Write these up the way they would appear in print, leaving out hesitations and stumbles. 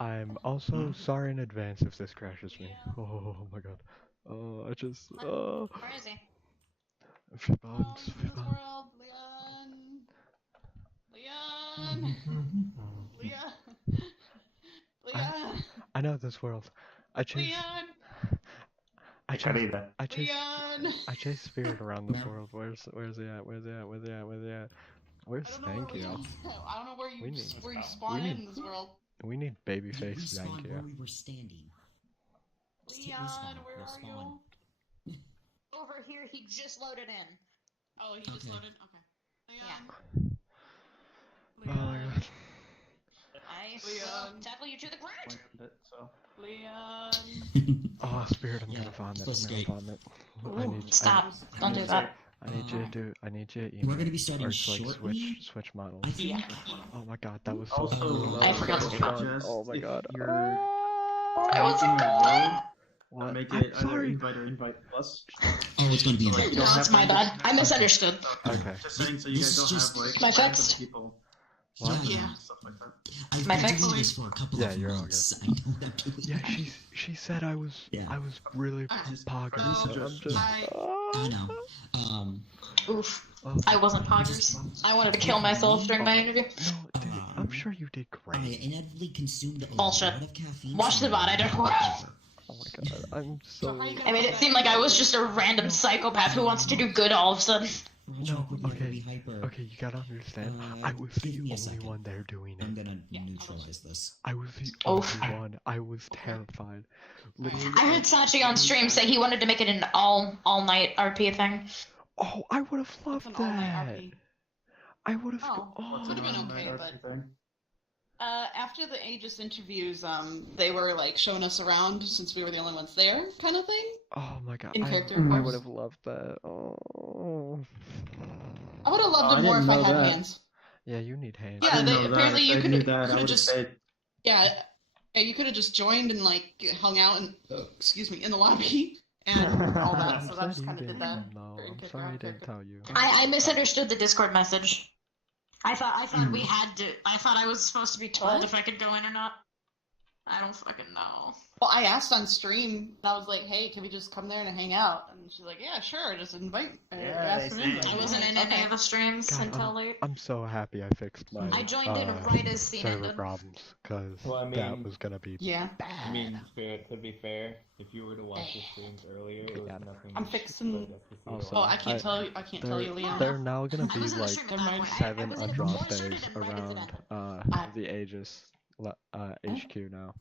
I'm also sorry in advance if this crashes me. Oh my god. I just. Where is he? Fibbons, This Fibbons. world, Leon. Leon. Leon. Leon. I know this world. I chase. Leon. I chase. I chase. Leon. I chase Spirit around this world. Where's he at? Where's he at? Where's he at? Where's he at? Where's I don't know where Zankio? I don't know where you We spawn need- in this world. We need We babyface respawned where Zankio. we were standing. Just hit Leon, respawn. where We'll are spawn. you? Over here, he just loaded in. Oh, he just Okay. loaded? Okay. Yeah. Oh my Leon. god. I Leon. will tackle you to the ground. Leon. Oh, Spirit, I'm Yeah, gonna vomit. supposed I'm to gonna skate. vomit. I need. Stop. Don't do that. I need you to do. I need you to We're email. gonna be starting Or to, like, shortly. switch models. I think. Yeah. Oh my god, that was so Also, cool. I forgot to do that. Oh my god. I wasn't going. What? Make I'm it either sorry. invite or invite plus. Oh, it's gonna be in So, like, you there. don't No, have it's my to- bad. I misunderstood. Okay. Just saying, so you This guys don't is just- have like My random fixed. people. What? Yeah. Stuff like that. I've My been fix? doing this for a couple Yeah, of you're all months. I know what I'm doing. Yeah, she said I was Yeah. really Just- poggers. no, So I'm just. I know. Oof. Oh. I wasn't poggers. I wanted to kill myself during my interview. No, dude, I'm sure you did I great. inevitably consumed a Bullshit. lot of caffeine. Watch the VOD, I don't watch. Oh my god, I'm So so. how you I made it seem like I was just a random psychopath who wants to do good all of a sudden. No, okay, you gotta understand. I was the give me a only second. one there doing I'm it. gonna Yeah, neutralize this. I was the Oh. only one. I was terrified. Literally. I heard Sachi on stream say he wanted to make it an all night RP thing. Oh, I would have loved It's an all-night that. RP. I would have. Oh, What's would've been an okay, online but- thing? After the Aegis interviews, they were like showing us around since we were the only ones there, kind of thing. Oh my god. In I, character, I of would course. have loved that. Oh. I would have loved Oh, it I more if didn't I know had that. hands. Yeah, you need hands. Yeah, I didn't they- know that. apparently If you I could- knew that, I could've would have just- stayed. Yeah, you could have just joined and like hung out and excuse me in the lobby and all that. I'm So I glad just you kind of did didn't that. know. for I'm in-character, sorry I didn't out-character. tell you. I misunderstood the Discord message. I thought we had to. I thought I was supposed to be told What? if I could go in or not. I don't fucking know. Well, I asked on stream. And I was like, "Hey, can we just come there and hang out?" And she's like, "Yeah, sure. Just invite." Ask they them in. say. I wasn't in any of the streams God, until late. I'm so happy I fixed my. I joined in right as scene server ended. problems, cause Well, I that mean- was gonna be Yeah, bad. I mean, to be fair, if you were to watch the streams earlier, it was Yeah. nothing. I'm fixing- but just to see Also, Oh, I can't I- tell you. I can't tell you, Leon. They're now gonna I be was in the like stream at Never that mind. point. I 7 was in it undraw before it started days and right as it around ended. the Aegis HQ now.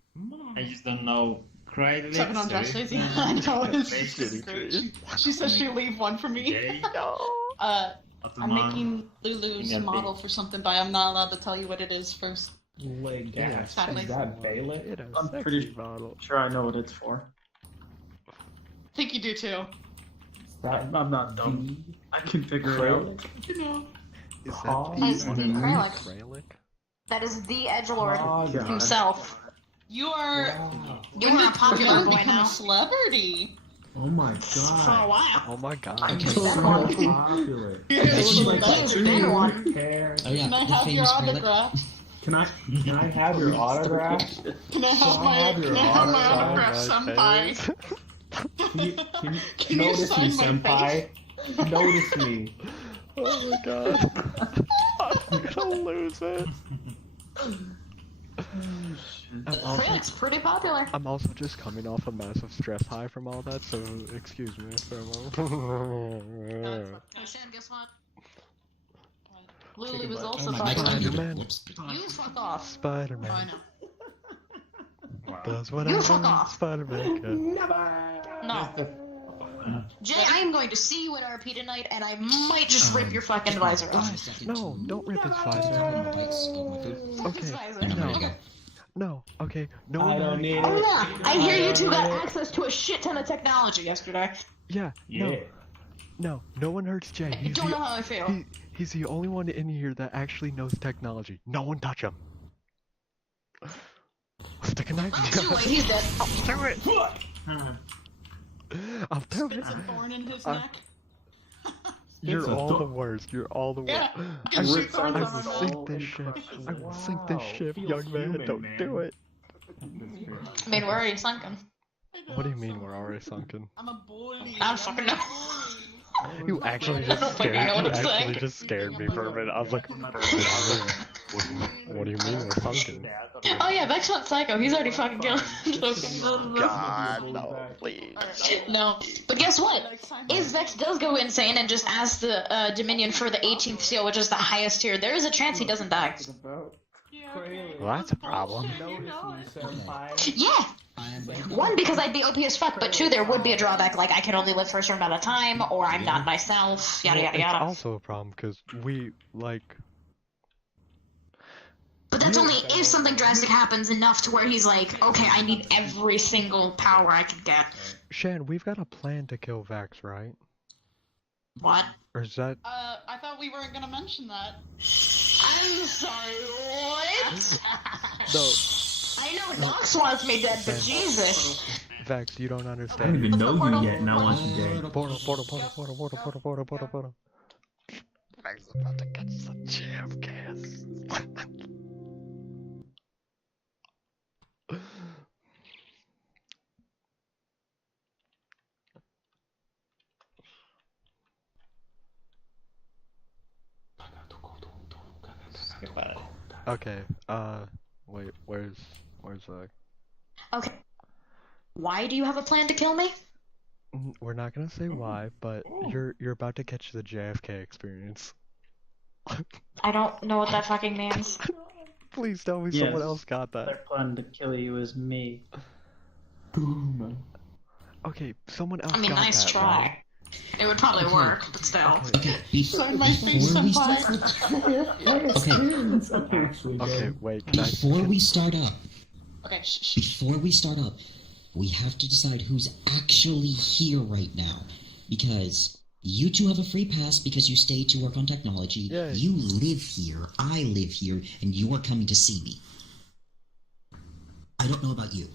I just don't know. Crailek, Seven on dress days. Yeah, I know. It's Basically, great. She says she'll leave one for me. Jay, I'm Ottoman, making Lulu's Yeah, model for something, but I'm not allowed to tell you what it is first. Like, Yeah, is sadly. that Bailiff? It is I'm sexy pretty model. Sure, I know what it's for. I think you do too. I'm not dumb. I can figure it out. Crailek? You know. Is Oh, that It's the the Crailek? Crailek. That is the edgelord Oh, God. himself. You are. Wow. You when are a did popular Leon boy become now. a celebrity? Oh my For a god. while. Oh my god. Okay, So so popular. popular. He's been one. Who cares? Oh yeah, Can I the have your famous Crailek. autograph? Can I have your autograph? Can I have I my have your autograph, Oh, senpai? Can you Can you notice me, sign my senpai? Notice me. Oh my god. I'm gonna lose it. Crailek's pretty popular. I'm also just coming off a massive stress high from all that, so excuse me for a moment. Oh, Shan, guess what? Lily was Oh, also my mic's popular. not Spider-Man. muted. Whoops. You fuck off. Oh, I Spider-Man know. does what You fuck I off. Spider-Man can. No. Jay, I am going to see you at RP tonight, and I might just rip your fucking visor off. No, don't rip his Oh, visor. my mic's oh, my food. Rip his Okay, visor. no. Okay. No, okay, no I one don't already- need Oh it. yeah, I hear you two got access to a shit ton of technology yesterday. Yeah, Yeah. no one hurts Jay. I He's don't know the, how I feel. he's the only one in here that actually knows technology. No one touch him. Stick a knife in Too late, he's dead. I'll do it. I'll do it. Spits a thorn in his Uh, neck. You're It's a all the thorn. worst. You're all the worst. Yeah, I can will, shoot thorns I on will him. sink this ship. I will sink this Wow, ship, feels young man. human, Don't man. do it. I mean, we're already sunken. What do you mean we're already sunken? I'm a bully. I don't fucking know. You actually just don't fucking scared. know what You I'm saying. actually just scared me for a minute. I was like, what do you mean we're sunken? Oh yeah, Vex went psycho. He's already fucking killed. God, no, please. No, but guess what? If Vex does go insane and just asks the Dominion for the 18th seal, which is the highest tier, there is a chance he doesn't die. Well, that's a problem. Yeah. One, because I'd be OP as fuck, but two, there would be a drawback, like I can only live for a certain amount of time, or I'm not myself, yada yada It's yada. also a problem because we, like... But that's only if something drastic happens enough to where he's like, okay, I need every single power I can get. Shan, we've got a plan to kill Vex, right? What? Or is that... I thought we weren't gonna mention that. I'm sorry, what? No. I know Nox wants me dead, but Jesus. Vex, you don't I understand. don't even know you yet, and I want you dead. Portal. Vex is about to catch some JFKs. Okay, wait, where's Okay. Why do you have a plan to kill me? We're not gonna say why, but you're about to catch the JFK experience. I don't know what that fucking means. Please tell me Yes. someone else got Their that. plan to kill you is me. Boom. Okay, someone else I mean, got nice that, try. right? It would probably work, but still. Okay, Sign my face, before we senpai. start, Okay, wait, can I... before we start up, Okay, shh. before we start up, we have to decide who's actually here right now. Because you two have a free pass because you stayed to work on technology. Yay. You live here, I live here, and you are coming to see me. I don't know about you.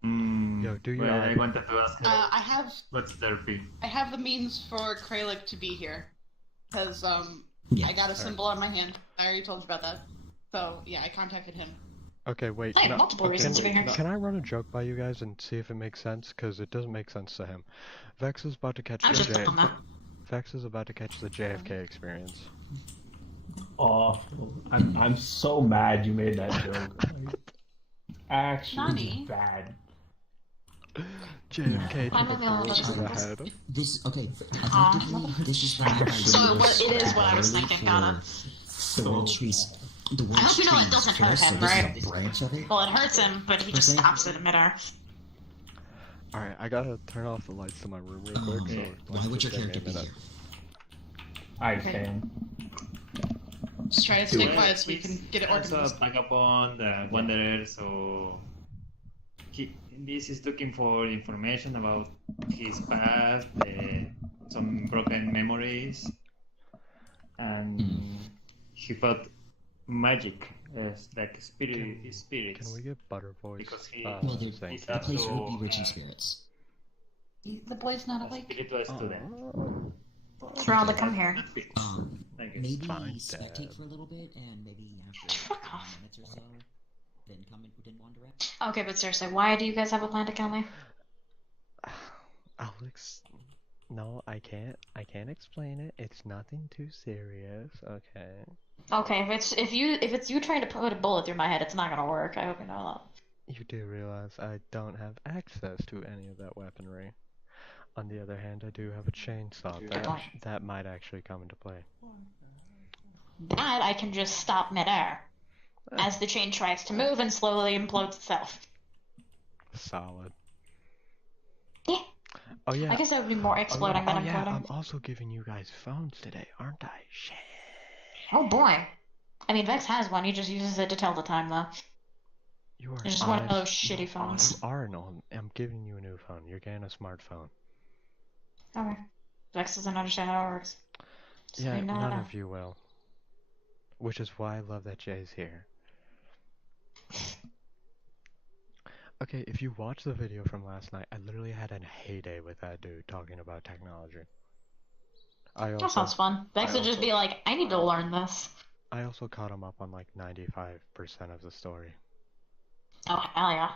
Yo, do your Well, I audio. wanted to ask I have what's their fee? I have the means for Crailek to be here. Because, Yeah. I got a symbol on my hand. I already told you about that. So, yeah, I contacted him. Okay, wait. I have multiple reasons to be here. Can I run a joke by you guys and see if it makes sense? Because it doesn't make sense to him. Vex is about to catch I'm the just on that. Vex is about to catch the JFK experience. Awful. I'm so mad you made that joke. Actually, Nani? bad. JFK I'm to in the the middle of force to the this. head. This, okay, effectively, this is what I So it is what I was thinking, got it. The world trees. The world I hope you know it trees doesn't hurt first, him, so this right? is a branch of it. Well, it hurts him, but he just Okay. stops it in midair. Alright, I gotta turn off the lights to my room real quick. So Why would your character be here? I can. Just try to stay quiet so we can get it Also, organized. Vagabond, Wanderer, so this is looking for information about his past, some broken memories, and he thought magic is like spirits. Can we get Butter Voice? Because he- Well, the Zankio? place would be rich in spirits. The boy's not awake. Spiritual student. Oh. It's wrong to come here. Like Maybe fine, spectate Dad. for a little bit, and maybe after Fuck 10 off. minutes or so, then come and wander out. Okay, but seriously, why do you guys have a plan to kill me? Alex, no, I can't explain it. It's nothing too serious. Okay. Okay, if it's you trying to put a bullet through my head, it's not gonna work. I hope you know You do realize I don't have access to any of that weaponry. On the other hand, I do have a chainsaw that might actually come into play. that. That I can just stop midair as the chain tries to move and slowly implodes itself. Solid. Yeah. Oh yeah. I guess that would be more exploding than yeah, imploding. I'm also giving you guys phones today, aren't I? Shit. Oh boy. I mean, Vex has one. He just uses it to tell the time, though. You are It's just one of honest. those shitty You phones. are no. I'm giving you a new phone. You're getting a smartphone. Okay. Vex doesn't understand how it works. So Yeah, no, none no. of you will. Which is why I love that Jay's here. Okay, if you watch the video from last night, I literally had a heyday with that dude talking about technology. That sounds fun. Vex would just be like, I need to learn this. I also caught him up on like 95% of the story. Oh, hell yeah.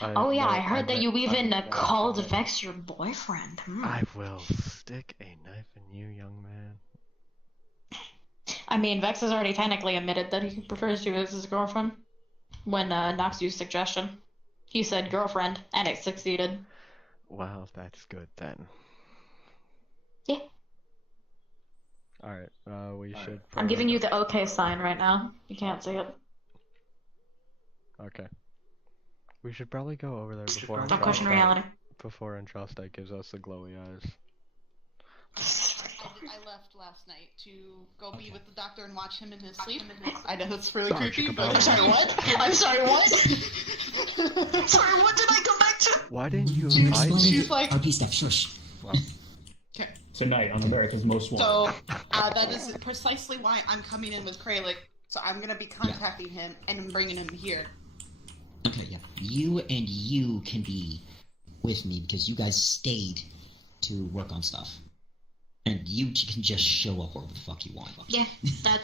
I, Oh, yeah, no, I heard that meant- you even called Vex your boyfriend. I will stick a knife in you, young man. I mean, Vex has already technically admitted that he prefers you as his girlfriend when Nox used suggestion. He said girlfriend, and it succeeded. Well, that's good then. Yeah. Alright, we should I'm giving you the okay sign right now. You can't see it. Okay. We should probably go over there before Don't question reality. Entrasta gives us the glowy eyes. I left last night to go be with the doctor and watch him in his sleep. I know it's really creepy, but... I'm sorry, what? I'm sorry, what? Sorry, what did I come back to? Why didn't you invite me? She's like... RP stuff, shush. Wow. Okay. Tonight on America's Most Wanted. So, that is precisely why I'm coming in with Crailek. So I'm gonna be contacting him and bringing him here. Okay, yeah. You and you can be with me because you guys stayed to work on stuff. And you can just show up wherever the fuck you want. Yeah,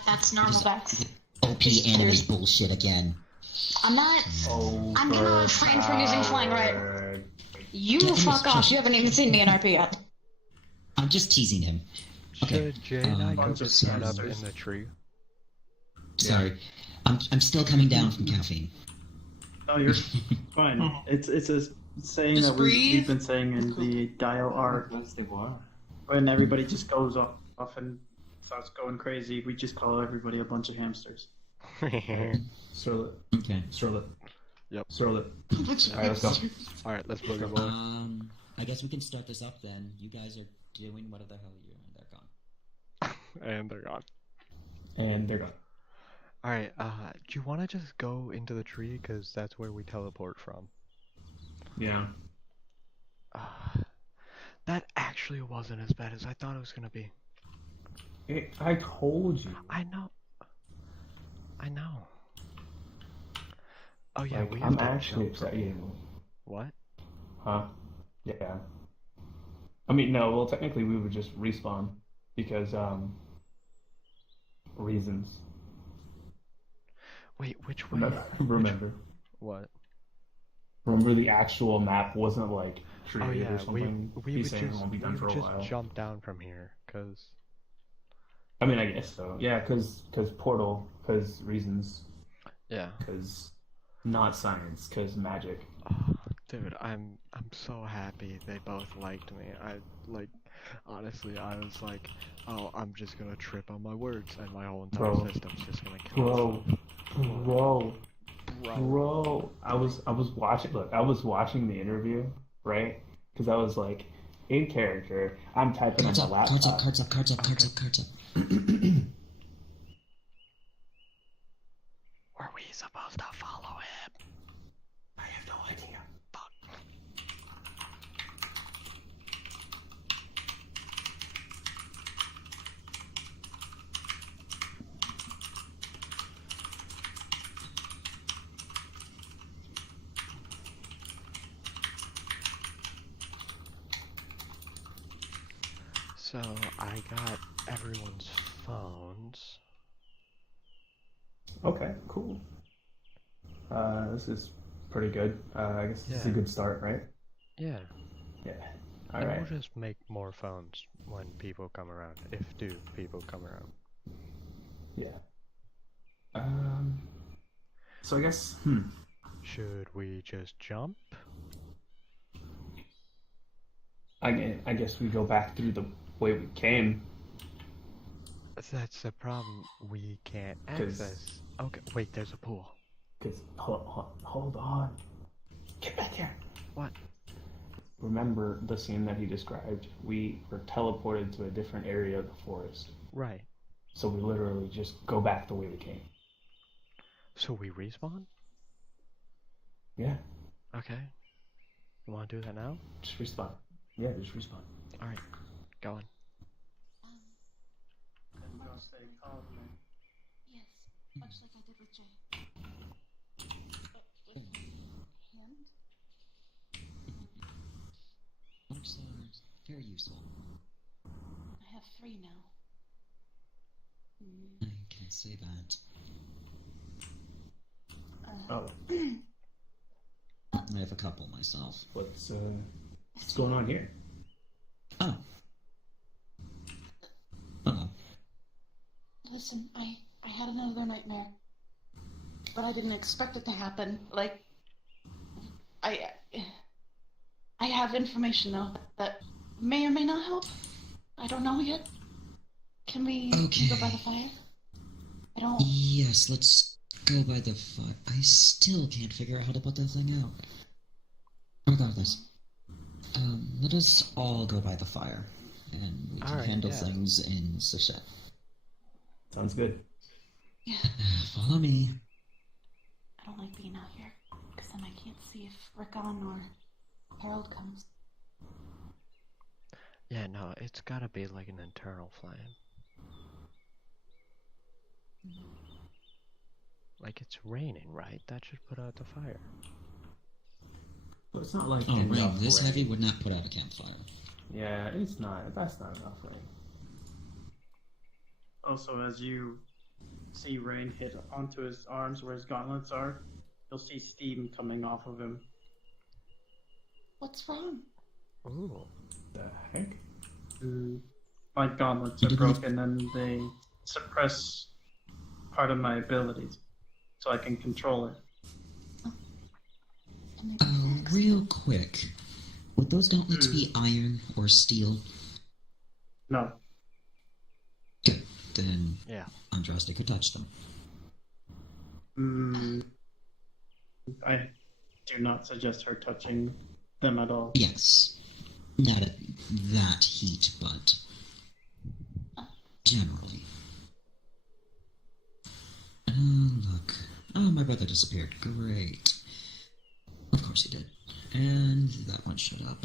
that's normal Vex. OP anime bullshit again. I'm not refrain from using slang, right? You fuck off, you haven't even seen me in RP yet. I'm just teasing him. Okay. Should Jay and I go get set up in the tree? Sorry. I'm still coming down from caffeine. No, you're fine. It's a saying Just that we've been saying in the Dio arc. When everybody just goes off and starts going crazy, we just call everybody a bunch of hamsters. Stroll it. Okay. Stroll it. Yep. Stroll it. Alright, let's go. Alright, let's boogie boy. I guess we can start this up then. You guys are doing whatever the hell you're doing. They're gone. And they're gone. And they're gone. Alright, do you want to just go into the tree? Because that's where we teleport from. Yeah. That actually wasn't as bad as I thought it was gonna be. I told you. I know. Oh yeah, Like, we I'm have to actually jump from upset here. you. What? Huh? Yeah. I mean, no, well, technically we would just respawn. Because, reasons. Wait, which way? Remember. What? Remember the actual map wasn't like Oh treated yeah, or something? we He's would saying it just, won't be done for a while. jump down from here, cause... I mean, I guess so. Yeah, cause portal, cause reasons, Yeah. cause not science, cause magic. Oh, dude, I'm so happy they both liked me. Honestly, I was like, oh, I'm just gonna trip on my words, and my whole entire system's just gonna kill Bro, I was watching. Look, I was watching the interview, right? Because I was like, in character, I'm typing on my laptop. Cards up. Were we supposed to follow him? I have no idea. Fuck. So, I got everyone's phones. Okay, cool. This is pretty good. I guess this is a Yeah. good start, right? Yeah. Yeah. And All right. we'll just make more phones when people come around. If people come around. Yeah. So I guess. Should we just jump? I guess we go back through the way we came. That's the problem. We can't 'Cause- access. Okay, wait. There's a pool. Cause hold on. Get back here. What? Remember the scene that he described? We were teleported to a different area of the forest. Right. So we literally just go back the way we came. So we respawn? Yeah. Okay. You want to do that now? Just respawn. Yeah, just respawn. All right. Going. Yes, much like I did with Jay. Books are very useful. I have 3 now. I can say that. Oh, I have a couple myself. what's going on here? Oh. Uh-oh. Listen, I had another nightmare, but I didn't expect it to happen. Like, I have information though that may or may not help. I don't know yet. Can we go by the fire? I don't. Yes, let's go by the fire. I still can't figure out how to put that thing out. Regardless, let us all go by the fire, and we can handle things in sachet. Sounds good. Yeah. Follow me. I don't like being out here, because then I can't see if Rickon or Harold comes. Yeah, no, it's gotta be like an internal flame. Like it's raining, right? That should put out the fire. But it's not like Oh, rain enough this rain. heavy would not put out a campfire. Yeah, it's not. That's not enough rain. Also, as you see rain hit onto his arms where his gauntlets are, you'll see steam coming off of him. What's wrong? Ooh. The heck? My gauntlets are broken and they suppress part of my abilities, so I can control it. Real quick, would those gauntlets be iron or steel? No. Good. Then Yeah. Andraste could touch them. I do not suggest her touching them at all. Yes. Not at that heat, but generally. Look. Oh, my brother disappeared. Great. Of course he did. And that one shut up.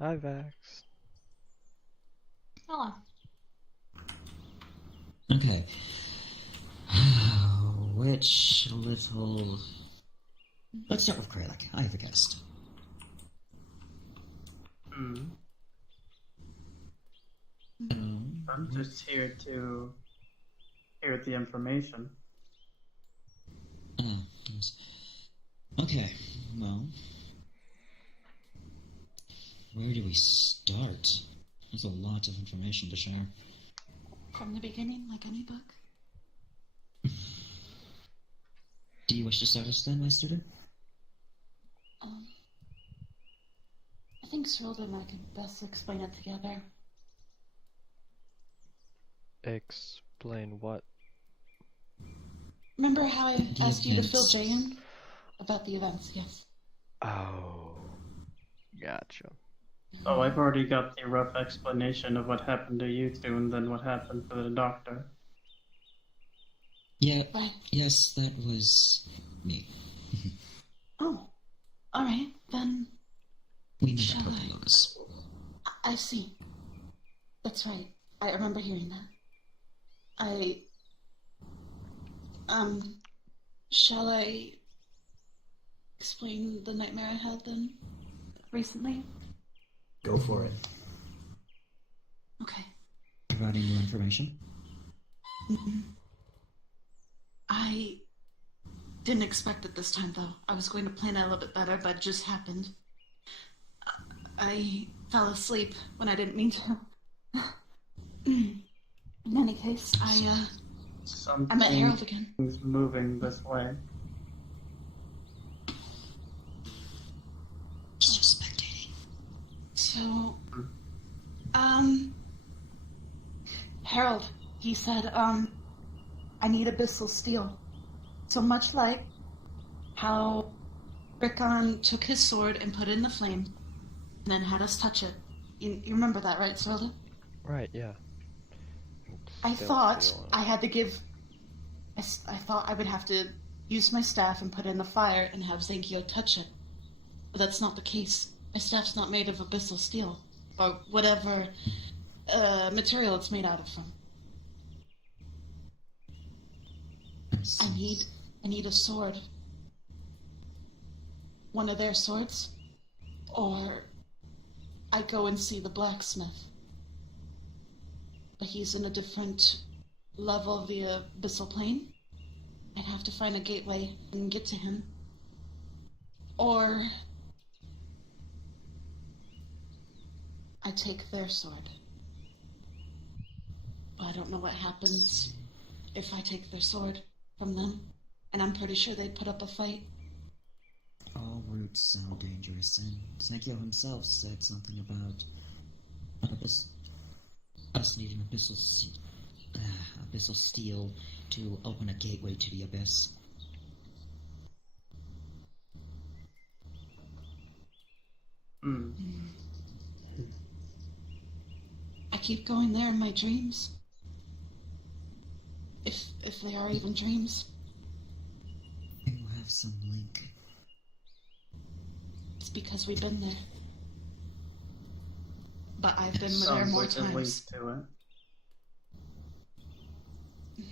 Hi, Vax. Hello. Okay. Which little... Let's start with Crailek. I have a guest. I'm just here to hear the information. Oh, yes. Okay, well... Where do we start? There's a lot of information to share. From the beginning, like any book? Do you wish to start us then, my student? I think Cyril and I could best explain it together. Explain what? Remember how I The asked you to fill events. Jay in? About the events, yes. Oh. Gotcha. Oh, I've already got the rough explanation of what happened to you two and then what happened to the doctor. Yeah, Right. yes, that was me. Oh, alright, then We met Shall at I? Purple Lotus. I see. That's right. I remember hearing that. Shall I explain the nightmare I had then? Recently? Go for it. Okay. Providing new information? I didn't expect it this time, though. I was going to plan it a little bit better, but it just happened. I fell asleep when I didn't mean to. In any case, I met Harold again. Something's moving this way. Just spectating. So, Harold, he said, I need Abyssl steel. So much like how Rickon took his sword and put it in the flame, and then had us touch it. You remember that, right, Sorla? Right, yeah. I Still thought feeling it. I had to give... I thought I would have to use my staff and put it in the fire and have Zankio touch it. But that's not the case. My staff's not made of Abyssl steel. Or whatever material it's made out of from. I need a sword. One of their swords. Or I go and see the blacksmith. But he's in a different level of the abyssal plane. I'd have to find a gateway and get to him. Or I take their sword. But I don't know what happens if I take their sword from them. And I'm pretty sure they'd put up a fight. All routes sound dangerous, and Zankio himself said something about us needing abyssal steel to open a gateway to the abyss. I keep going there in my dreams. If they are even dreams. You have some link. It's because we've been there. But I've been there Sounds more like a link times. to it.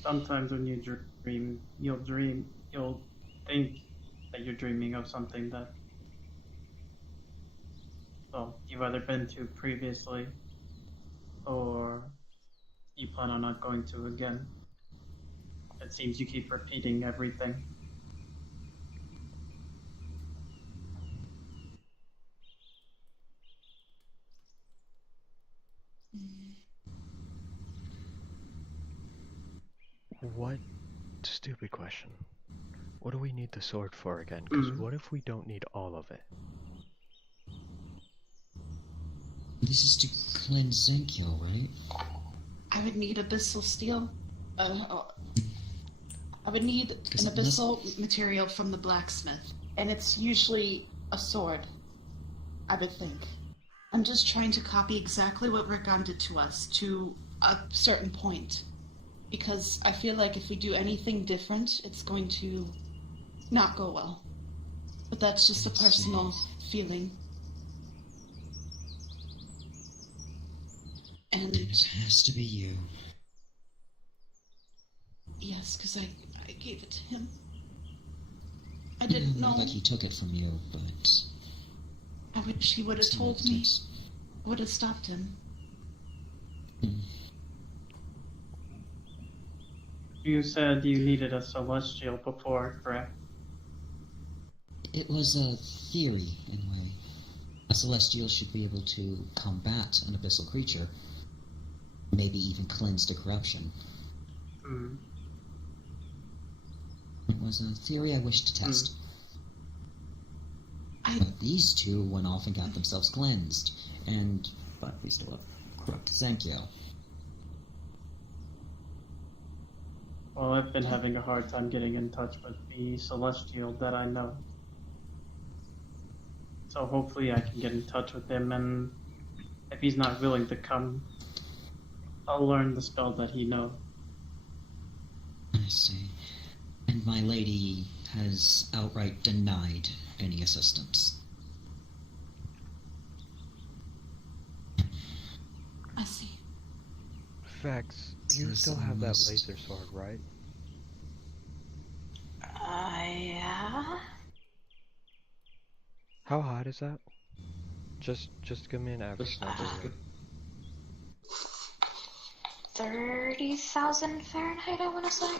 Sometimes when you dream, you'll think that you're dreaming of something that, well, you've either been to previously, or you plan on not going to again. It seems you keep repeating everything. What? Stupid question. What do we need the sword for again? Because what if we don't need all of it? This is to cleanse Zankio, right? I would need abyssal steel. I would need an abyssal material from the blacksmith. And it's usually a sword, I would think. I'm just trying to copy exactly what Rickon did to us, to a certain point. Because I feel like if we do anything different, it's going to not go well. But that's just a personal feeling. And it has to be you. Yes, because I gave it to him. I didn't know that he took it from you, but I wish he would have told me. I would have stopped him. You said you needed a celestial before, correct? It was a theory, anyway. A celestial should be able to combat an abyssal creature, maybe even cleanse the corruption. It was a theory I wished to test. But these two went off and got themselves cleansed, but we still have corrupt Zankio. Well, I've been having a hard time getting in touch with the Celestial that I know. So hopefully I can get in touch with him, and if he's not willing to come, I'll learn the spell that he knows. I see. And my lady has outright denied any assistance. I see. Vex, you still have that laser sword, right? Yeah. How hot is that? Just give me an average number. 30,000 Fahrenheit, I want to say.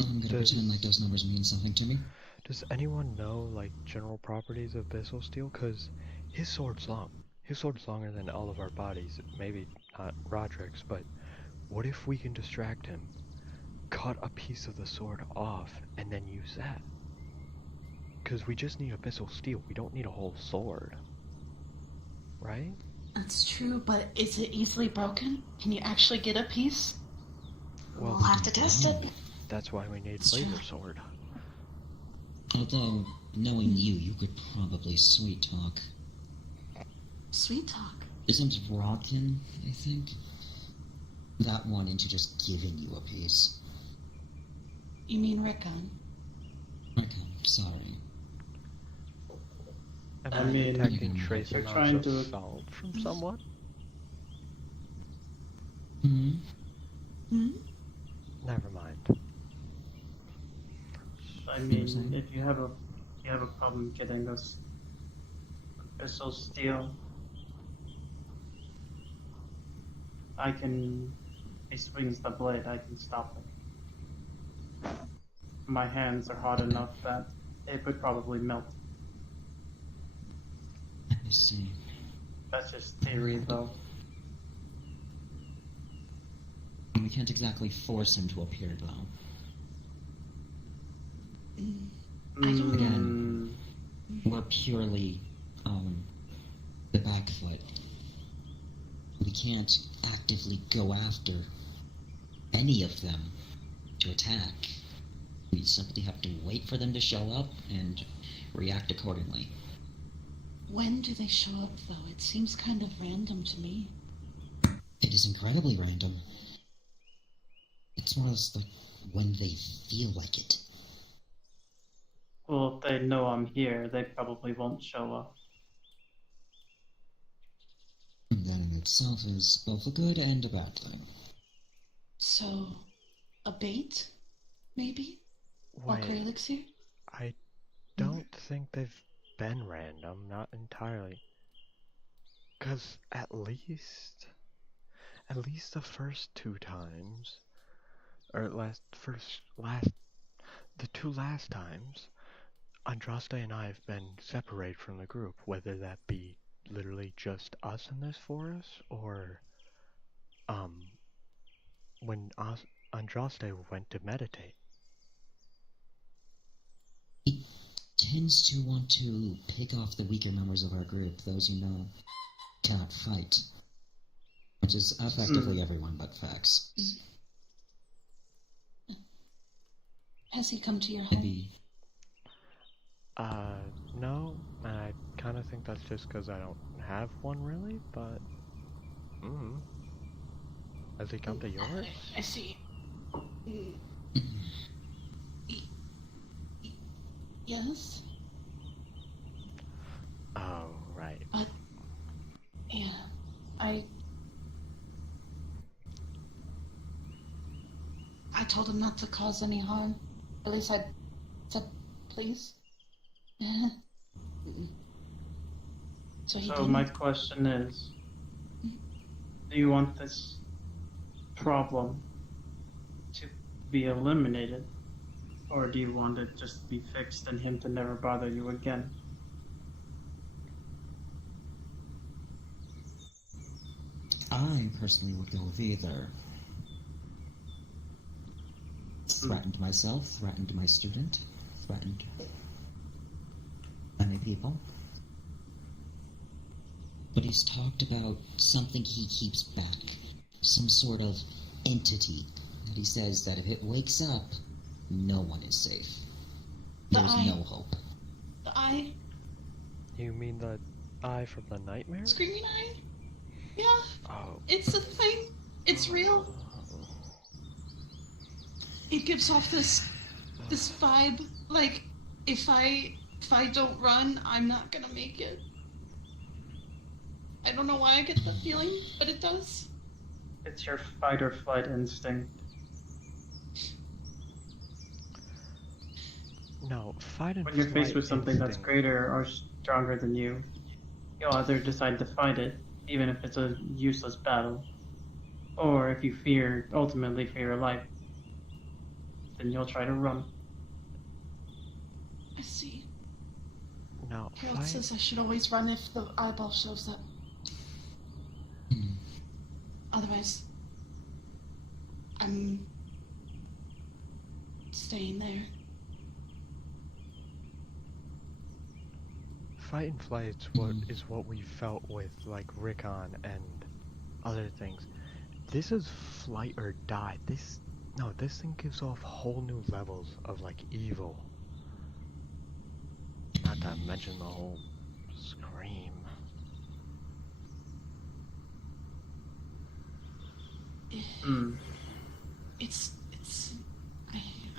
I'm gonna pretend like those numbers mean something to me. Does anyone know, like, general properties of Abyssl Steel? Because his sword's long. His sword's longer than all of our bodies. Maybe not Roderick's, but what if we can distract him, cut a piece of the sword off, and then use that? Because we just need Abyssl Steel. We don't need a whole sword. Right? That's true, but is it easily broken? Can you actually get a piece? Well, We'll have to test it. That's why we need laser sword. Although, knowing you could probably sweet talk. Sweet talk? Isn't Rockin, I think, that one into just giving you a piece? You mean Rickon? Rickon, sorry. I mean, detecting trace you're amounts trying of to salt from someone? Never mind. I mean, if you have a problem getting this Abyssl Steel, I can he swings the blade, I can stop it. My hands are hot enough that it would probably melt. Let me see. That's just theory, though. We can't exactly force him to appear, though. Again, we're purely the back foot. We can't actively go after any of them to attack. We simply have to wait for them to show up and react accordingly. When do they show up, though? It seems kind of random to me. It is incredibly random. It's one of those, like, when they feel like it. Well, if they know I'm here, they probably won't show up. And that in itself is both a good and a bad thing. So, a bait? Maybe? While Wait, Crailek's here? I don't think they've been random, not entirely. 'Cause at least the first 2 times, or the 2 last times, Andraste and I have been separated from the group, whether that be literally just us in this forest, or when Andraste went to meditate. He tends to want to pick off the weaker members of our group, those you know cannot fight. Which is effectively everyone but Fax. Has he come to your home? Maybe. No, and I kind of think that's just because I don't have one really, but... Has he come to yours? I see. Yes? Oh, right. Yeah, I told him not to cause any harm. At least I said, please. So my question is, do you want this problem to be eliminated? Or do you want it just to be fixed and him to never bother you again? I personally would go with either. Threatened myself, threatened my student, threatened many people. But he's talked about something he keeps back. Some sort of entity that he says that if it wakes up, no one is safe. There's no hope. The eye? You mean the eye from the nightmare? Screaming eye? Yeah. Oh. It's a thing. It's real. It gives off this vibe, like, if I don't run, I'm not gonna make it. I don't know why I get that feeling, but it does. It's your fight or flight instinct. No, fight and When you're faced flight with something that's instinct. greater or stronger than you, you'll either decide to fight it, even if it's a useless battle, or if you ultimately fear your life, then you'll try to run. I see. No, Harold fight. says I should always run if the eyeball shows up. Otherwise, I'm staying there. Fight and flight is what we felt with like Rickon and other things. This is flight or die. This thing gives off whole new levels of like evil. Not to mention the whole scream. It's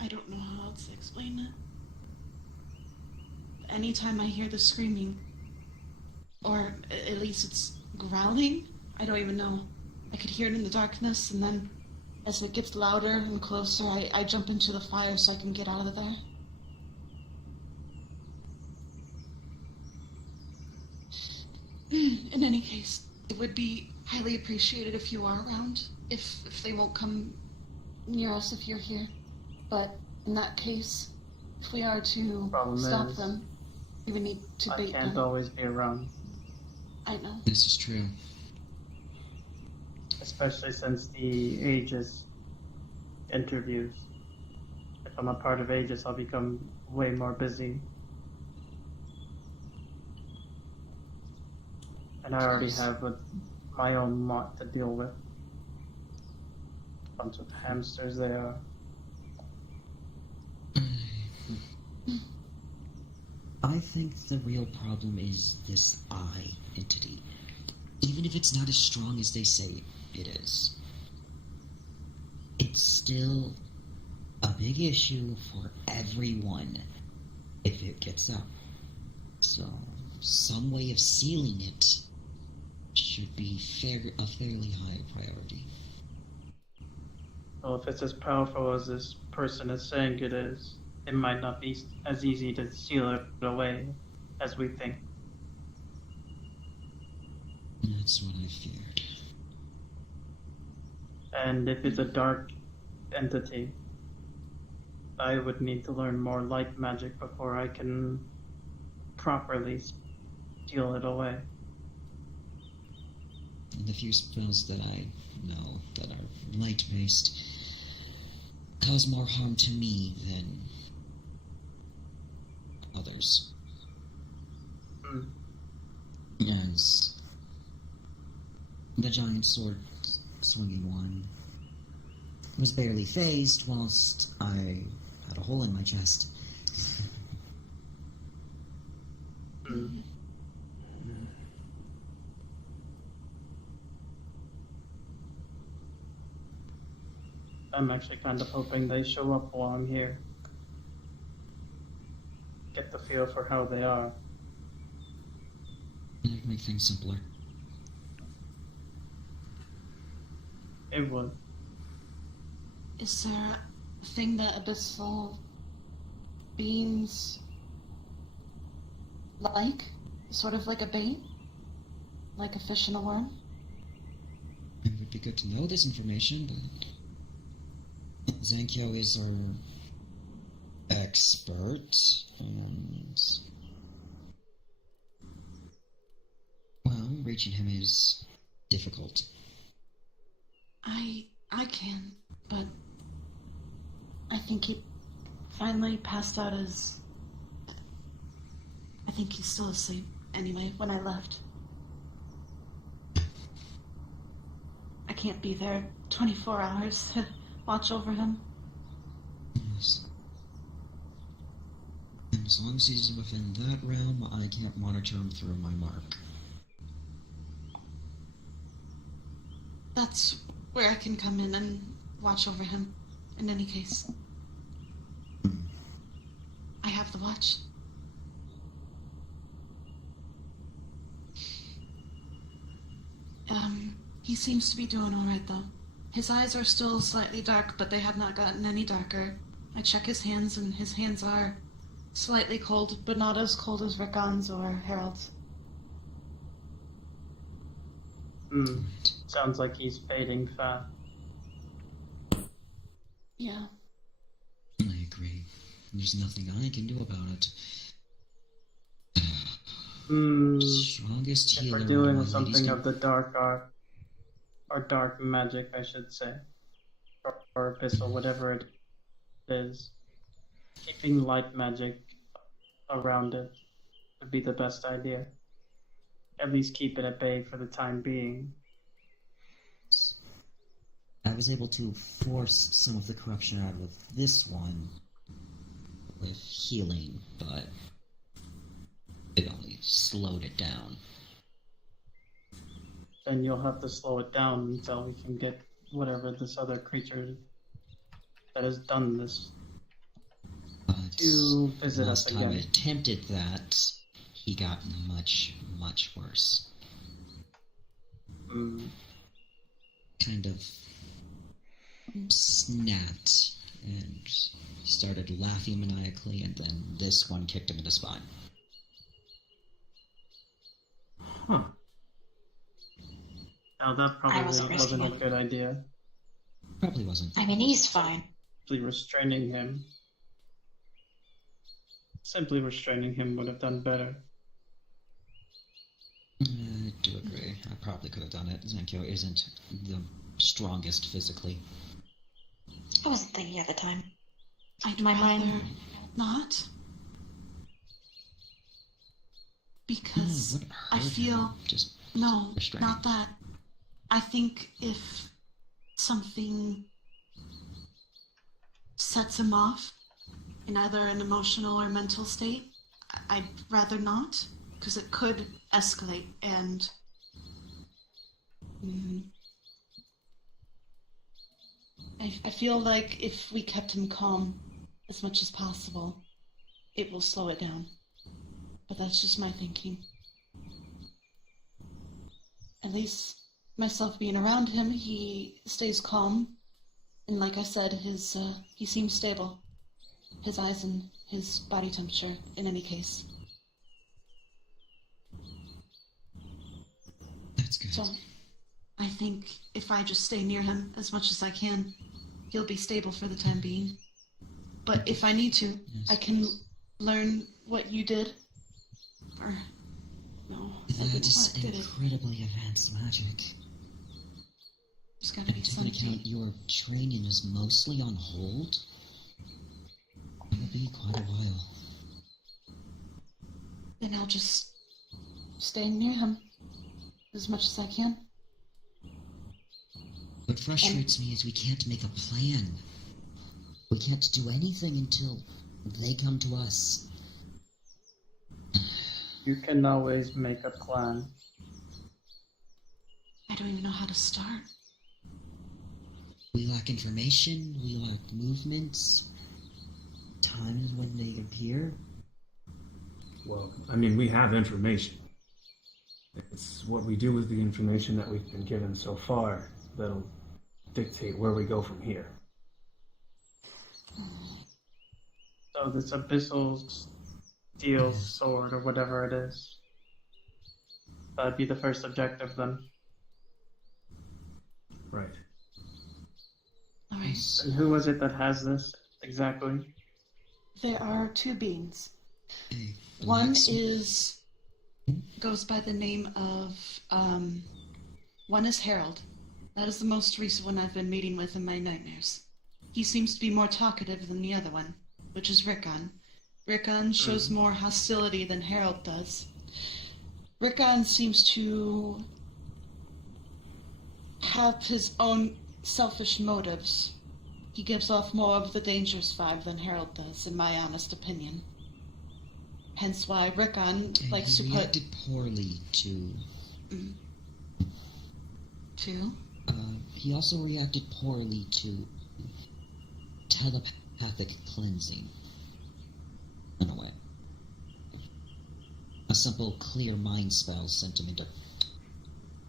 I don't know how else to explain it. Anytime I hear the screaming, or at least it's growling, I don't even know. I could hear it in the darkness, and then as it gets louder and closer, I jump into the fire so I can get out of there. In any case, it would be highly appreciate it if you are around. If they won't come near us if you're here. But in that case, if we are to stop them, we would need to bait them. I can't always be around. I know. This is true. Especially since the Aegis interviews. If I'm a part of Aegis, I'll become way more busy. And I already have my own lot to deal with. Bunch of hamsters they are. I think the real problem is this I entity. Even if it's not as strong as they say it is, it's still a big issue for everyone if it gets up. So, some way of sealing it should be a fairly high priority. Well, if it's as powerful as this person is saying it is, it might not be as easy to seal it away as we think. That's what I feared. And if it's a dark entity, I would need to learn more light magic before I can properly seal it away. And the few spells that I know that are light-based cause more harm to me than others. As the giant sword swinging one was barely phased whilst I had a hole in my chest. I'm actually kind of hoping they show up while I'm here. Get the feel for how they are. It'd make things simpler. It would. Is there a thing that Abyssl beings like? Sort of like a bait? Like a fish in a worm? It would be good to know this information, but Zankio is our expert, and well, reaching him is difficult. I can, but I think he finally passed out as... I think he's still asleep anyway when I left. I can't be there 24 hours to watch over him. Yes. And as long as he's within that realm, I can't monitor him through my mark. That's where I can come in and watch over him, in any case. I have the watch. He seems to be doing alright, though. His eyes are still slightly dark, but they have not gotten any darker. I check his hands, and his hands are slightly cold, but not as cold as Rickon's or Harold's. Sounds like he's fading fast. Yeah. I agree. There's nothing I can do about it. Strongest If healer. we're doing something of the dark art, or dark magic, I should say, or Abyssl, whatever it is, keeping light magic around it would be the best idea. At least keep it at bay for the time being. I was able to force some of the corruption out of this one with healing, but it only slowed it down. Then you'll have to slow it down until we can get whatever this other creature that has done this But to visit us last time I again. attempted that, he got much, much worse. Kind of snapped and started laughing maniacally, and then this one kicked him in the spine. Huh. Now that I wasn't probably wasn't a risking it. good idea. Probably wasn't. I mean, he's fine. Simply restraining him would have done better. I do agree. I probably could have done it. Zankio isn't the strongest physically. I wasn't thinking at the time. I'd My rather mind- not. No, Because it wouldn't I hurt feel... him. Just No, restraining. not that. I think if something sets him off in either an emotional or mental state, I'd rather not, because it could escalate and... I feel like if we kept him calm as much as possible, it will slow it down. But that's just my thinking. At least myself being around him, he stays calm. And like I said, he seems stable. His eyes and his body temperature, in any case. That's good. So, I think if I just stay near him as much as I can, he'll be stable for the time being. But if I need to, Yes. I can learn what you did. Or, no, that That didn't is work, did it? incredibly advanced magic. There's gotta be And to an account, something. your training is mostly on hold. It'll be quite a while. Then I'll just stay near him as much as I can. What frustrates me is we can't make a plan. We can't do anything until they come to us. You can always make a plan. I don't even know how to start. We lack information, we lack movements, times when they appear. Well, I mean, we have information. It's what we do with the information that we've been given so far that'll dictate where we go from here. So this Abyssl steel sword or whatever it is. That'd be the first objective then. Right. Alright. And who was it that has this exactly? There are two beings. Hey, One relax. goes by the name of, one is Harold. That is the most recent one I've been meeting with in my nightmares. He seems to be more talkative than the other one, which is Rickon. Rickon shows more hostility than Harold does. Rickon seems to have his own selfish motives. He gives off more of the dangerous vibe than Harold does, in my honest opinion. Hence why Rickon And likes to he put... reacted poorly to... Two? He also reacted poorly to telepathic cleansing. In a way. A simple clear mind spell sent him into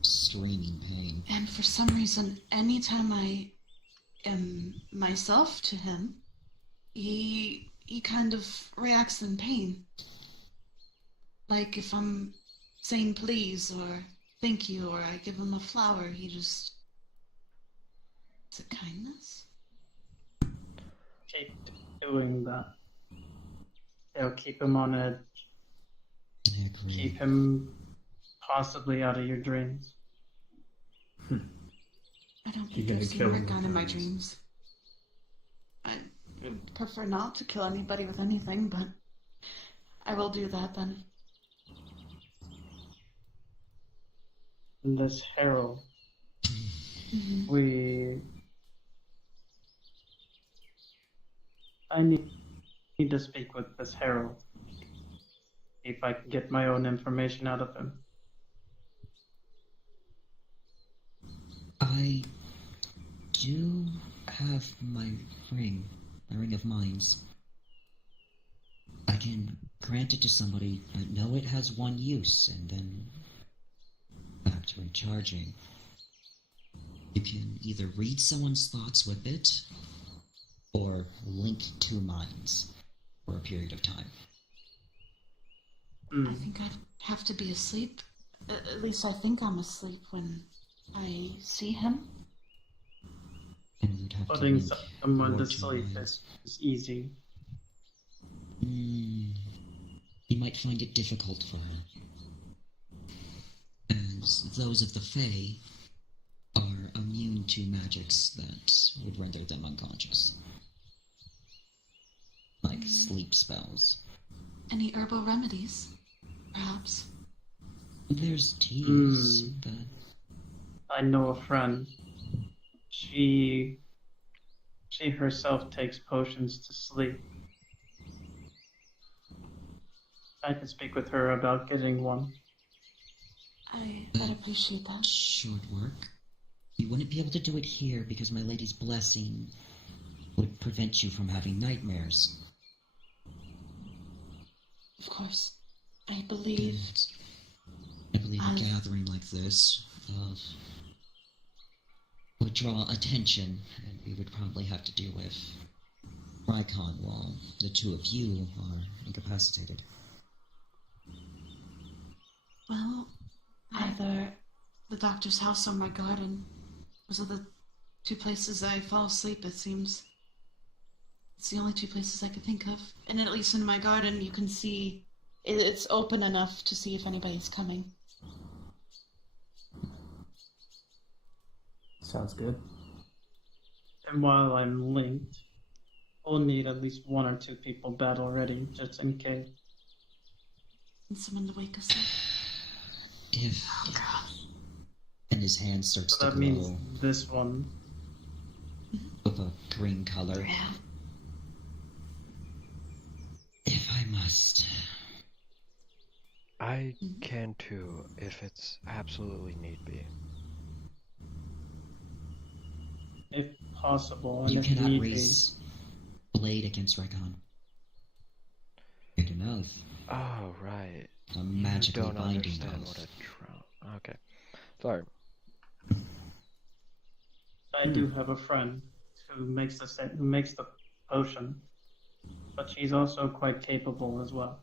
screaming pain. And for some reason, anytime I am myself to him, he kind of reacts in pain. Like if I'm saying please or thank you or I give him a flower, he just... Is it kindness? Keep doing that. It'll keep him on edge. I agree. Keep him possibly out of your dreams. I don't You're think gonna I've seen kill him Rickon with in my kindness. dreams. I would prefer not to kill anybody with anything, but I will do that then. And this Harold, Mhm. I need to speak with this Harold. If I can get my own information out of him. I do have my ring of minds. I can grant it to somebody, know it has one use, and then back to recharging. You can either read someone's thoughts with it, or link two minds for a period of time. I think I'd have to be asleep. At least I think I'm asleep when I see him. And we'd have Putting to link someone your to two sleep minds. is easy. You might find it difficult for her. As those of the Fae are immune to magics that would render them unconscious. Like sleep spells. Any herbal remedies, perhaps? There's teas, but I know a friend. She herself takes potions to sleep. I can speak with her about getting one. I'd appreciate that. short work. You wouldn't be able to do it here because my lady's blessing would prevent you from having nightmares. Of course. I believe A gathering like this would draw attention, and we would probably have to deal with Rykon while the two of you are incapacitated. well, either the doctor's house or my garden. Those are the two places I fall asleep, it seems. It's the only two places I could think of. And at least in my garden, you can see it's open enough to see if anybody's coming. Sounds good. And while I'm linked, we'll need at least one or two people battle ready, just in case. And someone to wake us up. If... And his hand starts So to that glow means this one. with a green color. If I must. I can too, if it's absolutely need be. If possible, and You if cannot need be. raise blade against Rykon. Good enough. Oh, right. I'm magically You don't binding understand oath. what a drown. Okay. Sorry. I do have a friend who makes the potion, but she's also quite capable as well.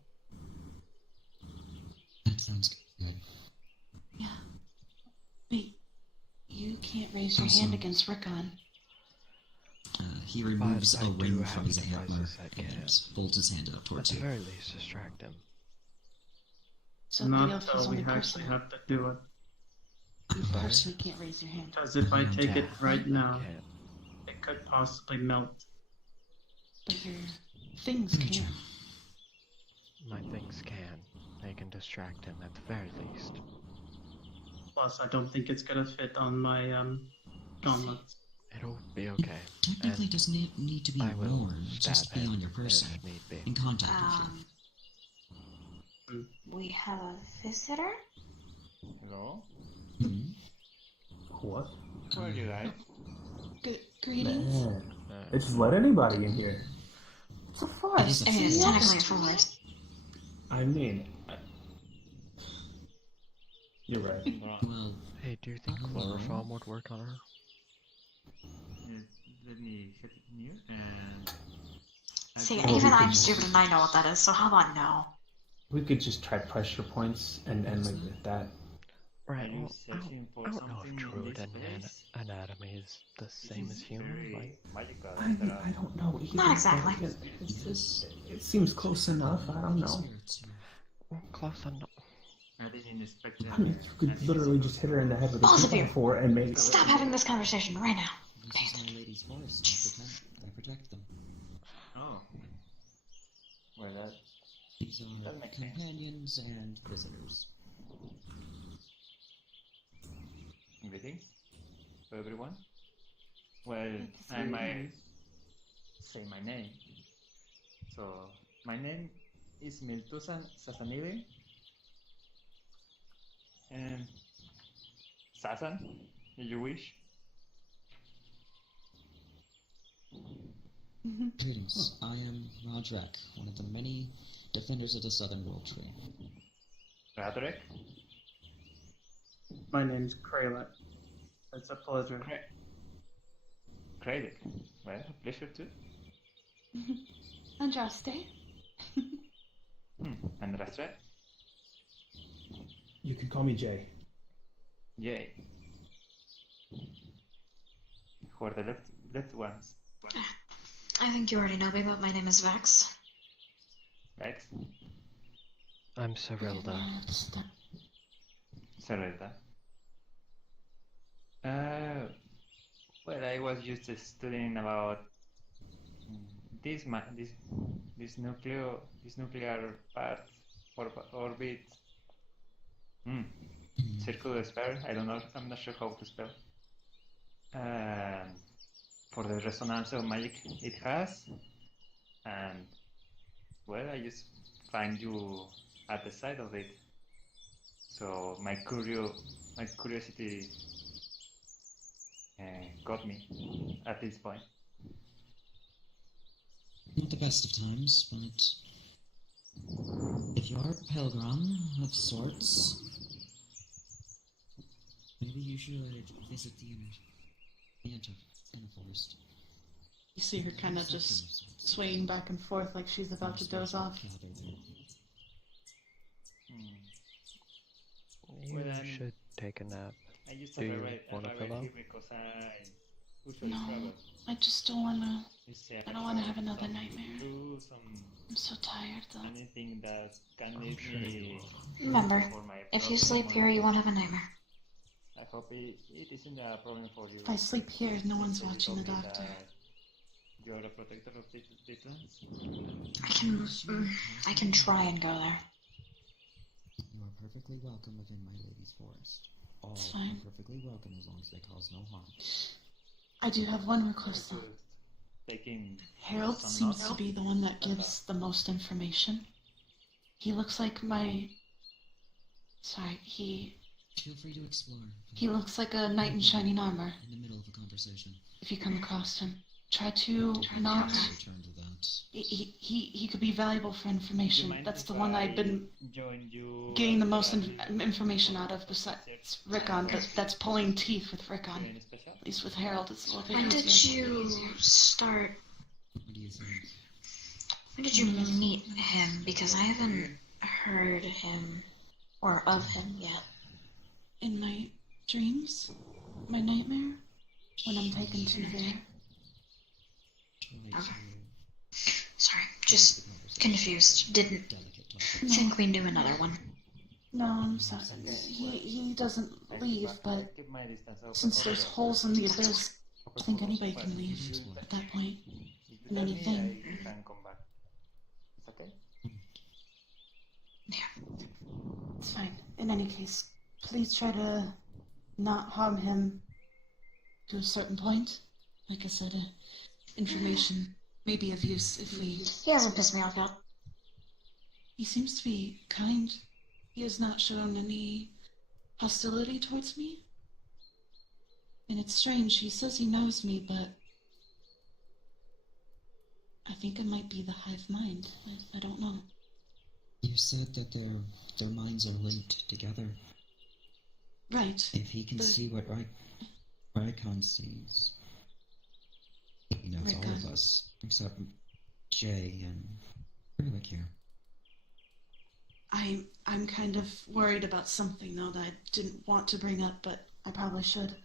That sounds good. Yeah. Wait. You can't raise your hand against Rickon. He removes But a I do ring have from his devices antler that can. and holds his hand out At towards the you. very least, distract him. So the Not elf is until only we actually personal. have to do it. You personally can't raise your hand. Because if I take it right now, Can't. it could possibly melt. But your things Very can't. true. My things can. They can distract him at the very least. Plus, I don't think it's gonna fit on my gauntlets. It'll be okay. Technically, And doesn't need to be I will worn, just stab be him on your person, if need be. in contact We have a visitor? Hello? with you. What? Who are you guys? Greetings. Man. They just let anybody in here. It's a It is forest. a I mean, it's forest. technically a forest. I mean, you're right. Well, Hey, do you think chloroform would work on her? Let me hit new and. See, Oh, even we I'm could- stupid and I know what that is, so how about no? We could just try pressure points and like that. Right. Are you Well, searching for I don't know something if in druid this and place? anatomy is the This same as is human. very Like, magical. I don't know either. Not exactly. but it seems close enough. I don't know. spirits are- well, close enough. I didn't expect that. I mean, you could literally just hit her in the head with a Both of you. 2x4 and maybe. Stop having this conversation right now. This is my lady's forest. I protect them. Oh. Well, that. These are That makes sense. companions and visitors. Greetings to everyone. Well, I might say my name. So, my name is Miltusan Sasanili. And Sasan, if you wish. Greetings. I am Rodrek, one of the many defenders of the Southern World Tree. Radrek. My name's Crailek. It's a pleasure. Crailek. Well, a pleasure too. Andraste. And Rastret. You could call me Jay. Yay. Who are the left ones? I think you already know me, but my name is Vex. Vex? I'm Serilda. Serreta. Well, I was just studying about this nuclear part orbit. Circular sphere. I don't know. I'm not sure how to spell. For the resonance of magic it has, and well, I just find you at the side of it. So my curiosity got me at this point. Not the best of times, but if you are a pilgrim of sorts, maybe you should visit the inner forest. You see her kind of just swaying back and forth like she's about to doze off. You should take a nap. I used Do you want a pillow? because I usually No, travel. I just don't wanna. I don't wanna have another some nightmare. food, I'm so tired though. anything that can leave me. Remember, for my if you problem sleep or- here, you won't have a nightmare. I hope it isn't a problem for you. If I sleep here, no one's So you watching the told me doctor. that You're a protector of this land? I can try and go there. You are perfectly welcome within my lady's forest. All It's are fine. perfectly welcome as long as they cause no harm. I do have one request though. Taking Harold some seems notes? to be the one that gives the most information. He looks like my. Sorry, Feel free to explore. he looks like a knight in shining armor. In the middle of a conversation. If you come across him, try to not. Return to that. He could be valuable for Do you information. mind That's if the one I I've been join you getting the most at information out of besides Rickon, but that's pulling teeth with Rickon. any special? At least with Harold, it's a little bit When did easier. you start? What do you think? When did you meet him? Because I haven't heard him or of him yet. In my dreams? My nightmare? When I'm taken to there? Try to Sorry, just confused. Didn't delicate topic. No. think we knew another one. No, I'm sorry. He doesn't leave, but Keep my distance. since there's holes in the abyss, I think anybody can leave at that point. If you and tell me, anything. I can come back. It's okay? It's fine. In any case, please try to not harm him to a certain point. Like I said, information may be of use if we... He hasn't pissed me off yet. He seems to be kind. He has not shown any hostility towards me. And it's strange, he says he knows me, but I think it might be the hive mind. I don't know. You said that their minds are linked together. Right. If he can see what Rykon sees, he knows all of Rykon. us, except Jay and Crailek here. I'm kind of worried about something, though, that I didn't want to bring up, but I probably should.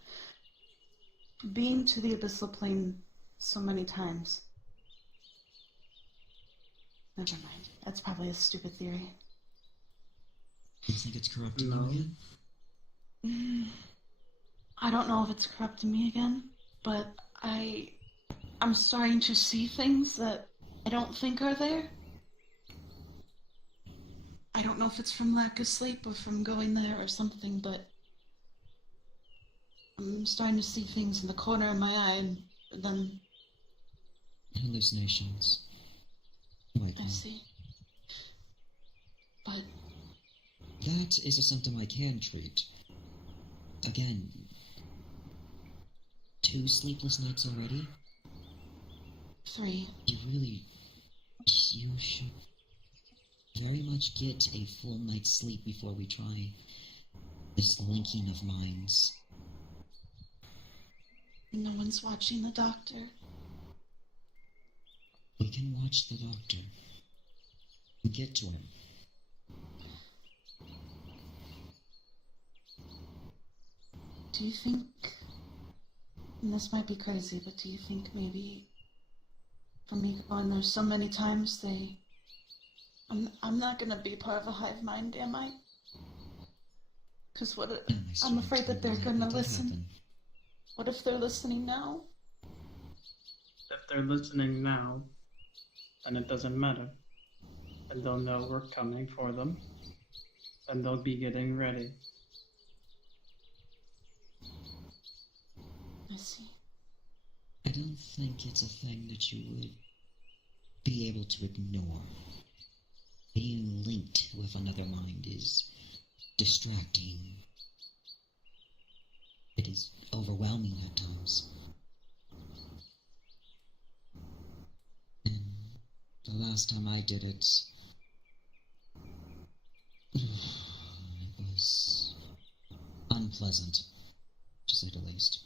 Being to the Abyssl plane so many times. Never mind. That's probably a stupid theory. You think it's corrupting No. you again? I don't know if it's corrupting me again, but I'm starting to see things that I don't think are there. I don't know if it's from lack of sleep or from going there or something, but I'm starting to see things in the corner of my eye, and then Hallucinations. Like I see. But that is a symptom I can treat. Again, 2 sleepless nights already? 3. You should very much get a full night's sleep before we try this linking of minds. No one's watching the doctor. We can watch the doctor. We get to him. Do you think and this might be crazy, but do you think maybe for me going there so many times, I'm not gonna be part of a hive mind, am I? Because I'm afraid that they're gonna listen. What if they're listening now? If they're listening now, then it doesn't matter. And they'll know we're coming for them. And they'll be getting ready. I see. I don't think it's a thing that you would be able to ignore. Being linked with another mind is distracting. It is overwhelming at times. And the last time I did it, it was unpleasant, to say the least.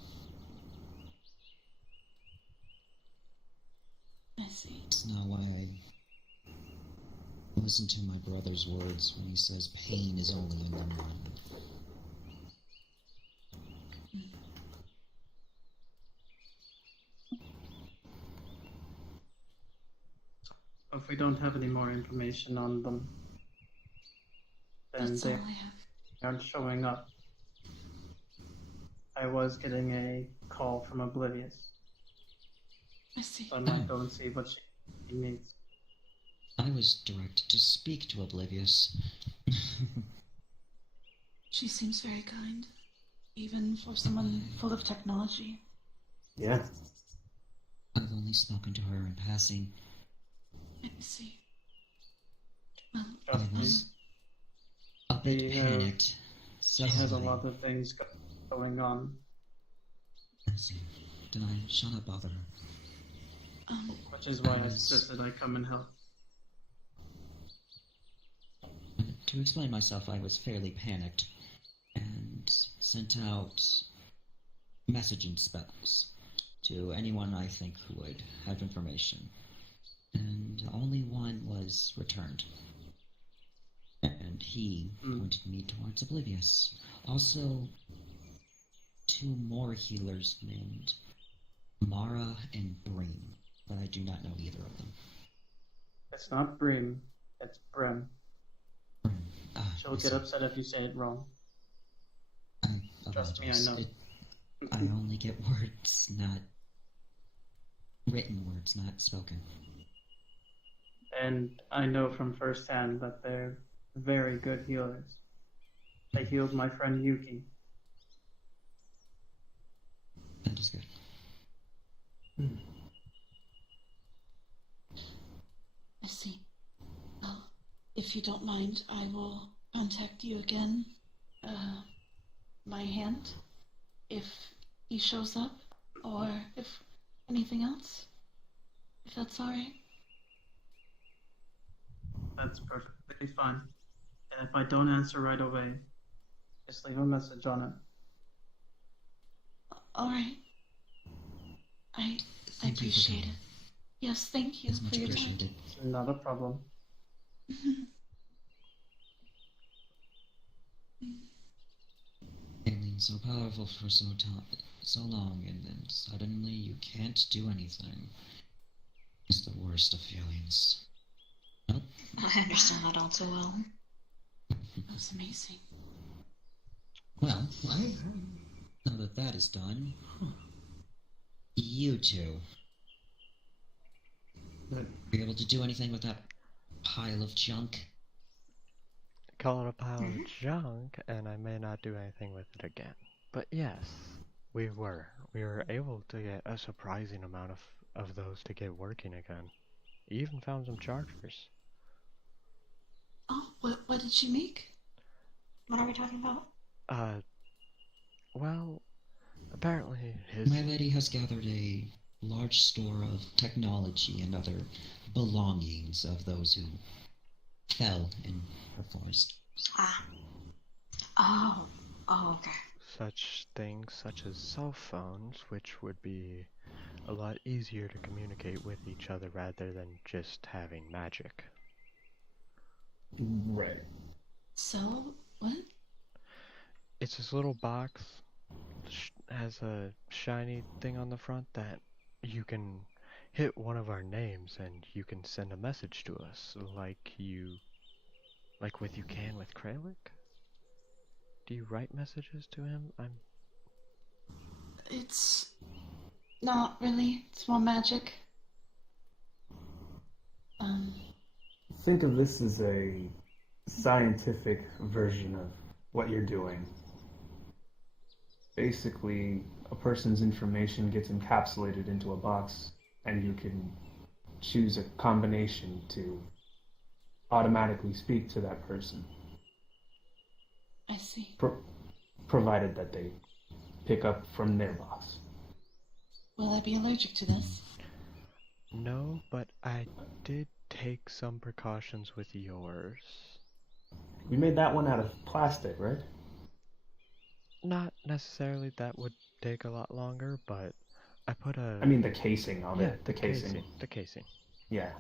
I see. It's not why I listen to my brother's words when he says pain is only in the mind. If we don't have any more information on them, then That's they all I have. aren't showing up. I was getting a call from Oblivious. I see. So I might go and see what she needs. I was directed to speak to Oblivious. She seems very kind, even for someone full of technology. Yeah. I've only spoken to her in passing. I see. Well, Trust I me, was a bit panicked. So she has a lot of things going on. I see. Then I shall not bother her. Which is why I suggested I come and help. To explain myself, I was fairly panicked and sent out messaging spells to anyone I think who would have information. And only one was returned. And he pointed me towards Oblivious. Also, 2 more healers named Mara and Bream, but I do not know either of them. It's not Bream, it's Brem. Bream. She'll get upset if you say it wrong. Trust me, I know. I only get words, not written words, not spoken. And I know from firsthand that they're very good healers. They healed my friend Yuki. That is good. I see. Well, if you don't mind, I will contact you again. My hand, if he shows up, or if anything else. If that's alright. That's perfectly fine. And if I don't answer right away, just leave a message on it. Alright. I appreciate it. Yes, thank you It's much for your time. appreciated. Not a problem. Alien so powerful for so long, and then suddenly you can't do anything. It's the worst of feelings. Nope. I understand that all too well. That was amazing. Well, now that that is done, you two. Be able to do anything with that pile of junk? Call it a pile of junk, and I may not do anything with it again. But yes, we were able to get a surprising amount of those to get working again. Even found some chargers. Oh, what did she make? What are we talking about? Well, apparently his... My lady has gathered a large store of technology and other belongings of those who fell in her forest. Oh, okay. Such things such as cell phones, which would be a lot easier to communicate with each other rather than just having magic. Right. So, what? It's this little box has a shiny thing on the front that you can hit one of our names and you can send a message to us, like you can with Crailek? Do you write messages to him? It's not really. It's more magic. Think of this as a scientific version of what you're doing. Basically, a person's information gets encapsulated into a box, and you can choose a combination to automatically speak to that person. I see. Provided that they pick up from their box. Will I be allergic to this? No, but I did take some precautions with yours. We made that one out of plastic, right? Not necessarily, that would take a lot longer, but I put a... I mean the casing of it. The casing. The casing. Yeah.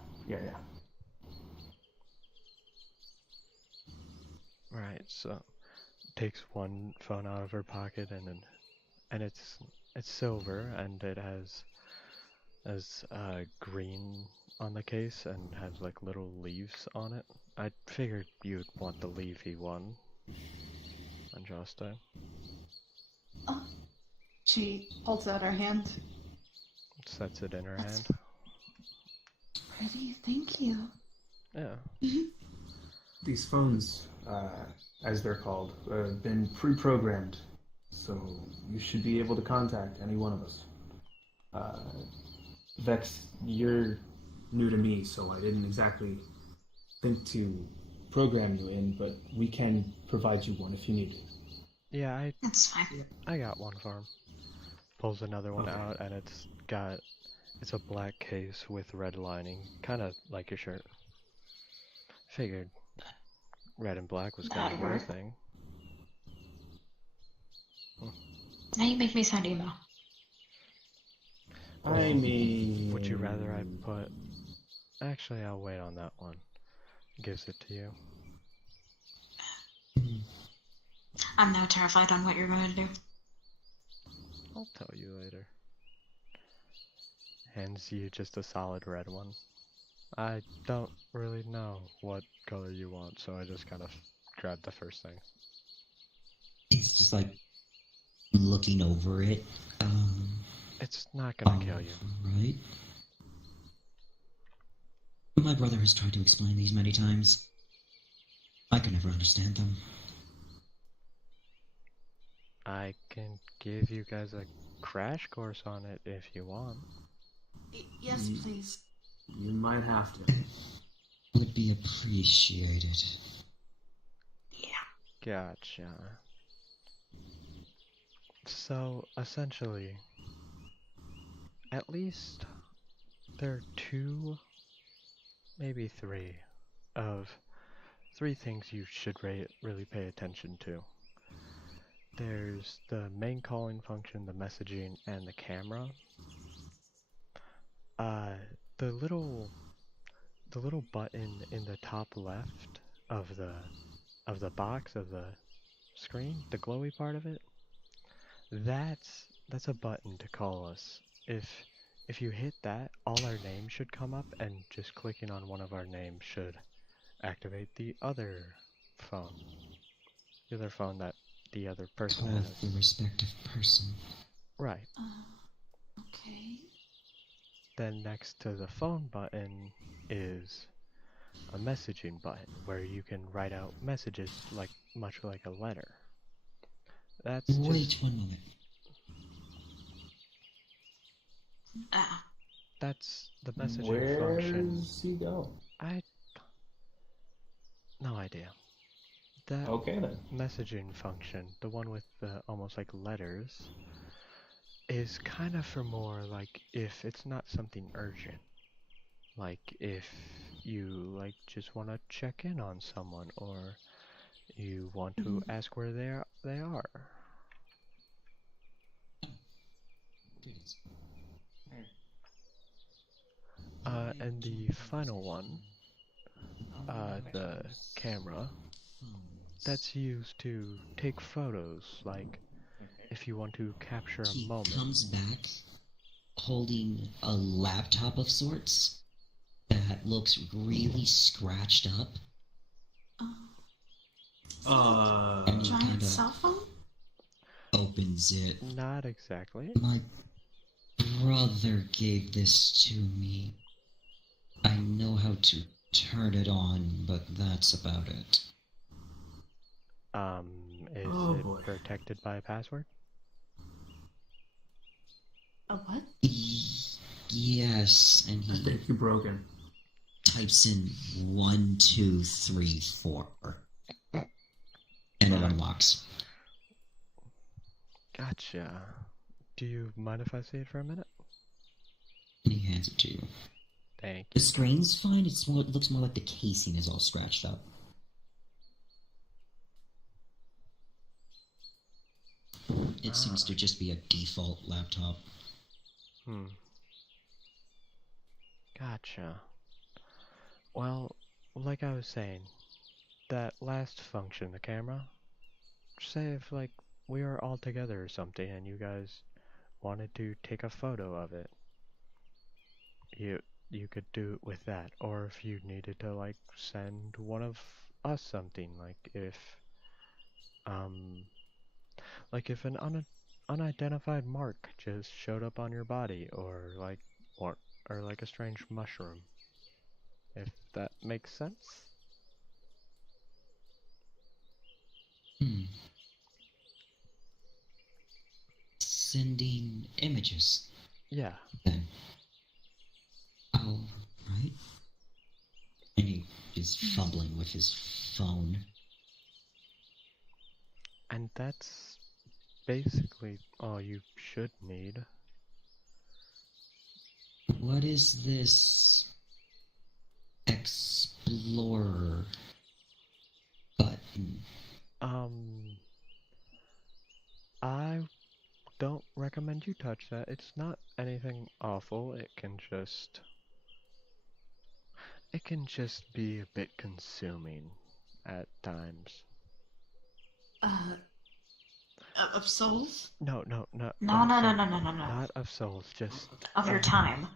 Right, so takes one phone out of her pocket and it's silver and it has green on the case and has like little leaves on it. I figured you'd want the leafy one. And Josta. Oh. She holds out her hand. Sets it in her hand. Pretty, thank you. Yeah. These phones, as they're called, have been pre-programmed, so you should be able to contact any one of us. Vex, you're new to me, so I didn't exactly think to program you in, but we can provide you one if you need it. Yeah, That's fine. I got one for him. Pulls another one out, and it's a black case with red lining, kind of like your shirt. Figured red and black was gonna be your thing. Now you make me sound emo. I mean... Would you rather I put... Actually, I'll wait on that one. Gives it to you. I'm now terrified on what you're going to do. I'll tell you later. Hands you just a solid red one. I don't really know what color you want, so I just kind of grabbed the first thing. He's just like looking over it. It's not gonna kill you. Right. My brother has tried to explain these many times. I can never understand them. I can give you guys a crash course on it if you want. Yes, please. You might have to. Would be appreciated. Yeah. Gotcha. So, essentially, at least there are two, maybe three things you should really pay attention to. There's the main calling function, the messaging, and the camera. The little button in the top left of the box of the screen, the glowy part of it, that's a button to call us. If you hit that, all our names should come up, and just clicking on one of our names should activate the other phone. The other phone that the other person has. The respective person. Right. Okay. Then next to the phone button is a messaging button where you can write out messages much like a letter. Wait 1 moment. That's the messaging function. Where's he go? No idea. That Okay then. messaging function, the one with the almost like letters, is kind of for more like if it's not something urgent. Like if you just want to check in on someone, or you want to ask where they are. And the final one, the camera, that's used to take photos. Like if you want to capture a He moment. comes back holding a laptop of sorts that looks really scratched up. And he Giant kind of cell phone? opens it. Not exactly. My brother gave this to me. I know how to turn it on, but that's about it. Is Oh, it boy. protected by a password? A what? Yes, and I he think you broke him. types in 1, 2, 3, 4. And it unlocks. Gotcha. Do you mind if I see it for a minute? And he hands it to you. Thank The you. screen's fine, it looks more like the casing is all scratched up. It seems to just be a default laptop. Gotcha. Well, like I was saying, that last function, the camera, say if, like, we were all together or something and you guys wanted to take a photo of it, you could do it with that. Or if you needed to, like, send one of us something, like if an unidentified mark just showed up on your body, or like a strange mushroom. If that makes sense? Sending images. Yeah. Then. Oh, right. And he is fumbling with his phone. And that's basically all you should need. What is this Explorer button? I don't recommend you touch that. It's not anything awful. It can just be a bit consuming at times. Of souls? No. No. Not of souls, just Of your time.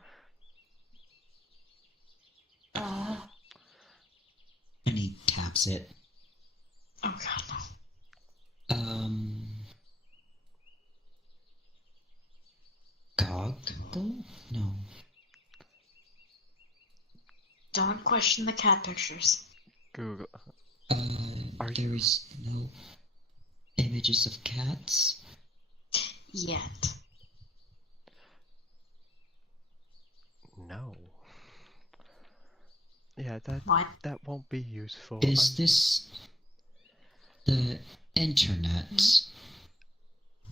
And he taps it. Oh god. Goggle? No. Don't question the cat pictures. Google. There is no images of cats? Yet. No. Yeah, that won't be useful. Is this the internet?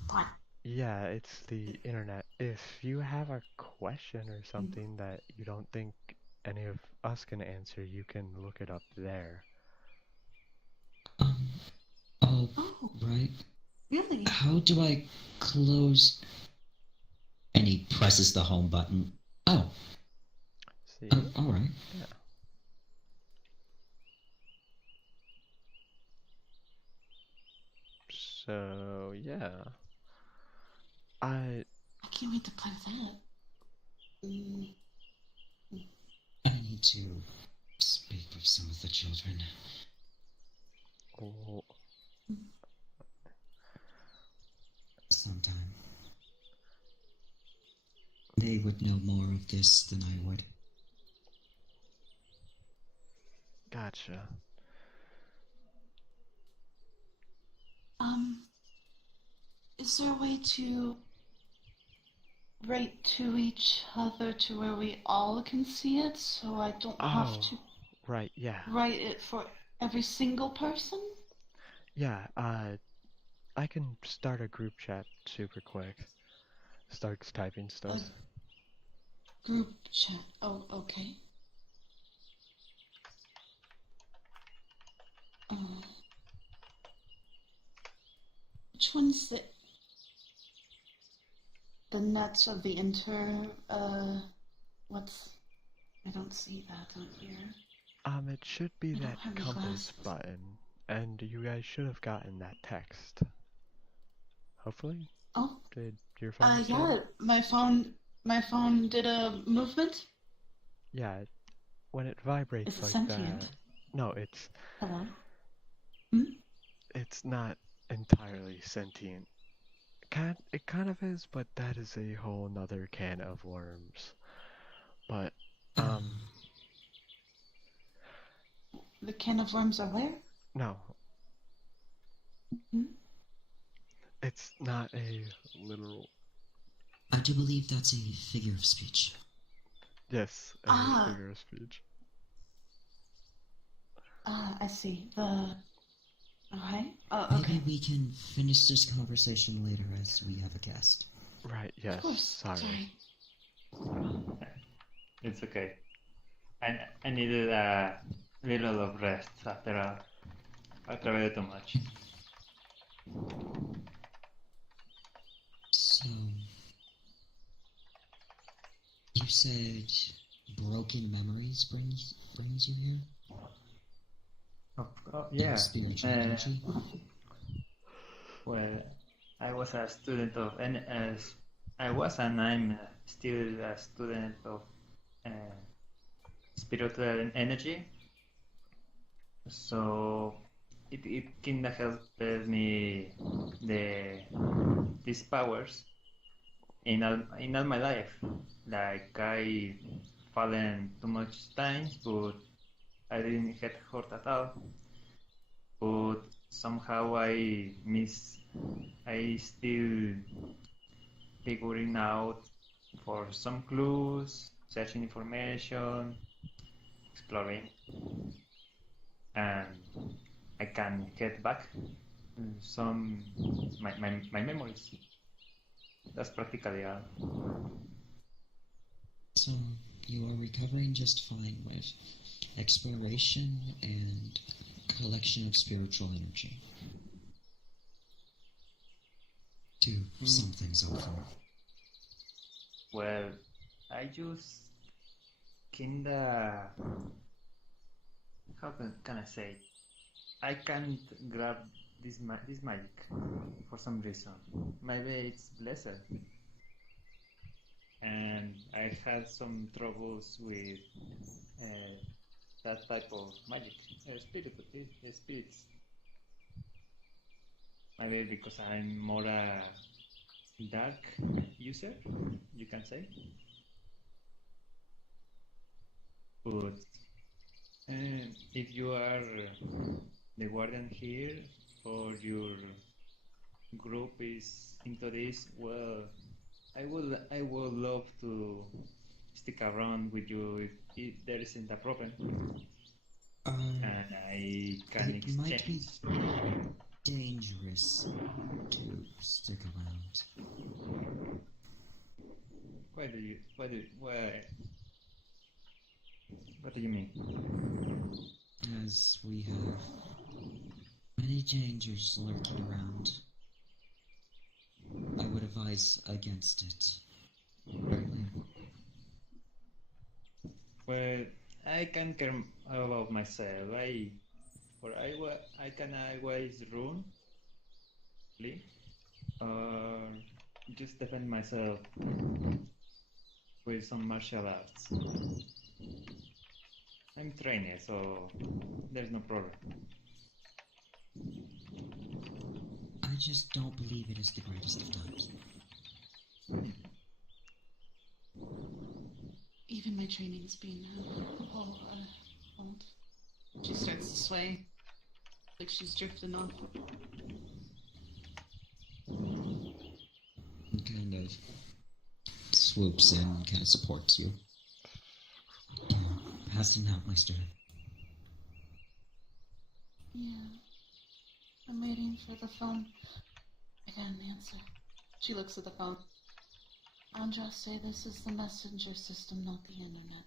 What? Yeah, it's the internet. If you have a question or something that you don't think any of us can answer, you can look it up there. Oh, right. Really? How do I close? And he presses the home button. Oh. See? Alright. Yeah. So, yeah. I can't wait to play with that. I need to speak with some of the children. Oh. Sometime. They would know more of this than I would. Gotcha. Is there a way to write to each other to where we all can see it, so I don't have to right, yeah. write it for every single person? Yeah, I can start a group chat super quick. Starts typing stuff. Group chat. Oh, okay. Which one's the nuts of the I don't see that on here. It should be I don't that have any compass glasses. button, and you guys should have gotten that text. hopefully. Oh, Did your phone scan? yeah, my phone did a movement. Yeah, when it vibrates Is it like sentient? that. No, it's Hello? it's not entirely sentient. It kind of is, but that is a whole nother can of worms. But The can of worms are where? no, Hmm? it's not a literal. I do believe that's a figure of speech. Yes, a Ah. figure of speech. I see. Okay. Oh, Maybe okay. we can finish this conversation later as we have a guest. Right, Of yes, course. sorry. It's okay. I needed a little of rest after I traveled too much. So, you said broken memories brings you here? Yeah. And spiritual energy? Well, I was a student of, and I was and I'm still a student of spiritual energy. So it kind of helped me these powers in all my life. Like I fallen too much times, but I didn't get hurt at all. But somehow I still figuring out for some clues, searching information, exploring, and I can get back some my memories. That's practically all. So, you are recovering just fine with exploration and collection of spiritual energy. To sum things up for. Well, I just kinda, how can I say? I can't grab this magic for some reason. Maybe it's blessed. And I had some troubles with that type of magic, spirits. Maybe because I'm more a dark user, you can say. But if you are the guardian here, or your group is into this, well, I would love to stick around with you if there isn't a problem, and I can It might be exchange. dangerous to stick around. What do you mean? As we have many dangers lurking around, I would advise against it. Apparently. Well, I can care about myself. I can always run, flee, or just defend myself with some martial arts. I'm trained, so there's no problem. I just don't believe it is the greatest of times. Even my training's been hold. She starts to sway, like she's drifting off. And kind of swoops in and kind of supports you. Passing out, Meister. Yeah. I'm waiting for the phone. I got an answer. She looks at the phone. I'll just say this is the messenger system, not the internet.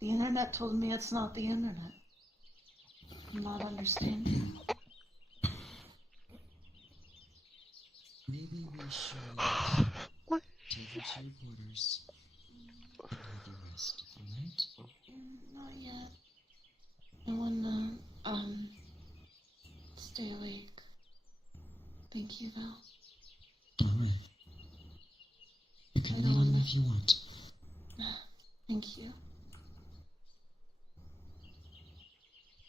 The internet told me it's not the internet. I'm not understanding. Maybe we should What? take you to your quarters and have a rest, alright? Not yet. I wanna, stay Thank you, Val. Alright. You can lean on if you want. Thank you.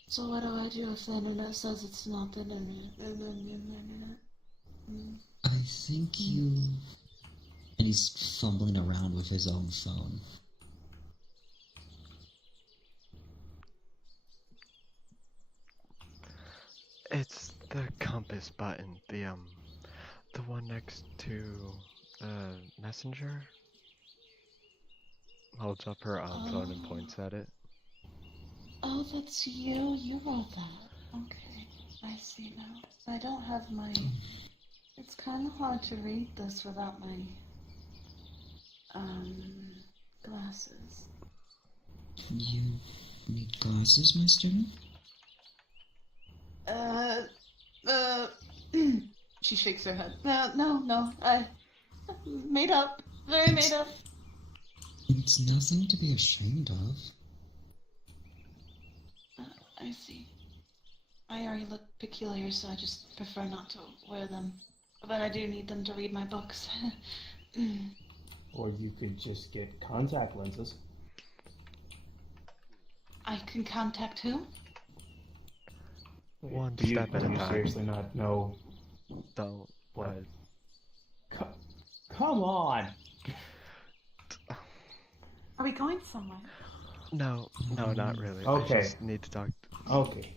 So what do I do if the internet says it's not the internet? I think you... And he's fumbling around with his own phone. It's the compass button, the one next to Messenger. Holds up her phone and points at it. Oh, that's you. You wrote that. Okay, I see now. I don't have my... It's kind of hard to read this without my, glasses. You need glasses, my student? She shakes her head. No, I... Made up. Very made up. It's nothing to be ashamed of. I see. I already look peculiar, so I just prefer not to wear them. But I do need them to read my books. Or you could just get contact lenses. I can contact who? One Do step at a you time. seriously not know? Don't. What? Come on! Are we going somewhere? No, not really. Okay. I just need to talk. Okay.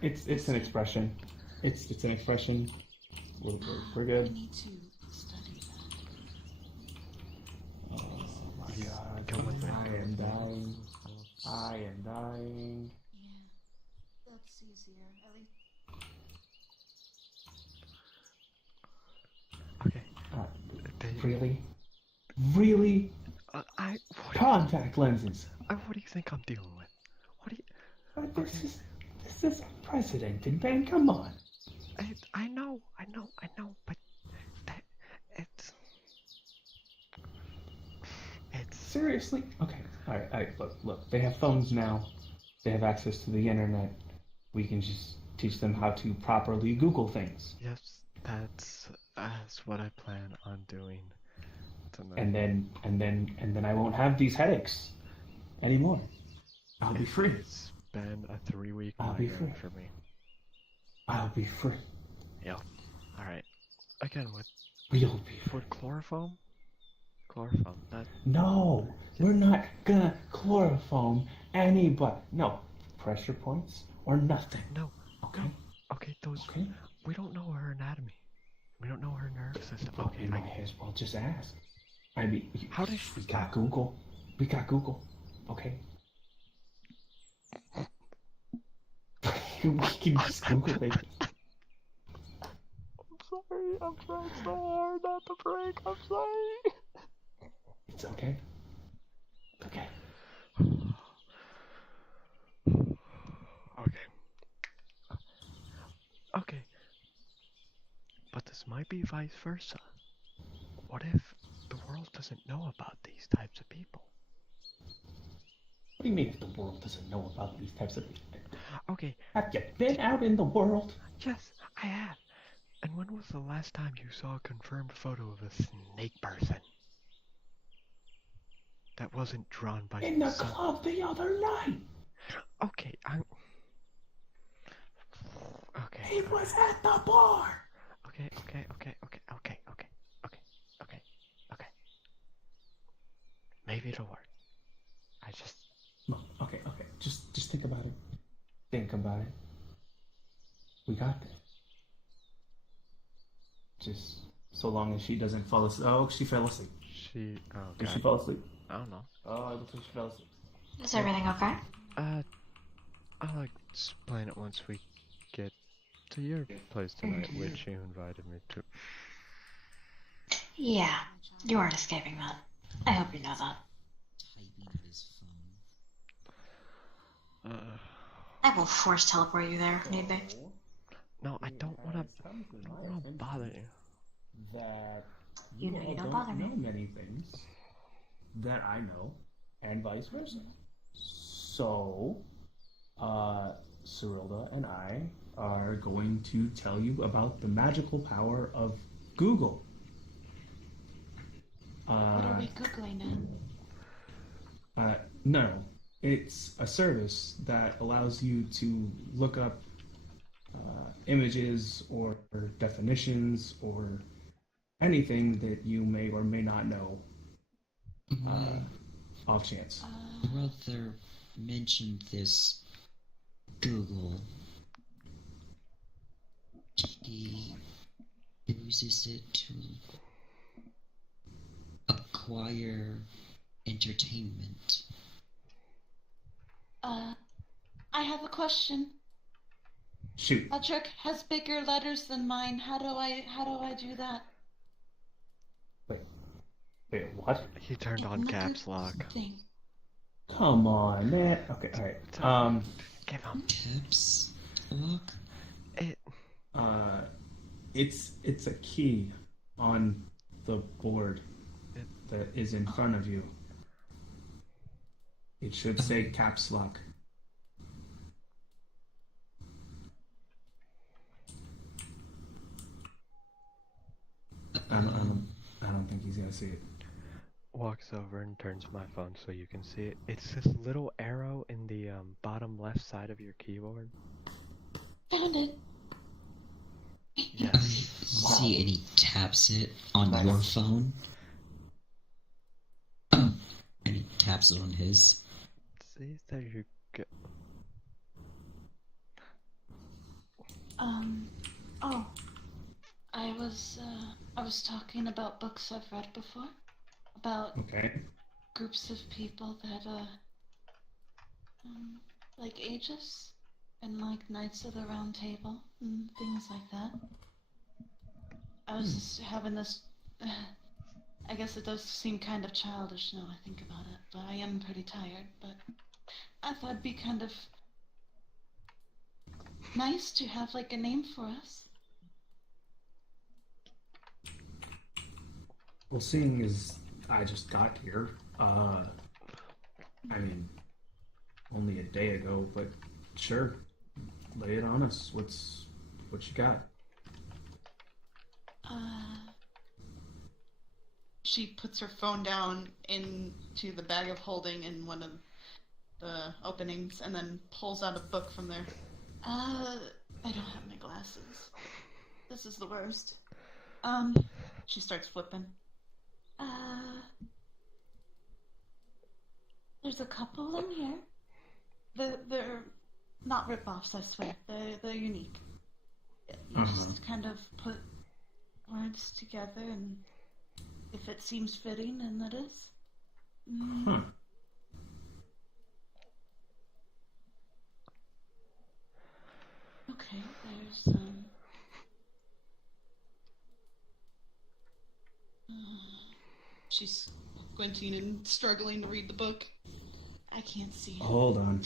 It's an expression. It's an expression. We're I good. need to study that. Oh my god. Come with me. I am dying. I am dying. Yeah, that's easier. At least. Okay. Really? Really? Contact lenses. What do you think I'm dealing with? What do you? This is unprecedented, man. Come on. I know, but it's Seriously? Okay. All right. Look. They have phones now. They have access to the internet. We can just teach them how to properly Google things. yes, that's what I plan on doing tonight. And then I won't have these headaches anymore. I'll be free. It's been a 3-week I'll be migraine free. for me. I'll be free. Yep. All right. Again, We'll be free. with chloroform. Chloroform. That. No, we're not gonna chloroform anybody. No, pressure points or nothing. No. Okay. Okay. Those. Okay. We don't know her anatomy. We don't know her nervous system. Well, Okay. you might as well just ask. I mean, How does we got Google? We got Google. Okay. We can just Google it. I'm trying so hard not to break. I'm sorry. It's okay. Okay. Okay. But this might be vice versa. What if the world doesn't know about these types of people? What do you mean if the world doesn't know about these types of people? Okay. Have you been out in the world? Yes, I have. And when was the last time you saw a confirmed photo of a snake person? That wasn't drawn by In the club the other night. Okay, Okay. He was at the bar. Okay. Maybe it'll work. Okay. Just think about it. Think about it. We got this. Just so long as she doesn't fall asleep. Oh, she fell asleep. Did she fall asleep? I don't know. Oh, I looks like she fell asleep. Is everything okay? I'll explain it once we get to your place tonight, which you invited me to. Yeah, you aren't escaping that. I hope you know that. Typing at his phone. I will force teleport you there, if need be. No, I don't want to bother you. That You know you don't bother me. know many things that I know, and vice versa. So, Cyrilda and I are going to tell you about the magical power of Google. What are we Googling now? No, it's a service that allows you to look up images or definitions or anything that you may or may not know off chance. Brother mentioned this Google. He uses it to acquire entertainment. I have a question. Shoot. Patrick has bigger letters than mine. How do I do that? Wait, what? He turned on caps lock. Thing. Come on, man. Okay, alright. Give him. Caps lock? It's a key on the board that is in front of you. It should say caps lock. I don't think he's gonna see it. Walks over and turns my phone so you can see it. It's this little arrow in the bottom left side of your keyboard. Found it. Yes. I see, and he taps it on your phone. And he taps it on his. See, there you go. Oh. I was talking about books I've read before. About groups of people that, like Aegis, and like Knights of the Round Table, and things like that. I was just having this, I guess it does seem kind of childish now I think about it, but I am pretty tired, but I thought it'd be kind of nice to have like a name for us. Well, seeing as I just got here, I mean, only a day ago, but sure, lay it on us. What you got? She puts her phone down into the bag of holding in one of the openings and then pulls out a book from there. I don't have my glasses. This is the worst. She starts flipping. There's a couple in here. They're not rip-offs, I swear. They're unique. You just kind of put words together, and if it seems fitting, then it is. Okay, there's she's squinting and struggling to read the book. I can't see. Hold on.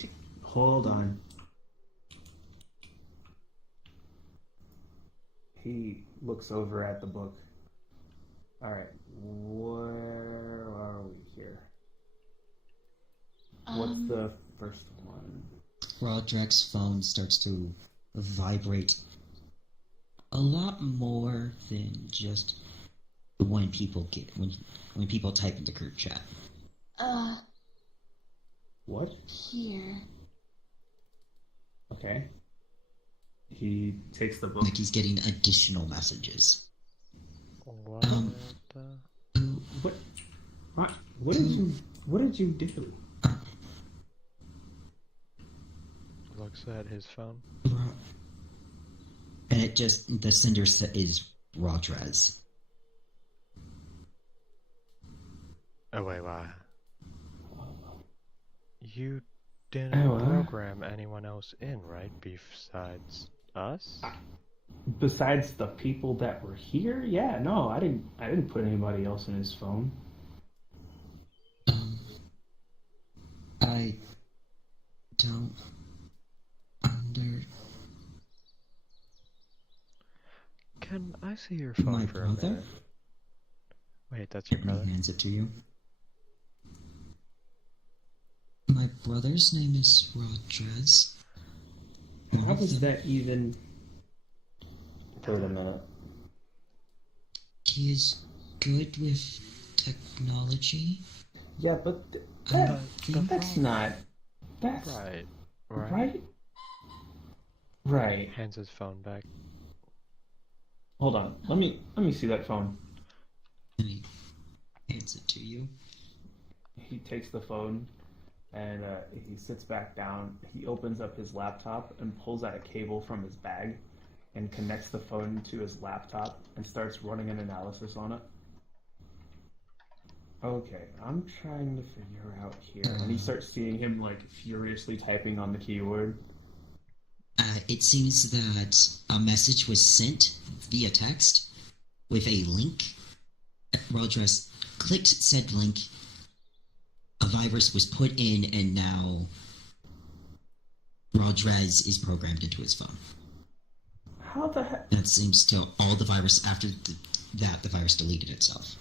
He looks over at the book. Alright, where are we here? What's the first one? Roderick's phone starts to vibrate a lot more than just when people when people type into group chat. What? Here. Okay. He takes the book. Like he's getting additional messages. What? What did you do? Looks at his phone. And it just, the sender is Rodrez. Oh wait, why? You didn't program anyone else in, right? Besides us? Besides the people that were here? Yeah, no, I didn't put anybody else in his phone. I don't Can I see your phone My for brother? a minute? Wait, that's your brother? He hands it to you. My brother's name is Rodrez. How was that even? Wait a minute. He is good with technology. Yeah, but that's not. That's Right. right. Right. Hands his phone back. Hold on. Let me see that phone. And he hands it to you. He takes the phone and he sits back down. He opens up his laptop and pulls out a cable from his bag and connects the phone to his laptop and starts running an analysis on it. Okay, I'm trying to figure out here. And he starts seeing him like furiously typing on the keyboard. It seems that a message was sent via text with a link. Rodrez clicked said link. A virus was put in, and now Rodrez is programmed into his phone. How the heck? That seems to all the virus after that the virus deleted itself.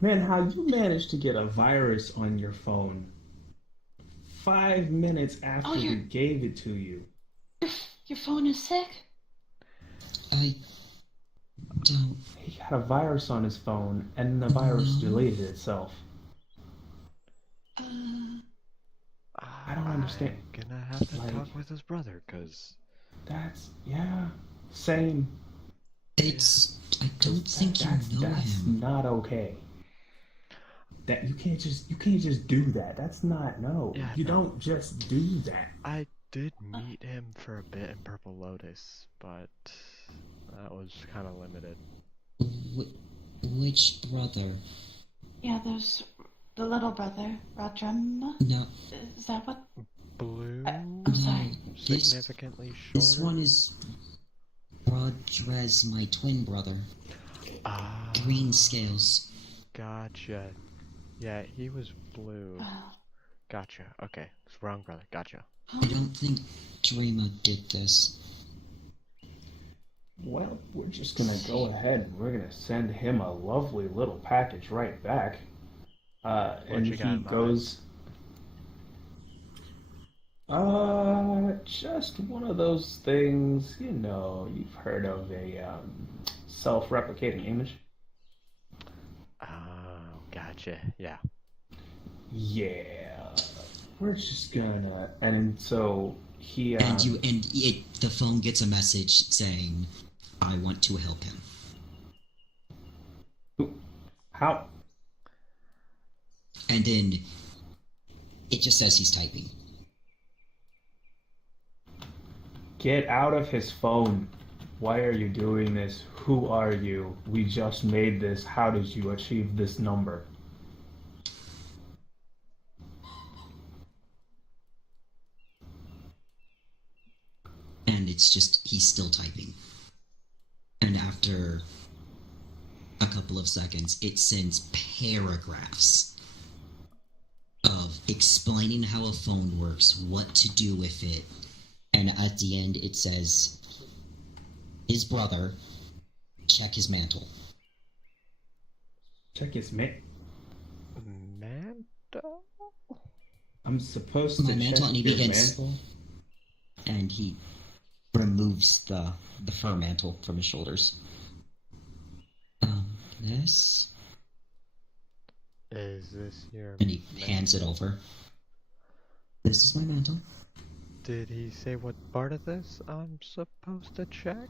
Man, how you managed to get a virus on your phone 5 minutes after we gave it to you? Your phone is sick? I don't. He got a virus on his phone, and the virus deleted itself. I don't understand. I'm gonna have to Like- talk with his brother, cause That's same. It's. I don't think you know That's him. not okay. That you can't just do that. That's not Yeah, You no. don't just do that. I did meet him for a bit in Purple Lotus, but that was kind of limited. Which brother? Yeah, there's the little brother, Rodrum. No, Is that what? Blue, I'm sorry. This, significantly shorter. this one is Rodrez, my twin brother. Ah, Green scales. gotcha. Yeah, he was blue. Oh. Gotcha. Okay, it's wrong brother. Gotcha. I don't think Dreamer did this. Well, we're just gonna go ahead and we're gonna send him a lovely little package right back. And you he got in mind? goes. Just one of those things, you've heard of a self-replicating image. Oh, gotcha. Yeah. Yeah, we're just gonna, and so he. The phone gets a message saying, "I want to help him." How? And then it just says he's typing. Get out of his phone. Why are you doing this? Who are you? We just made this. How did you achieve this number? And it's just, he's still typing. And after a couple of seconds, it sends paragraphs of explaining how a phone works, what to do with it. And at the end, it says, his brother, check his mantle. Check his Mantle? I'm supposed My to mantle, check and he your begins. mantle? And he removes the fur mantle from his shoulders. This? Is this your And he hands it over. This is my mantle. Did he say what part of this I'm supposed to check?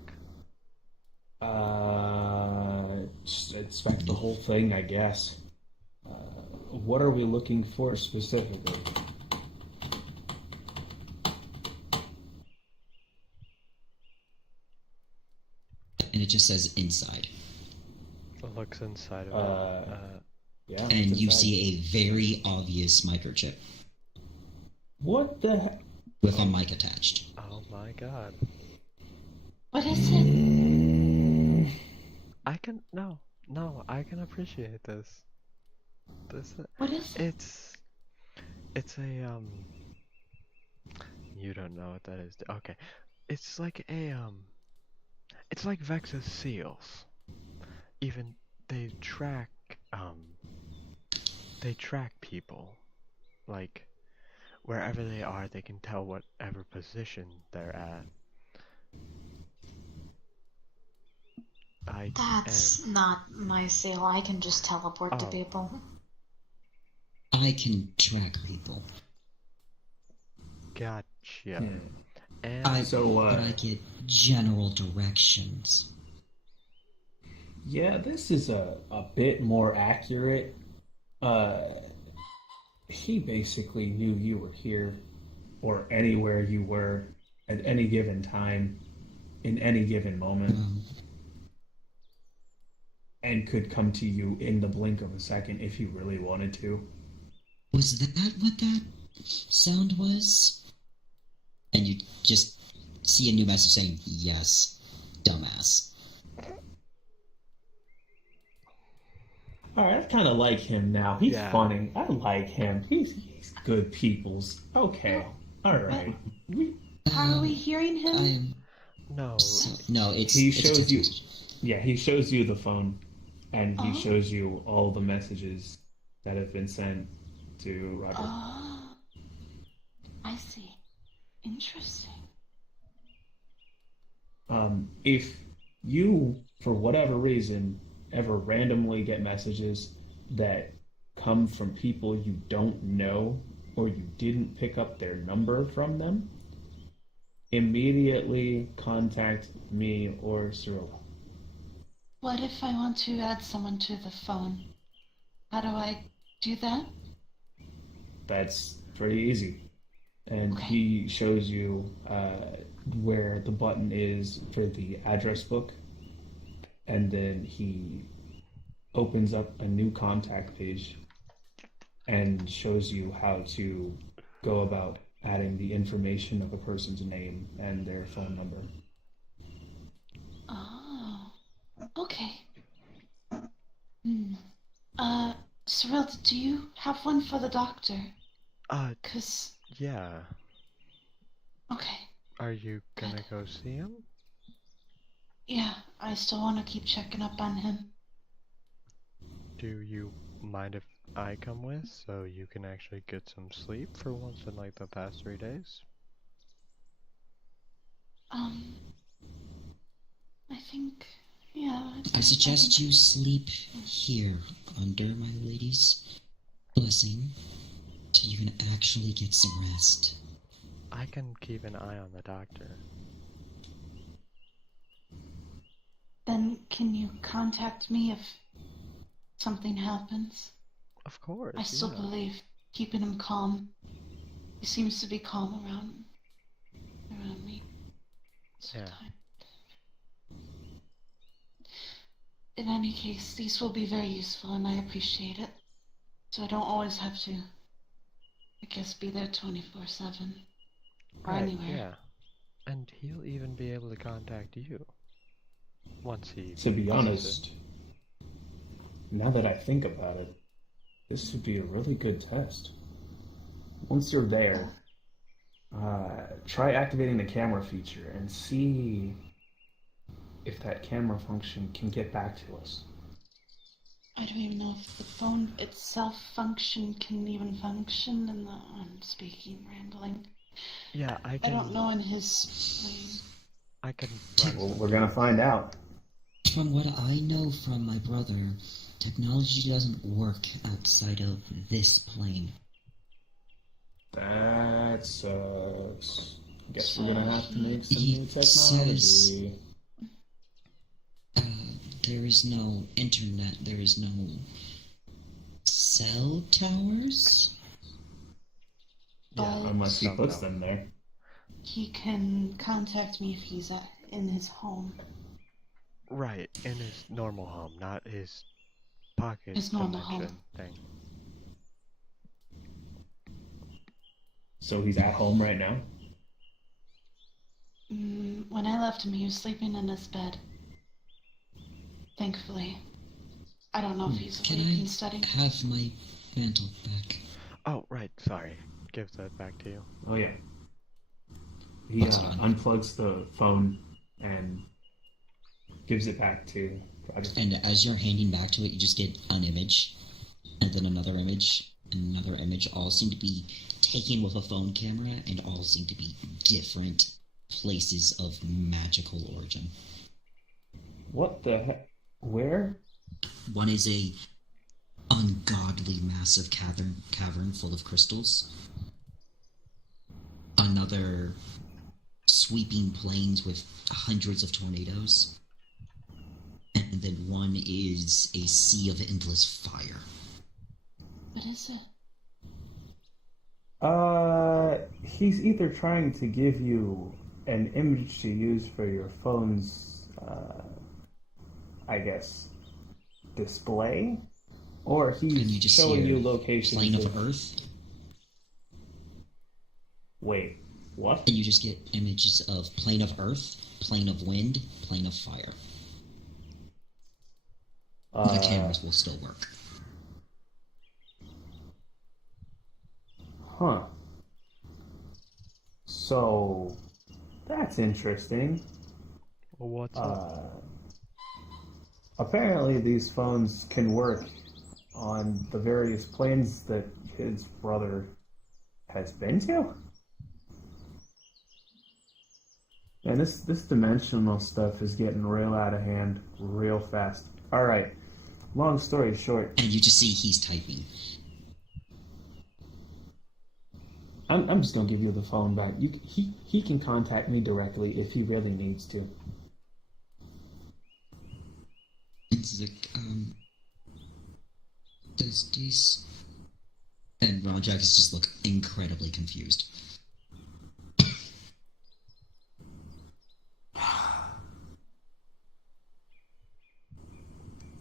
Just inspect the whole thing, I guess. What are we looking for specifically? And it just says inside. It looks inside of it. Yeah. And it's you inside. see a very obvious microchip What the heck? with a mic attached. Oh my god. What is it? I can I can appreciate this. What is it? It's a you don't know what that is. Okay. It's like a it's like Vex's seals. Even they track people. Like wherever they are, they can tell whatever position they're at. That's not my skill. I can just teleport to people. I can track people. Gotcha. Yeah. And but I get general directions. Yeah, this is a bit more accurate. He basically knew you were here or anywhere you were at any given time, in any given moment, and could come to you in the blink of a second if he really wanted to. Was that what that sound was? And you just see a new message saying, yes, dumbass. Alright, I kind of like him now. He's Yeah. funny. I like him. He's good peoples. Okay. Alright. How are we hearing him? No. No, it's He it's a shows text you. message. Yeah, he shows you the phone, and he Oh. shows you all the messages that have been sent to Roger. Oh, I see. Interesting. If you, for whatever reason, ever randomly get messages that come from people you don't know or you didn't pick up their number from them, immediately contact me or Cyrilla. What if I want to add someone to the phone? How do I do that? That's pretty easy. And Okay. he shows you where the button is for the address book. And then he opens up a new contact page and shows you how to go about adding the information of a person's name and their phone number. Oh, okay. Cyril, do you have one for the doctor? 'Cause, Yeah. okay. Are you gonna Good. go see him? Yeah, I still want to keep checking up on him. Do you mind if I come with so you can actually get some sleep for once in like the past 3 days? I think, yeah. I suggest you sleep here under my lady's blessing so you can actually get some rest. I can keep an eye on the doctor. Then can you contact me if something happens? Of course. I still yeah. believe keeping him calm. He seems to be calm around me. Yeah. Sometimes. In any case, these will be very useful and I appreciate it. So I don't always have to, I guess, be there 24/7 or Right, anywhere. Yeah. And he'll even be able to contact you. Once he To be uses honest, it. now that I think about it, this would be a really good test. Once you're there, try activating the camera feature and see if that camera function can get back to us. I don't even know if the phone itself can even function in the... I'm speaking, rambling. Yeah, I I can. don't know in his... I can. Well, we're gonna find out. From what I know from my brother, technology doesn't work outside of this plane. That sucks. Guess we're gonna have to make some He new says- technology. There is no internet, there is no cell towers? Yeah, Unless he Don't puts know. them there. He can contact me if he's in his home. Right, in his normal home, not his pocket His normal dimension home. thing. So he's at home right now? When I left him, he was sleeping in his bed. Thankfully. I don't know if he's Can awake I and studying. have my mantle back? Oh, right, sorry. Give that back to you. Oh yeah. He What's it on? unplugs the phone and gives it back to Roger. And as you're handing back to it, you just get an image, and then another image, and another image all seem to be taken with a phone camera and all seem to be different places of magical origin. What the heck? Where? One is a ungodly massive cavern full of crystals. Another sweeping plains with hundreds of tornadoes. And then one is a sea of endless fire. What is it? He's either trying to give you an image to use for your phone's, I guess, display, or he's just showing you locations. Plane of Earth. Wait, what? And you just get images of plane of Earth, plane of wind, plane of fire. The cameras will still work. Huh. So, that's interesting. Well, what's up? Apparently these phones can work on the various planes that his brother has been to? And this dimensional stuff is getting real out of hand real fast. Alright, long story short. And you just see he's typing. I'm just gonna give you the phone back. He can contact me directly if he really needs to. It's like, does these... And Ron Jackets just look incredibly confused.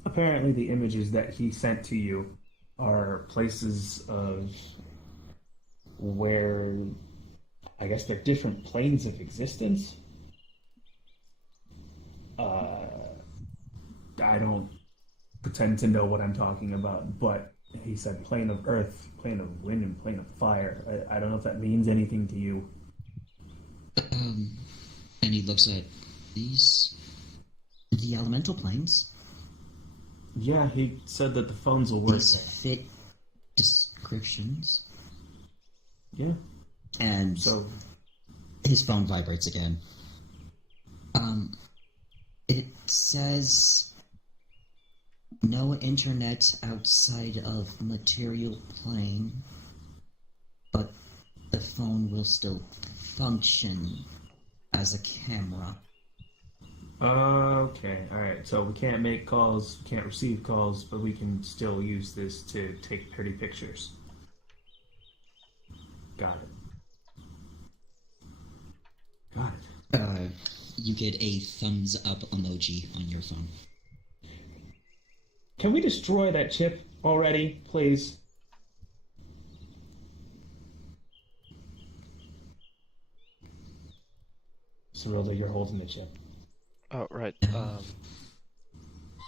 Apparently the images that he sent to you are places of where, I guess they're different planes of existence. I don't pretend to know what I'm talking about, but he said plane of earth, plane of wind, and plane of fire. I don't know if that means anything to you. And he looks at these... The elemental planes. Yeah, he said that the phones will work. These fit descriptions. Yeah. And so his phone vibrates again. It says no internet outside of material plane, but the phone will still function as a camera. Okay, alright. So we can't make calls, we can't receive calls, but we can still use this to take pretty pictures. Got it. Got it. You get a thumbs up emoji on your phone. Can we destroy that chip already, please? Cyrilda, you're holding the chip. Oh, right. No,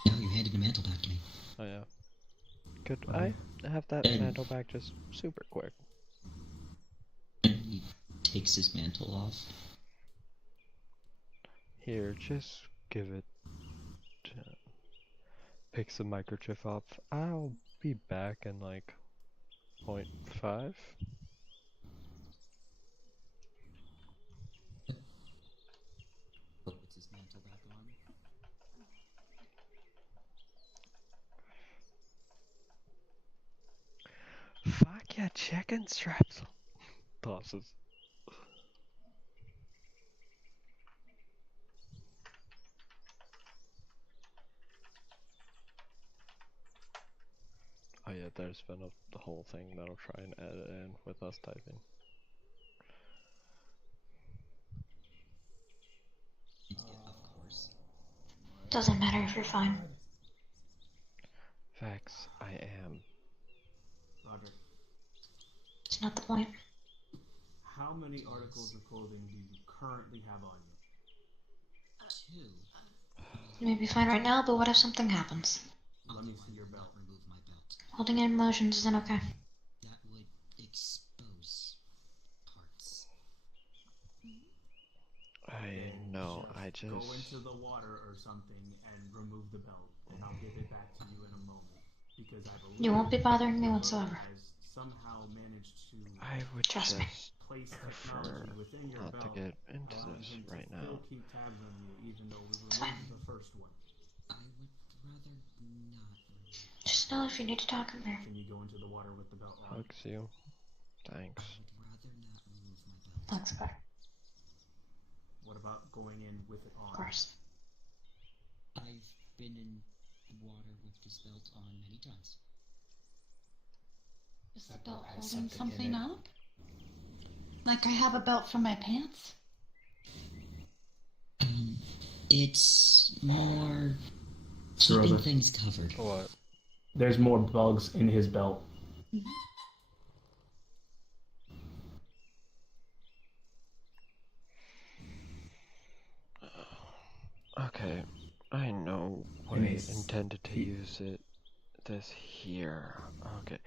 you handed the mantle back to me. Oh, yeah. Could I have that mantle back just super quick? And he takes his mantle off. Here, just give it... Picks the microchip up. I'll be back in like 0.5. Puts his mantle back on. Fuck yeah, chicken straps. Tosses. Oh yeah, there's been the whole thing that I'll try and edit in with us typing. Of course. Doesn't matter if you're fine. Facts, I am. Roger. It's not the point. How many articles of clothing do you currently have on you? 2. You may be fine right now, but what if something happens? Let me see your belt. Remove my belt. Holding in emotions isn't okay. That would expose parts. I know, I just... Go into the water or something and remove the belt, and I'll give it back to you in a moment. Because I believe You won't be bothering me whatsoever. has I would Trust me. just Place prefer technology within your not to belt, get into allowing this him to right still now. keep tabs on you, even though we fine. removed the first one. I would rather not. Just know if you need to talk in there. Can you go into the water with the belt on? Hugs you. Thanks. I would rather not remove my belt. Thanks, bye. What about going in with it on? Of course. I've been in water with this belt on many times. Is the That belt belt has holding something in something it. up? Like I have a belt for my pants? It's more Sir, keeping other- things covered. What? There's more bugs in his belt. Okay, I know And I his- intended to he- use it. This here. Okay.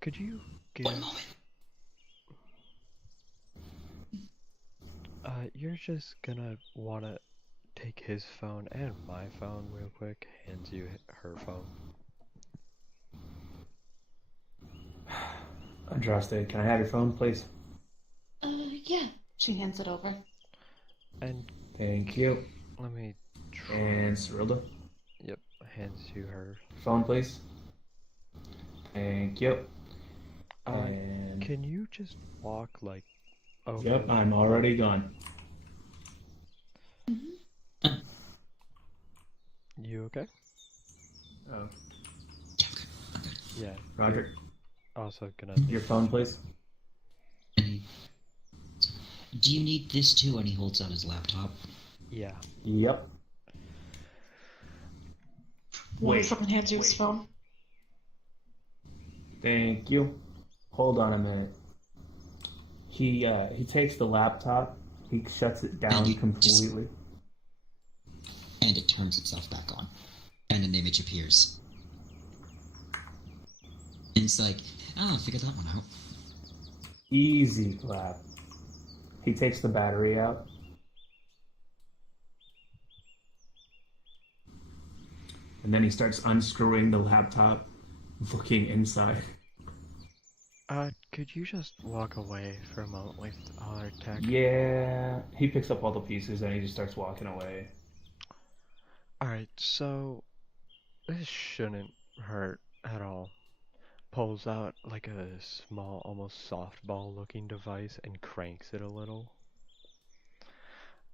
Could you give? One moment. You're just gonna wanna take his phone and my phone real quick. Hands you her phone. Andraste, can I have your phone, please? Yeah. She hands it over. And Thank you. let me try. And Cyrilda, Yep, hands you her. phone, please. Thank you. And Can you just walk like over? yep, I'm already gone. You okay? Oh, Yeah. Roger, Also gonna. your phone, please. Do you need this too? And he holds out his laptop. Yeah. Yep. One fucking hands you his phone. Thank you. Hold on a minute. He takes the laptop. He shuts it down you completely. And it turns itself back on. And an image appears. And it's like, oh, I figured that one out. Easy clap. He takes the battery out. And then he starts unscrewing the laptop, looking inside. Could you just walk away for a moment with all our tech? Yeah, he picks up all the pieces and he just starts walking away. Alright, so this shouldn't hurt at all. Pulls out like a small, almost softball looking device and cranks it a little.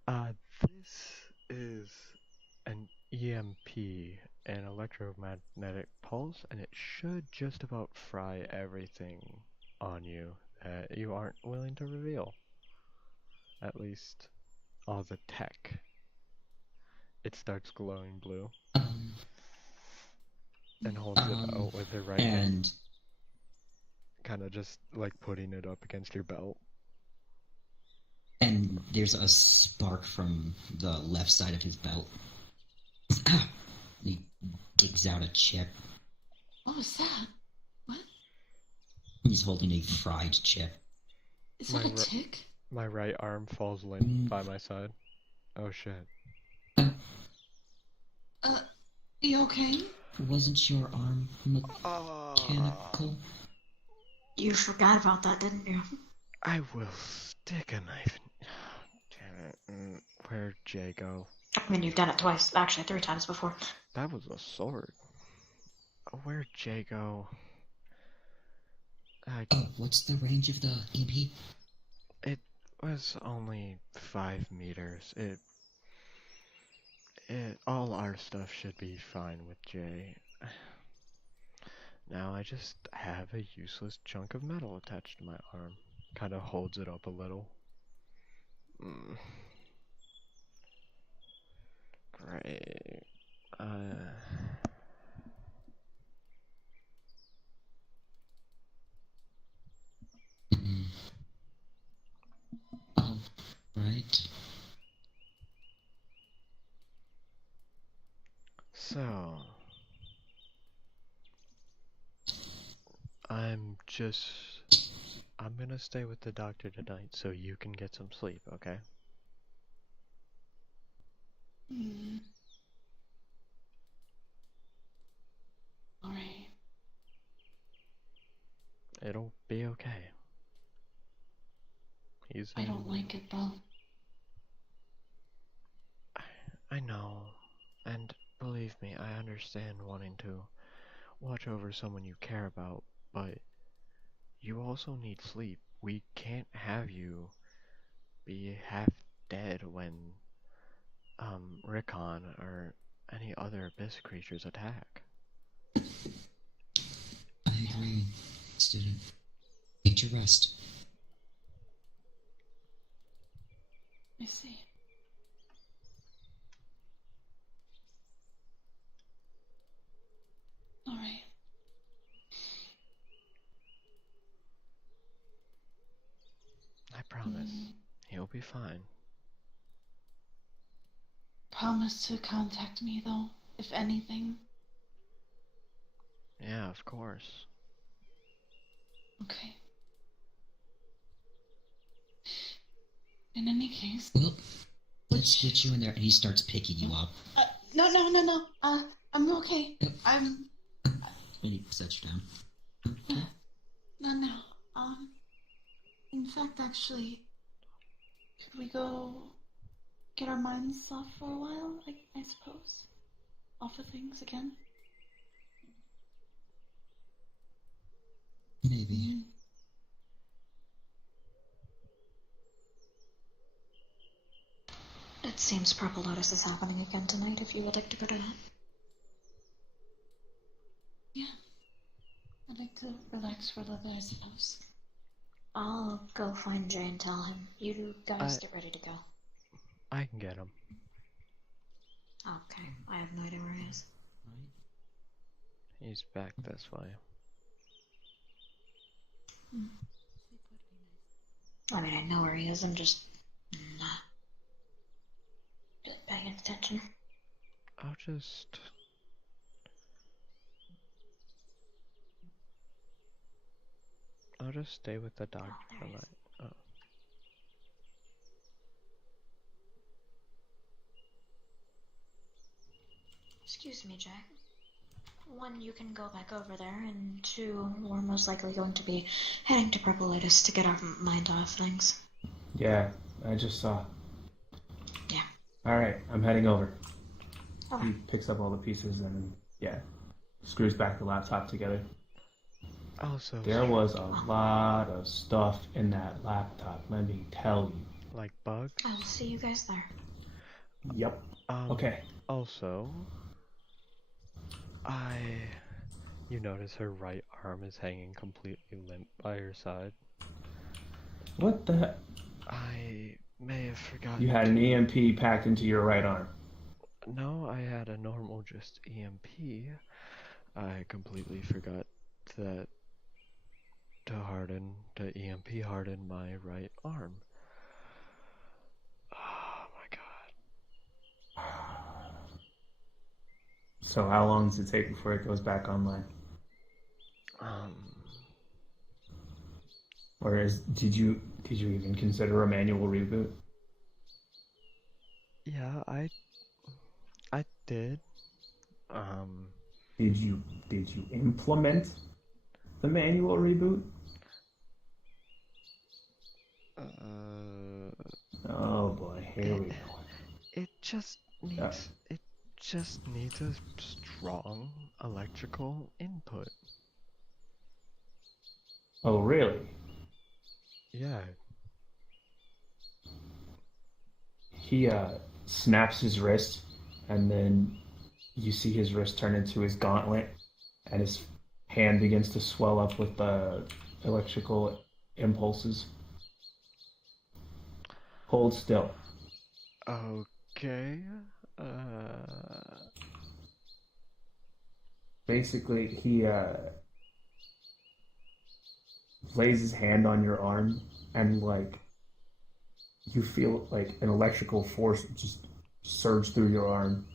This is an EMP, an electromagnetic pulse, and it should just about fry everything on you that you aren't willing to reveal. At least all the tech. It starts glowing blue and holds it out with her right hand, kind of just like putting it up against your belt. And there's a spark from the left side of his belt. He digs out a chip. What was that? What? He's holding a fried chip. Is that a tick? My right arm falls limp by my side. Oh shit. You okay? Wasn't your arm mechanical? You forgot about that, didn't you? I will stick a knife. Damn it. Where'd Jay go? I mean, you've done it twice, actually 3 times before. That was a sword. Where'd Jay go? What's the range of the EMP? It was only 5 meters. All our stuff should be fine with Jay. Now I just have a useless chunk of metal attached to my arm. Kind of holds it up a little. Great. Right. So, I'm gonna stay with the doctor tonight so you can get some sleep, okay? It'll be okay. I don't like it, though. I know. And believe me, I understand wanting to watch over someone you care about, but you also need sleep. We can't have you be half dead when, Rickon or any other abyss creatures attack. I agree, student. Need your rest. I see. All right. I promise. He'll be fine. Promise to contact me, though, if anything. Yeah, of course. Okay. In any case... Well, let's get you in there, and he starts picking you up. No. I'm okay. Yep. I'm... And he sets you down. Okay. No. In fact, actually, could we go get our minds off for a while, I suppose? Off of things again? Maybe. It seems Purple Lotus is happening again tonight, if you would like to go to that. Yeah. I'd like to relax for a little bit, I suppose. I'll go find Jay and tell him. You guys get ready to go. I can get him. Okay, I have no idea where he is. He's back this way. I mean, I know where he is, I'm just not paying attention. I'll just... stay with the doctor for the night. Oh. Excuse me, Jack. One, you can go back over there, and two, we're most likely going to be heading to Purple Lotus to get our mind off things. Yeah, I just saw. Yeah. Alright, I'm heading over. Okay. He picks up all the pieces and, yeah, screws back the laptop together. Also, There was a lot of stuff in that laptop, let me tell you. like bugs? I'll see you guys there. Yep. Okay. Also, you notice her right arm is hanging completely limp by her side. What the? I may have forgotten. You had an EMP packed into your right arm. No, I had a normal just EMP. I completely forgot that to EMP harden my right arm. Oh my god. So how long does it take before it goes back online? Or did you even consider a manual reboot? Yeah, I did. Did you implement the manual reboot? Oh boy, here we go. It just needs a strong electrical input. Oh really? Yeah. He snaps his wrist, and then you see his wrist turn into his gauntlet, and his hand begins to swell up with the electrical impulses. Hold still. Okay. Basically, he lays his hand on your arm, and like you feel like an electrical force just surge through your arm.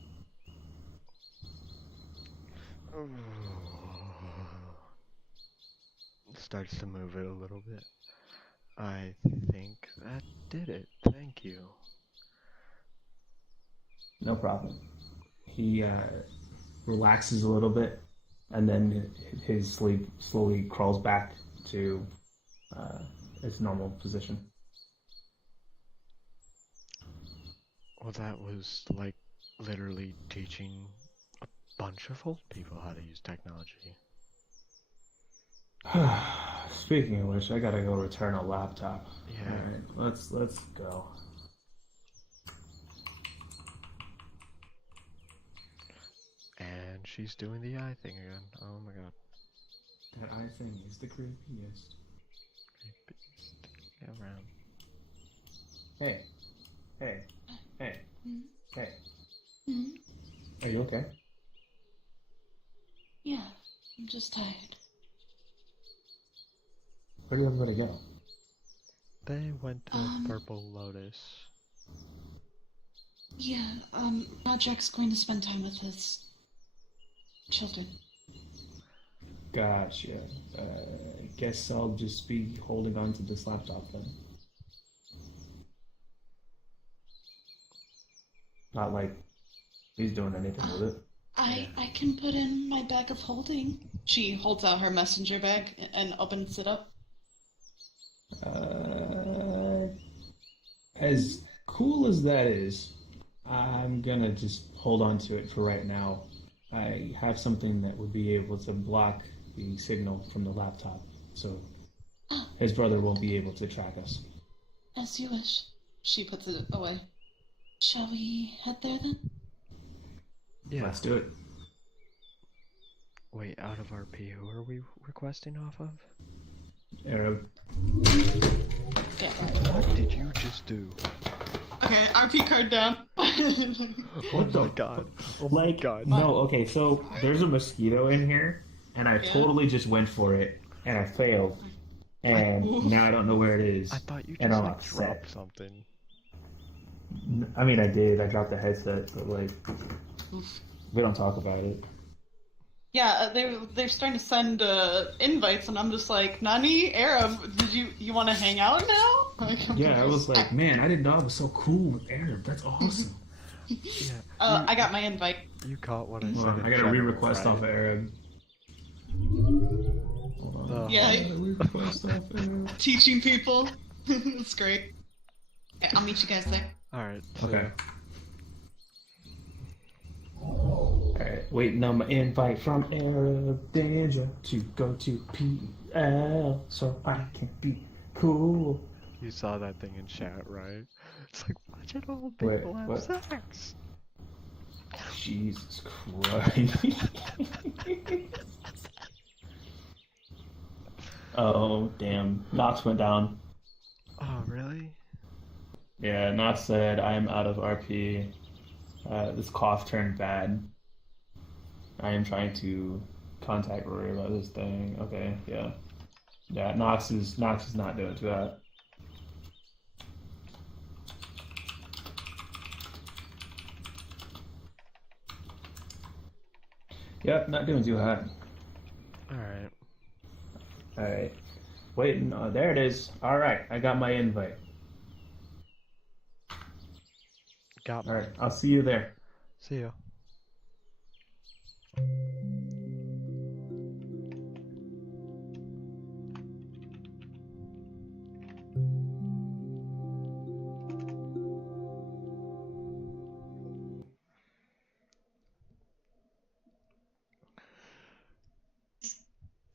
Starts to move it a little bit. I think that did it. Thank you. No problem. He relaxes a little bit, and then his sleep slowly crawls back to its normal position. Well, that was like literally teaching a bunch of old people how to use technology. Speaking of which, I gotta go return a laptop. Yeah. Alright, let's go. And she's doing the eye thing again. Oh my god. That eye thing is the creepiest. Get around. Hey. Hey. Hey. Mhm. Hey. Mhm. Are you okay? Yeah, I'm just tired. Where do everybody go? They went to Purple Lotus. Yeah, Roderick's going to spend time with his children. Gotcha. I guess I'll just be holding on to this laptop then. Not like he's doing anything with it. I can put in my bag of holding. She holds out her messenger bag and opens it up. As cool as that is, I'm gonna just hold on to it for right now. I have something that would be able to block the signal from the laptop, so his brother won't be able to track us. As you wish. She puts it away. Shall we head there then? Yeah. Let's do it. Wait, out of RP, who are we requesting off of? Arab. Yeah. What did you just do? Okay, RP card down. Oh my god. Oh my god. No, okay, so there's a mosquito in here, and I Yeah. totally just went for it, and I failed, and now I don't know where it is. I thought you and just I'm like upset. dropped something. I mean, I did. I dropped the headset, but like, we don't talk about it. Yeah, they're starting to send invites, and I'm just like, Nani, Arab, did you want to hang out now? Yeah, I was like, man, I didn't know I was so cool with Arab. That's awesome. Yeah. I got my invite. You caught what I said. Hold on, in I gotta general, re-request right? off of Arab. Hold on. Yeah. I gotta re-request off Arab. Teaching people. It's great. Okay, I'll meet you guys there. Alright. Okay. Alright, waiting on my invite from Arab Danger to go to PL so I can be cool. You saw that thing in chat, right? It's like, watching old Wait, people have what? sex. Jesus Christ. Oh, damn. Knox went down. Oh, really? Yeah, Knox said, I am out of RP. This cough turned bad. I am trying to contact Rory about this thing. Okay, yeah. Yeah, Knox is not doing too hot. Yep, not doing too hot. Alright. Alright. Waiting. Oh, there it is. Alright, I got my invite. Got me. Alright, I'll see you there. See ya.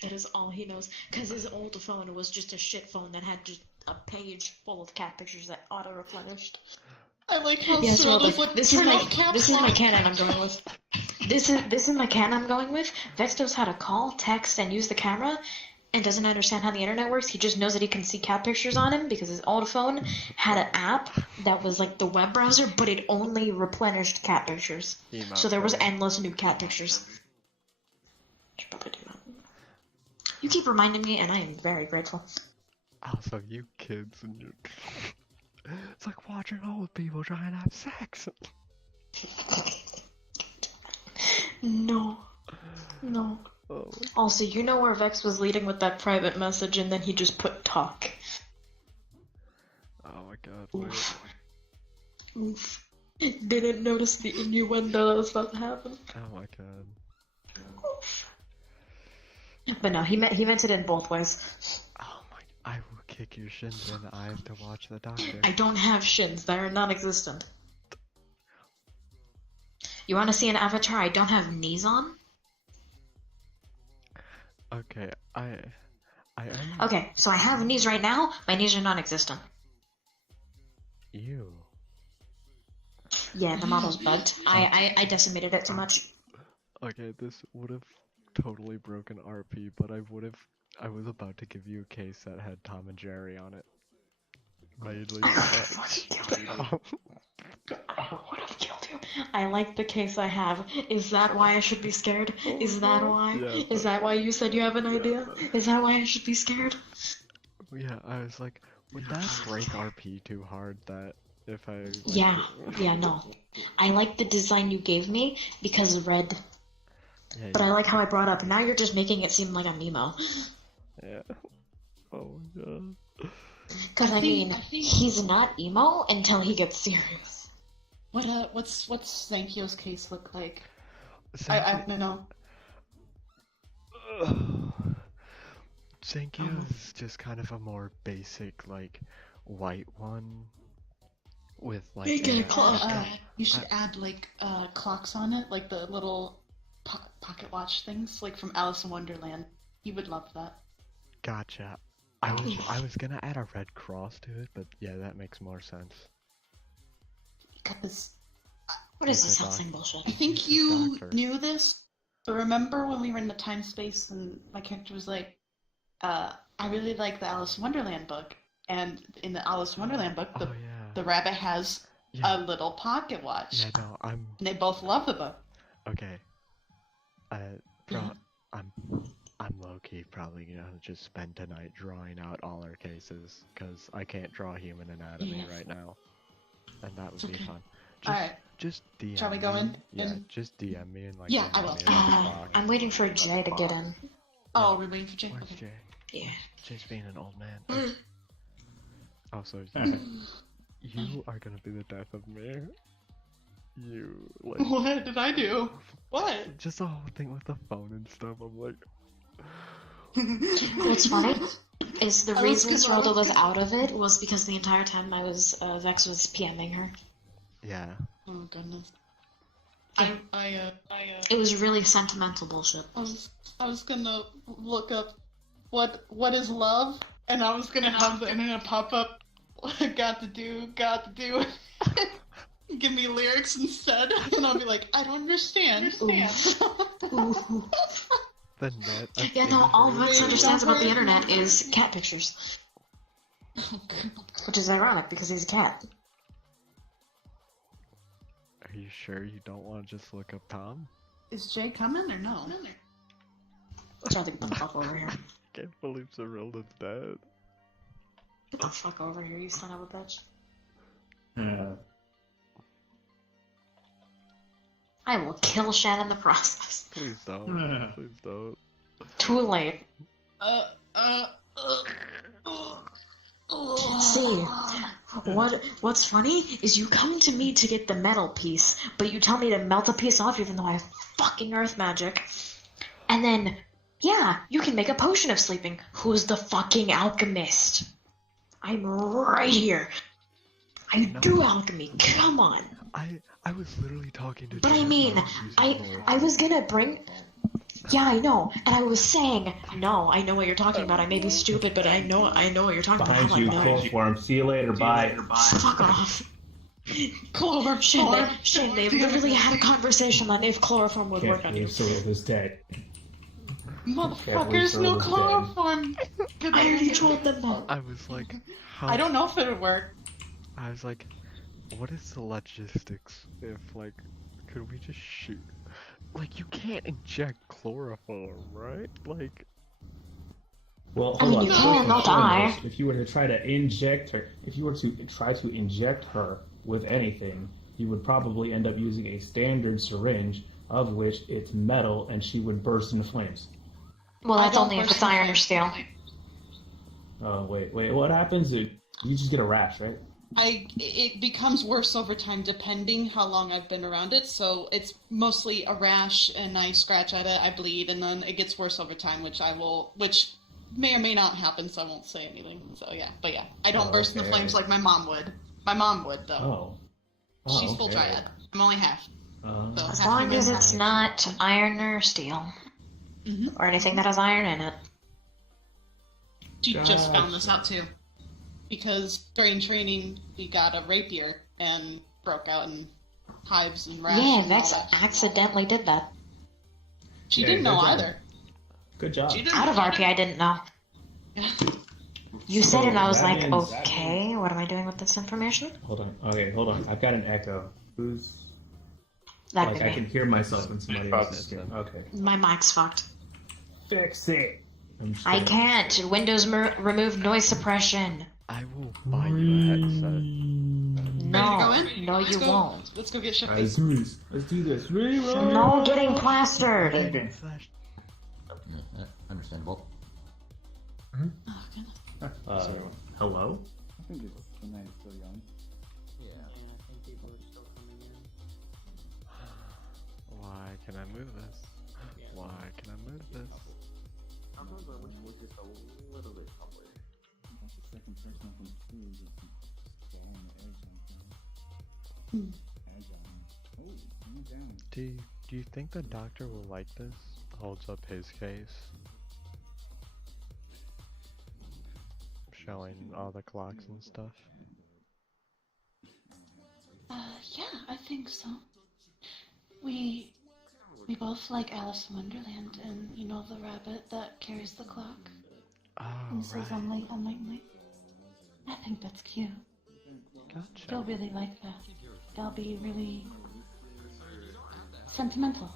That is all he knows. Because his old phone was just a shit phone that had just a page full of cat pictures that auto-replenished. I like how Yes, Cyril well, is like, this is turn my off caps this is my lock. canon I'm going with. This is my canon I'm going with. Vex knows how to call, text, and use the camera, and doesn't understand how the internet works. He just knows that he can see cat pictures on him because his old phone had an app that was like the web browser, but it only replenished cat pictures. Emote So there was phone. endless new cat pictures. Should probably do that. You keep reminding me, and I am very grateful. Also, you kids and you. It's like watching old people trying to have sex. No. No. Oh, Also, you know where Vex was leading with that private message, and then he just put talk. oh my god. Wait. Oof. Didn't notice the innuendo that was about to happen. Oh my god. Oof. But no, he meant it in both ways. Oh my! I will kick your shins in. I have to watch the doctor. I don't have shins. They are non-existent. You want to see an avatar I don't have knees on? Okay, I Okay, so I have knees right now. My knees are non-existent. Ew. Yeah, the model's bugged. I decimated it too much. Okay, this would have totally broken RP, but I was about to give you a case that had Tom and Jerry on it. Mainly. I would have killed you. I like the case I have. Is that why I should be scared? Is that why? Yeah, Is that why you said you have an idea? Is that why I should be scared? Yeah, I was like, would that break RP too hard that if I... Like, Yeah, no. I like the design you gave me because red. Yeah, But I like how I brought up, now you're just making it seem like I'm emo. Yeah. Oh my god. Because I mean, he's not emo until he gets serious. What's Zankio's case look like? Zankio... I don't know. Zankio is just kind of a more basic, like, white one with like. Make it a clock. You should add like clocks on it, like the little pocket watch things, like from Alice in Wonderland. He would love that. Gotcha. I was gonna add a red cross to it, but yeah, that makes more sense. Because What is this hellsing bullshit? I think you knew this, but remember when we were in the time space and my character was like, I really like the Alice in Wonderland book, and in the Alice in Wonderland book, the rabbit has a little pocket watch. Yeah, no, And they both love the book. Okay. I'm low-key probably gonna just spend tonight drawing out all our cases, because I can't draw human anatomy right now. And that would be fun. Just DM Shall we go in? Yeah, just DM me and like... Yeah, I will. I'm waiting for Jay to get in. Oh, we're waiting for Jay? Where's Jay? Yeah. Jay's being an old man. Oh, so you are gonna be the death of me. You, like... What did I do? What? Just the whole thing with the phone and stuff, I'm like... What's funny is the reason Rhoda was out of it was because the entire time Vex was PMing her. Yeah. Oh goodness. It was really sentimental bullshit. I was gonna look up what is love, and I was gonna have the internet pop up. Got to do. Give me lyrics instead, and I'll be like, I don't understand. Ooh. The net. Yeah, no, all Vex understands about the internet is cat pictures. Which is ironic because he's a cat. Are you sure you don't want to just look up Tom? Is Jay coming or no? Charlie, get the fuck over here. Can't believe Cyrilda's dead. Get the fuck over here, you son of a bitch. Yeah. I will kill Shan in the process. Please don't. Please don't. Too late. See, what's funny is you come to me to get the metal piece, but you tell me to melt a piece off even though I have fucking earth magic. And then, yeah, you can make a potion of sleeping. Who's the fucking alchemist? I'm right here. I do alchemy, come on. I was literally talking to... But I mean, I was gonna bring... Yeah, I know, and I was saying, no, I know what you're talking about. I may be stupid, but I know what you're talking about. Behind you, chloroform. See you later. Bye. Fuck off. Chloroform. Shane, they literally had a conversation that if chloroform would work on you. Cyrilda's dead. Motherfuckers, no chloroform. I already told them that. I was like... I don't know if it would work. I was like, what is the logistics if, like, could we just shoot? Like, you can't inject chloroform, right? Like... Well, I mean, you can, they'll die. If you were to try to inject her, if you were to try to inject her with anything, you would probably end up using a standard syringe, of which it's metal, and she would burst into flames. Well, that's only if it's iron or steel. Oh, wait, what happens? You just get a rash, right? it becomes worse over time depending how long I've been around it. So it's mostly a rash, and I scratch at it, I bleed, and then it gets worse over time, which may or may not happen. So I won't say anything. So yeah, but yeah, I don't burst into flames like my mom would. My mom would though. She's full dryad. I'm only half. So As long as it's not iron or steel, or anything that has iron in it. She just found this out too, because during training we got a rapier and broke out in hives and rash. Yeah, and Vex all that. accidentally did that. She didn't know either. Good job. Out of RP, I didn't know. You said it, and I was like, okay, what am I doing with this information? Hold on. Okay, hold on. I've got an echo. Who's... That Like, I can hear myself in somebody else's game. Okay. My mic's fucked. Fix it! I can't. Windows remove noise suppression. I will buy you a headset. No, you won't. Let's go get shifty. Let's do this. No getting plastered. Understandable. Oh, goodness. Hello? I think it's the night's still young. Yeah, I think people are still coming in. Why can I move this? Why can I move this? Was just a little bit public. That's the second person I can see just scan the edge on him. Edge on him. Oh, he's down. Do you think the doctor will like this? Holds up his case. Showing all the clocks and stuff. Yeah, I think so. We both like Alice in Wonderland, and you know the rabbit that carries the clock Oh, and says, right. I'm late, I'm late. I think that's cute. Gotcha. They'll really like that. They'll be really sentimental.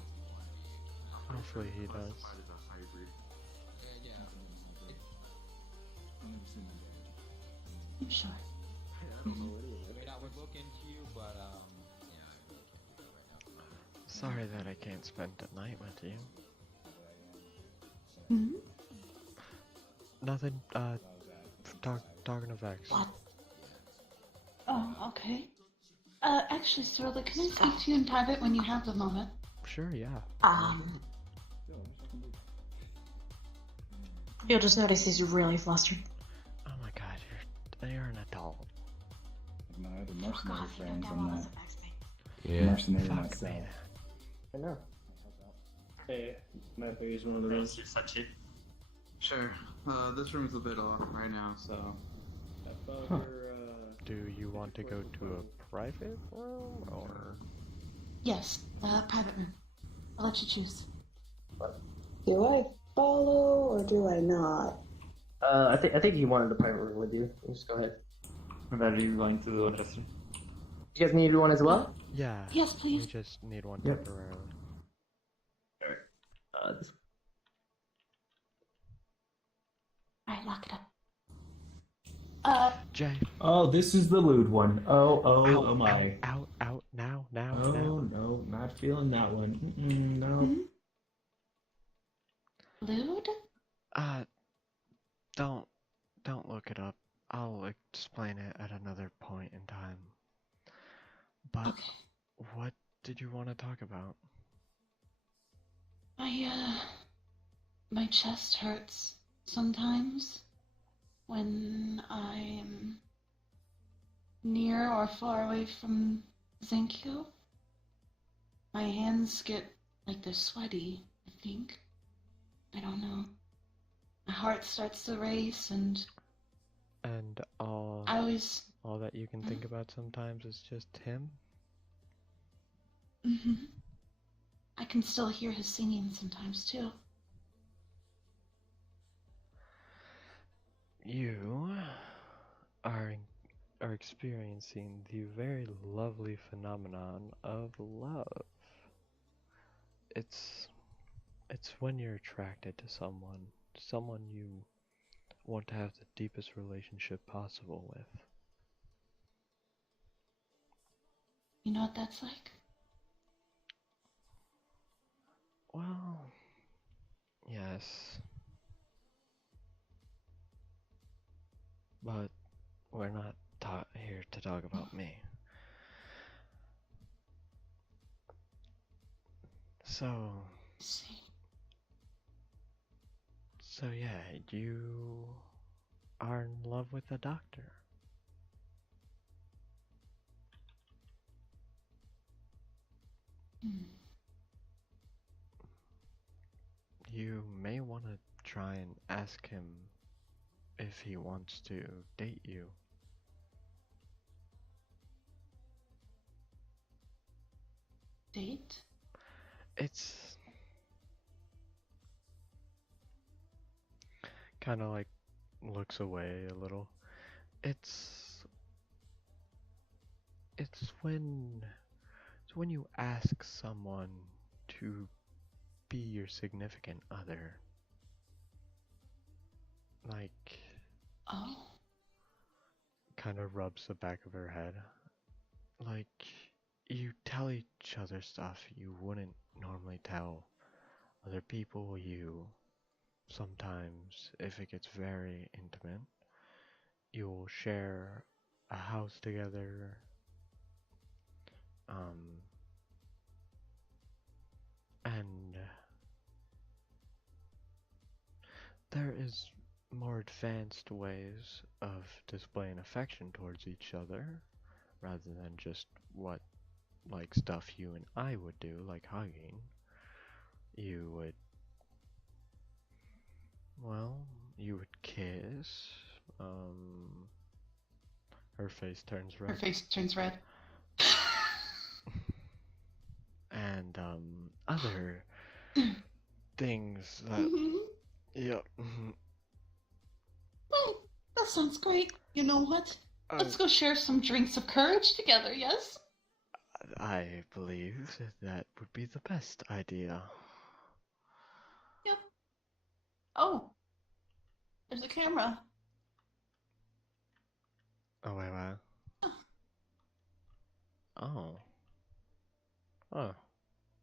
Hopefully he does. I'm sure. Sorry that I can't spend the night with you. Hmm? Nothing, talking to Vex. What? Oh, okay. Actually, Cyrilla, can I speak to you in private when you have the moment? Sure, yeah. You'll just notice he's really flustered. Oh my god, you're an adult. My other mercenary friends, Don't I'm download not this affects me. a mercenary Fuck myself. me. I know. Hey, might be using one of those. Sure. This room's a bit off right now, so. Do you want to go to a private room, or...? Yes, private room. I'll let you choose. Do I follow or do I not? I think he wanted a private room with you. Just go ahead. What are you going to do, Justin? You guys need one as well? Yeah. Yes, please. We just need one Yep. temporarily. This Alright, lock it up. Jay. Oh, this is the lewd one. Oh my. Out, now. Oh, no, not feeling that one. No. Hmm? Lewd? Don't look it up. I'll explain it at another point in time. But Okay. what did you want to talk about? My chest hurts sometimes when I'm near or far away from Zankio. My hands get like they're sweaty, I think. I don't know. My heart starts to race, and all I always. that you can think about sometimes is just him? I can still hear his singing sometimes too. You are experiencing the very lovely phenomenon of love. It's when you're attracted to someone you want to have the deepest relationship possible with. You know what that's like? Well, yes. But we're not here to talk about me. So yeah, you are in love with a doctor. You may want to try and ask him if he wants to date you. Date? It's kind of like looks away a little. It's when you ask someone to be your significant other. Like, Oh. kind of rubs the back of her head. Like, you tell each other stuff you wouldn't normally tell other people. You sometimes, if it gets very intimate, you'll share a house together. And there is more advanced ways of displaying affection towards each other, rather than just what, like, stuff you and I would do, like hugging. You would, well, you would kiss. Her face turns red. Her face turns red. And other things that, yep. Oh, that sounds great. You know what? Let's go share some drinks of courage together, yes? I believe that would be the best idea. Yep. Oh, there's a camera. Oh, wait, what? Oh. Oh.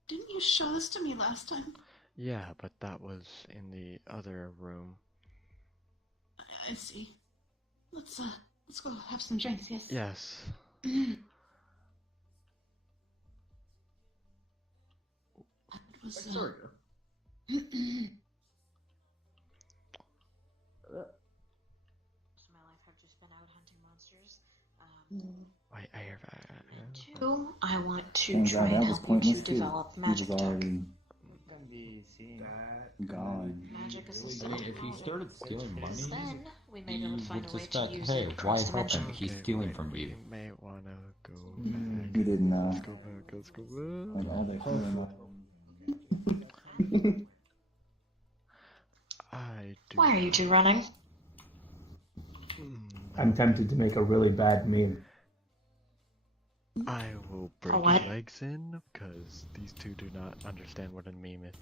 Didn't you show this to me last time? Yeah, but that was in the other room. I see. Let's go have some drinks, yes? Yes. That was, Victoria. My life, I've just been out hunting monsters. Wait, I hear that. Two, I want to Thank try God and that was help you to pointless too. develop He magic was tech. already Can be seen. gone. Magic I assisted mean, if he started stealing money, then we may be you able to find would a way to suspect, use hey, it why across help dimension. him? He's stealing from you. You may wanna go He back. didn't know. Let's go back, let's go back. Like all that feeling. I do. Why are you two running? I'm tempted to make a really bad meme. I will break A what? your legs in, because these two do not understand what a meme is.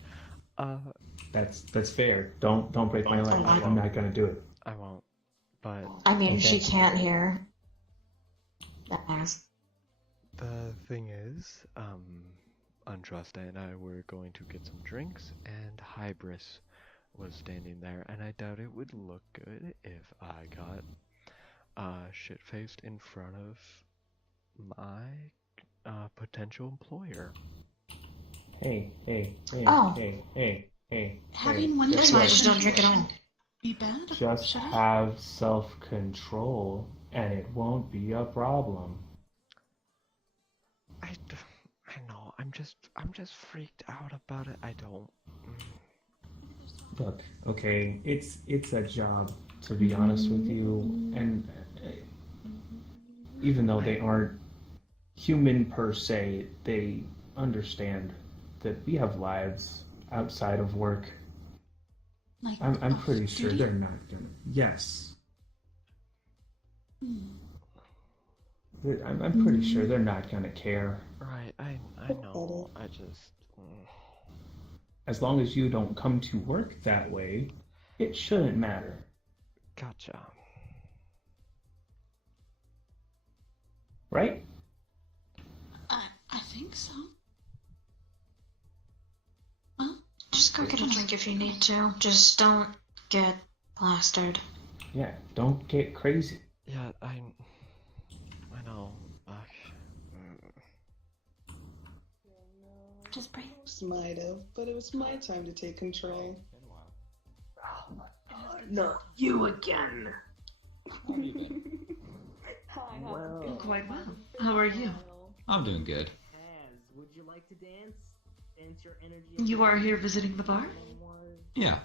That's fair. Don't break my leg. I I'm not gonna do it. I won't. But I mean, Okay. she can't hear. That matters. the thing is, Untrust and I were going to get some drinks, and Hybris was standing there, and I doubt it would look good if I got shit-faced in front of my potential employer. Hey. Oh. Hey. Having one That's why I just don't drink at all. Be bad? Just Should I? have self-control, and it won't be a problem. I know. I'm just freaked out about it. I don't. Look, okay, it's a job, to be honest with you, and even though they aren't human per se, they understand that we have lives outside of work. Like, I'm pretty sure duty? they're not gonna. Yes. I'm pretty sure they're not gonna care. Right. I know. I just. As long as you don't come to work that way, it shouldn't matter. Gotcha. Right? I think so. Just go get a drink if you need to. Just don't get plastered. Yeah, don't get crazy. Yeah, know. Just breathe. Might have, but it was my time to take control. Not you again. Hi, Well, Quite well. How are you? I'm doing good. would you like to dance? Dance your energy. You are here visiting the bar? Yeah.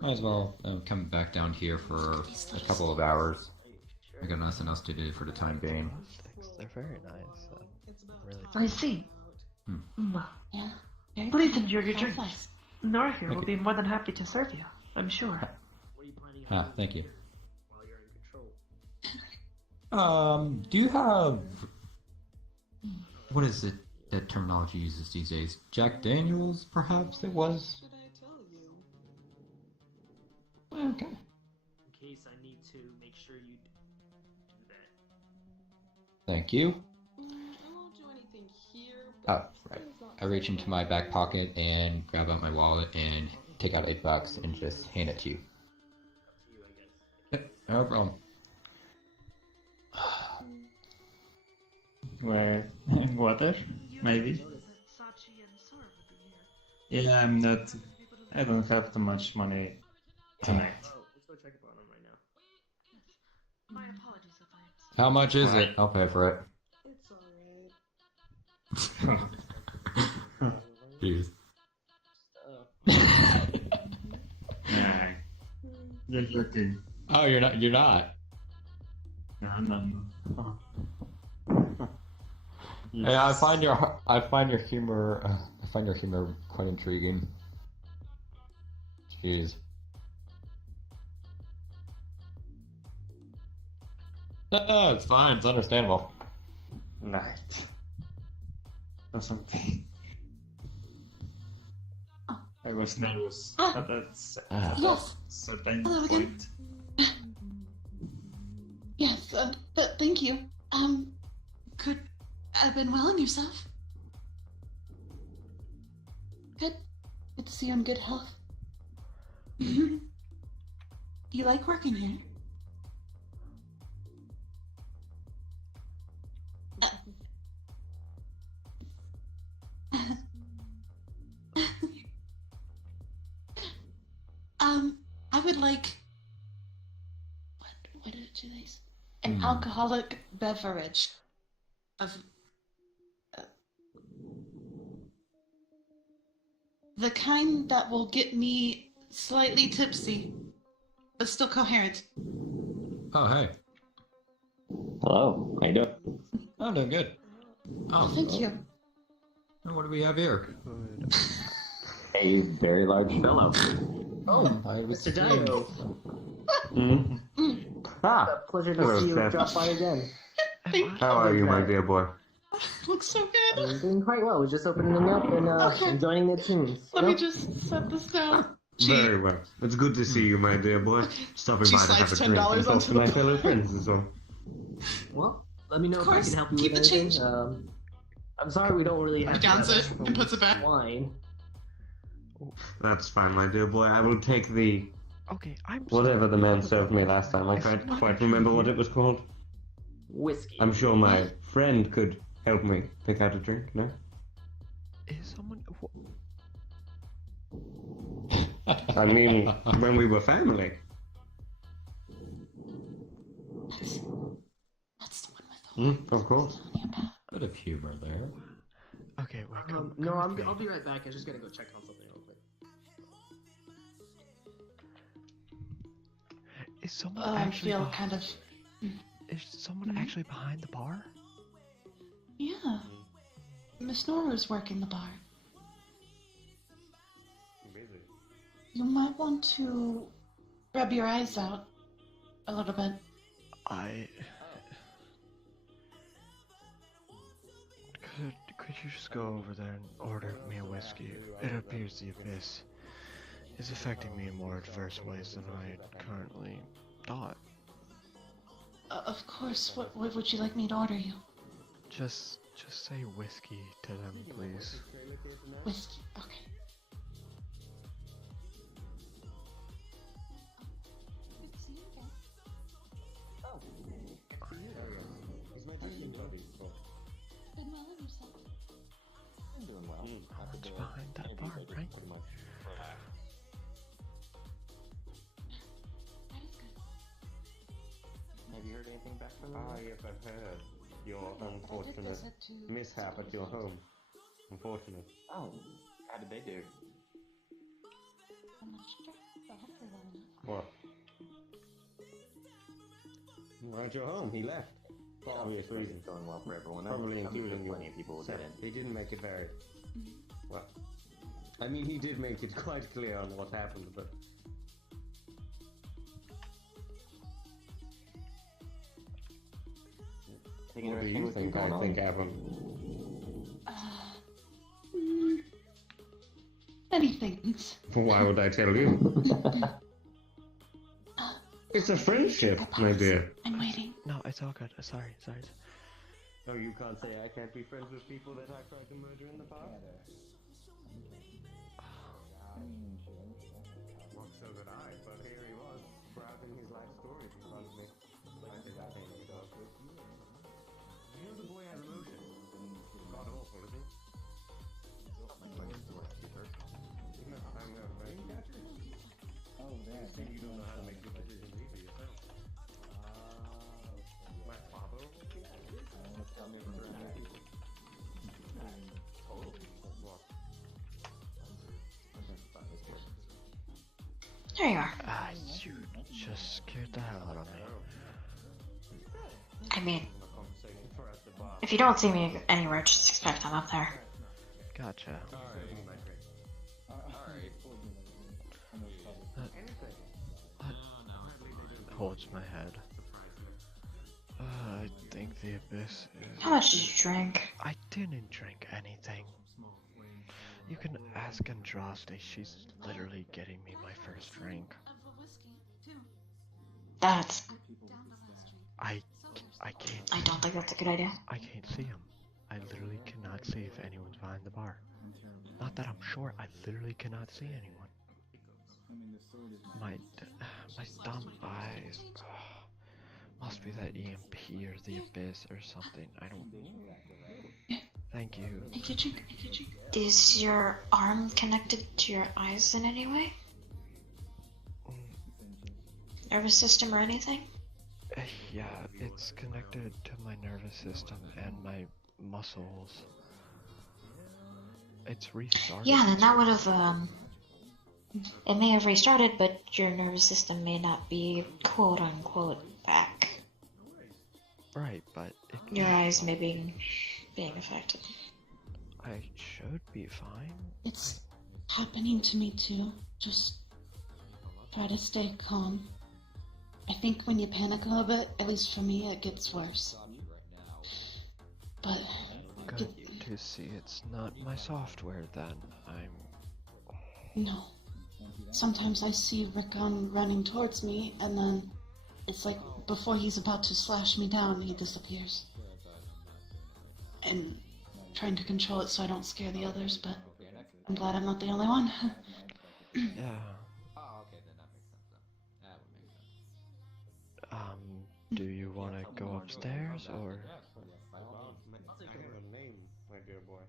Might as well come back down here for a couple of hours. I got nothing else to do for the time being. They're very nice. Really. I see. Well, Yeah. please enjoy your drink. Nice. Nora here Thank will you. be more than happy to serve you, I'm sure. What are you planning on doing Thank you. while you're in control? Do you have... What is it that terminology uses these days? Jack Daniels, perhaps it was? Should I tell you? Okay. In case I need to make sure you do that. Thank you. I won't do anything here. Oh, right. I reach into my back pocket and grab out my wallet and take out $8 and just hand it to you. Up to you, I guess. Yep, no problem. Where? Water? Maybe? Yeah, I'm not. I don't have too much money tonight. Oh, let's go check up on him right now. My apologies if I... How much is Right. it? I'll pay for it. It's alright. Jeez. Yeah. You're looking. Oh, you're not. You're not. No. Yeah, I find your humor. I find your humor quite intriguing. Jeez. No, it's fine. It's understandable. Light. Or something. I was nervous at that Yes. certain Hello again. point. Yes, thank you. Could I've been well and yourself? Good. Good to see you in good health. You like working here? I would like what did they say? An alcoholic beverage of the kind that will get me slightly tipsy, but still coherent. Oh, hey. Hello, how you doing? I'm doing good. Oh, Thank you. What do we have here? A very large fellow. Oh, I was Mr. Dio. Ah, Pleasure to hello, see you Steph. drop by again. How are you, my dear boy? Looks so good. I'm doing quite well. We're just opening up and Okay. enjoying the tunes. Let me just set this down. Very well. It's good to see you, my dear boy. Stopping She by to have a slides drink $10 and talk onto to the my fellow board. friends as well. Well, let me know Of if I course, can help you keep with the anything. change. I'm sorry we don't really have He counts that it much and puts it back. wine. That's fine, my dear boy. I will take the Okay, I'm whatever sorry. the man served me last time. I can't quite remember what it was called. Whiskey. I'm sure my friend could help me pick out a drink, no? Is someone? I mean, when we were family. That's the one with the Of course. bit of humor there. Okay, wait. Come, No, come with I'll me. be right back. I just gotta go check on something real quick. Is someone I actually? feel kind of. Is someone actually behind the bar? Yeah. Miss Nora's working the bar. You might want to rub your eyes out a little bit. Could you just go over there and order me a whiskey? It appears the Abyss is affecting me in more adverse ways than I currently thought. Of course. What would you like me to order you? Just say whiskey to them, please. Whiskey. Okay. bar, right? Have you heard anything back from them? Ah, yes, I've heard your unfortunate mishap at your home. Unfortunate. Oh, how did they do? I'm not sure, but hopefully well enough. What? We're at your home. He left. For obvious reasons. Going well for everyone. Probably including plenty of people who didn't. He didn't make it very well. I mean, he did make it quite clear on what happened, but. What do you think I think happened? Many things. Why would I tell you? It's a friendship, my dear. I'm waiting. No, it's all good. Sorry. Oh, you can't say I can't be friends with people that I tried to murder in the past? Well, so did I, but here he was, browsing his life stories in front of me. I think that ain't good. You know the boy has emotions. God awful, isn't he? I'm a brain catcher. Oh, there. So you don't know how to make good decisions either yourself. My father will be at it. Tell me about that. What? There you are. You just scared the hell out of me. I mean, if you don't see me anywhere, just expect I'm up there. Gotcha. That holds my head. I think the Abyss is... How much did you drink? I didn't drink anything. You can ask Andraste, she's literally getting me my first drink. That's... I can't... I don't think that's a good idea. I can't see him. I literally cannot see if anyone's behind the bar. Not that I'm sure, I literally cannot see anyone. My dumb eyes... must be that EMP or the Abyss or something. I don't... Thank you. Is your arm connected to your eyes in any way? Nervous system or anything? Yeah, it's connected to my nervous system and my muscles. It's restarted. Yeah, then that would have, it may have restarted, but your nervous system may not be quote-unquote back. Right, but... Your eyes may be being affected. I should be fine. It's happening to me too. Just try to stay calm. I think when you panic a little bit, at least for me, it gets worse. But... Good to see it's not my software then. No. Sometimes I see Rickon running towards me, and then it's like before he's about to slash me down, he disappears. And trying to control it so I don't scare the others, but I'm glad I'm not the only one. Yeah. Oh, okay, then that makes sense then. That would make sense. Do you want to go upstairs, or...? I have a name, my dear boy.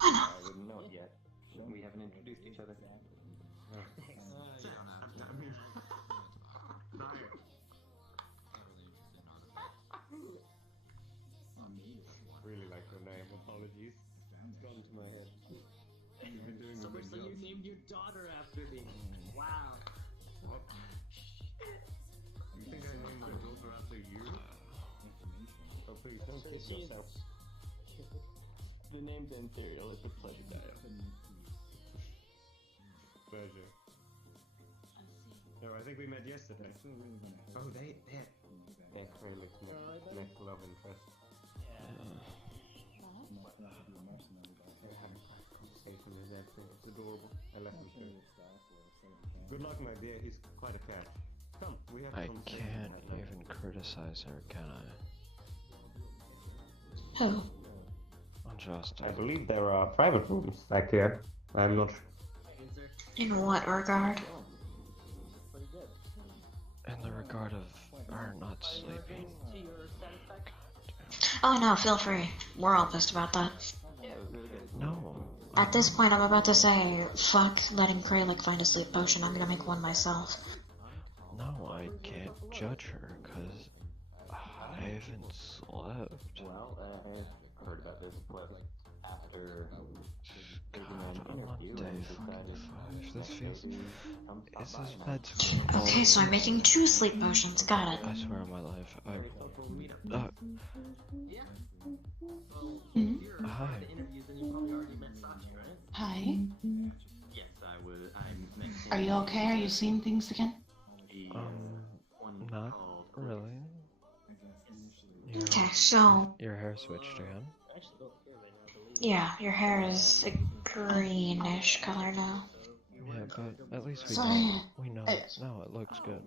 I wouldn't know it yet. We haven't introduced each other. Really like your name. Apologies. It's gone to my head. You've been doing So a much good so job. you named your daughter after me. Wow. What? You think I named my daughter after you? Oh, please don't kiss yourself. The name's Imperial. It's a pleasure, Dio. Pleasure. No, I think we met yesterday. Oh, they're Crailek's next love interest. They're having a private conversation with that thing. It's adorable. I left him too. Good luck, my dear. He's quite a catch. Come, we have a I conversation. can't even criticize her, can I? Who? Unjust. I believe there are private rooms back here. I'm not sure. In what regard? In the regard of her not sleeping. Oh no, feel free. We're all pissed about that. No, At this point, I'm about to say, fuck letting Crailek find a sleep potion. I'm gonna make one myself. No, I can't judge her, because I haven't slept. Well, I heard about this, but after God, I'm on day 5. This feels... This is med school. Okay, so I'm making 2 sleep potions. Got it. I swear on my life, Hi. Hi. yes, I would. I met Are you okay? Are you seeing things again? Not really. Okay, so... Your hair switched again. Yeah, your hair is a greenish color now. Yeah, but at least we Sorry. know. We know. No, it looks good.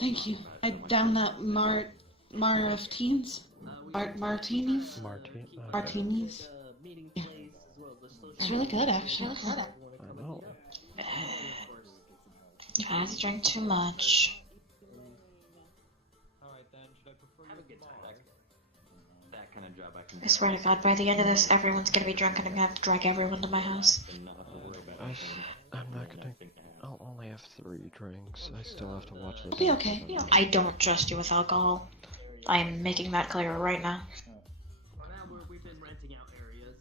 Thank you. I down that martinis? Martinis? Martinis? Yeah. It's really good, actually. I know. You had to drink too much. that kind of job. I can. I swear to God, by the end of this, everyone's gonna be drunk and I'm gonna have to drag everyone to my house. I'm not gonna... I'll only have 3 drinks. I still have to watch this. It'll be okay. I don't trust you with alcohol. I'm making that clear right now. Well, now we've been renting out areas.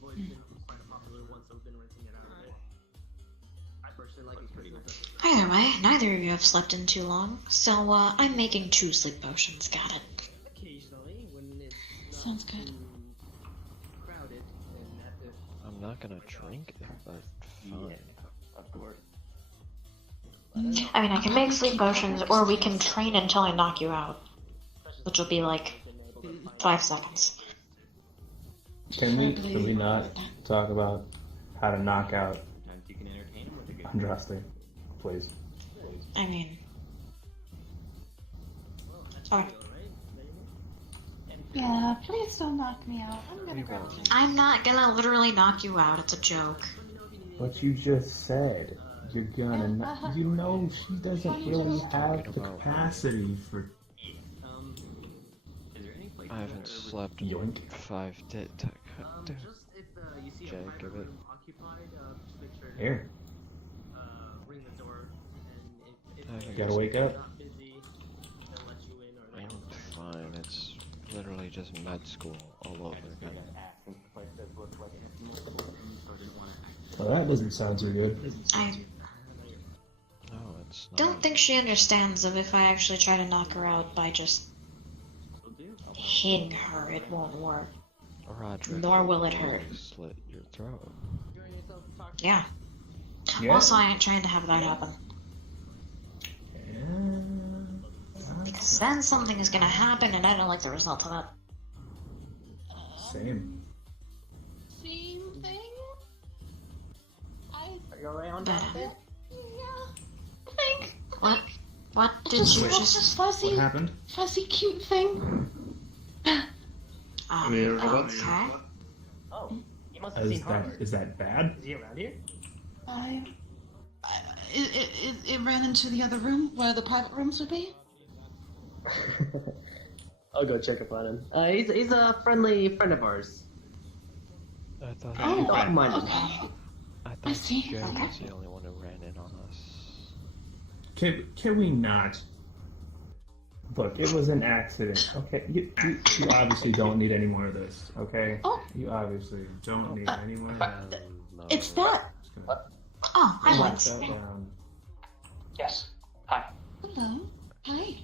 Void's been quite a popular one, so we've been renting it out a bit. I personally like it pretty much. Either way, neither of you have slept in too long, so I'm making 2 sleep potions. Got it. Occasionally, when it's Sounds good. crowded and active. I'm not gonna drink it, but fine. Of course. I mean, I can make sleep potions, or we can train until I knock you out. Which will be like 5 seconds. Can we not talk about how to knock out You can entertain him with a good. Andraste, please? I mean... Okay. Yeah, please don't knock me out. I'm gonna We grab won't. you. I'm not gonna literally knock you out, it's a joke. What you just said. You're gonna. You know she doesn't really have the capacity for. Is there any place I haven't slept in Yoink. 5 days. Just if you see Jay, a private give it. room occupied, just make sure to Here. ring the door, and if I they're gotta wake up. not busy, they'll let you in, or they I'm fine. It's literally just med school all over again. Well, that doesn't sound too good. I No, it's not. don't think she understands that if I actually try to knock her out by just hitting her, it won't work. Roderick, Nor will it hurt. Slit your throat. Yeah. Yeah. Also, I ain't trying to have that happen. Because then something is gonna happen, and I don't like the result of that. Same. Same thing? Are you around But, out there? what? What did Just you just just... this fuzzy, What happened? fuzzy, cute thing. Okay. Oh, you must have seen Harvard. Is that bad? Is he around here? It ran into the other room where the private rooms would be. I'll go check up on him. He's a friendly friend of ours. I thought, Oh, Dog minded. okay. I I thought see. Jay Okay. was the only one who ran in on us. Can we not? Look, it was an accident. Okay, you obviously don't need any more of this. Okay, Oh. you obviously don't need any more. It's that. Oh, hi, Write Lance. that down. Yes. Hi. Hello. Hi.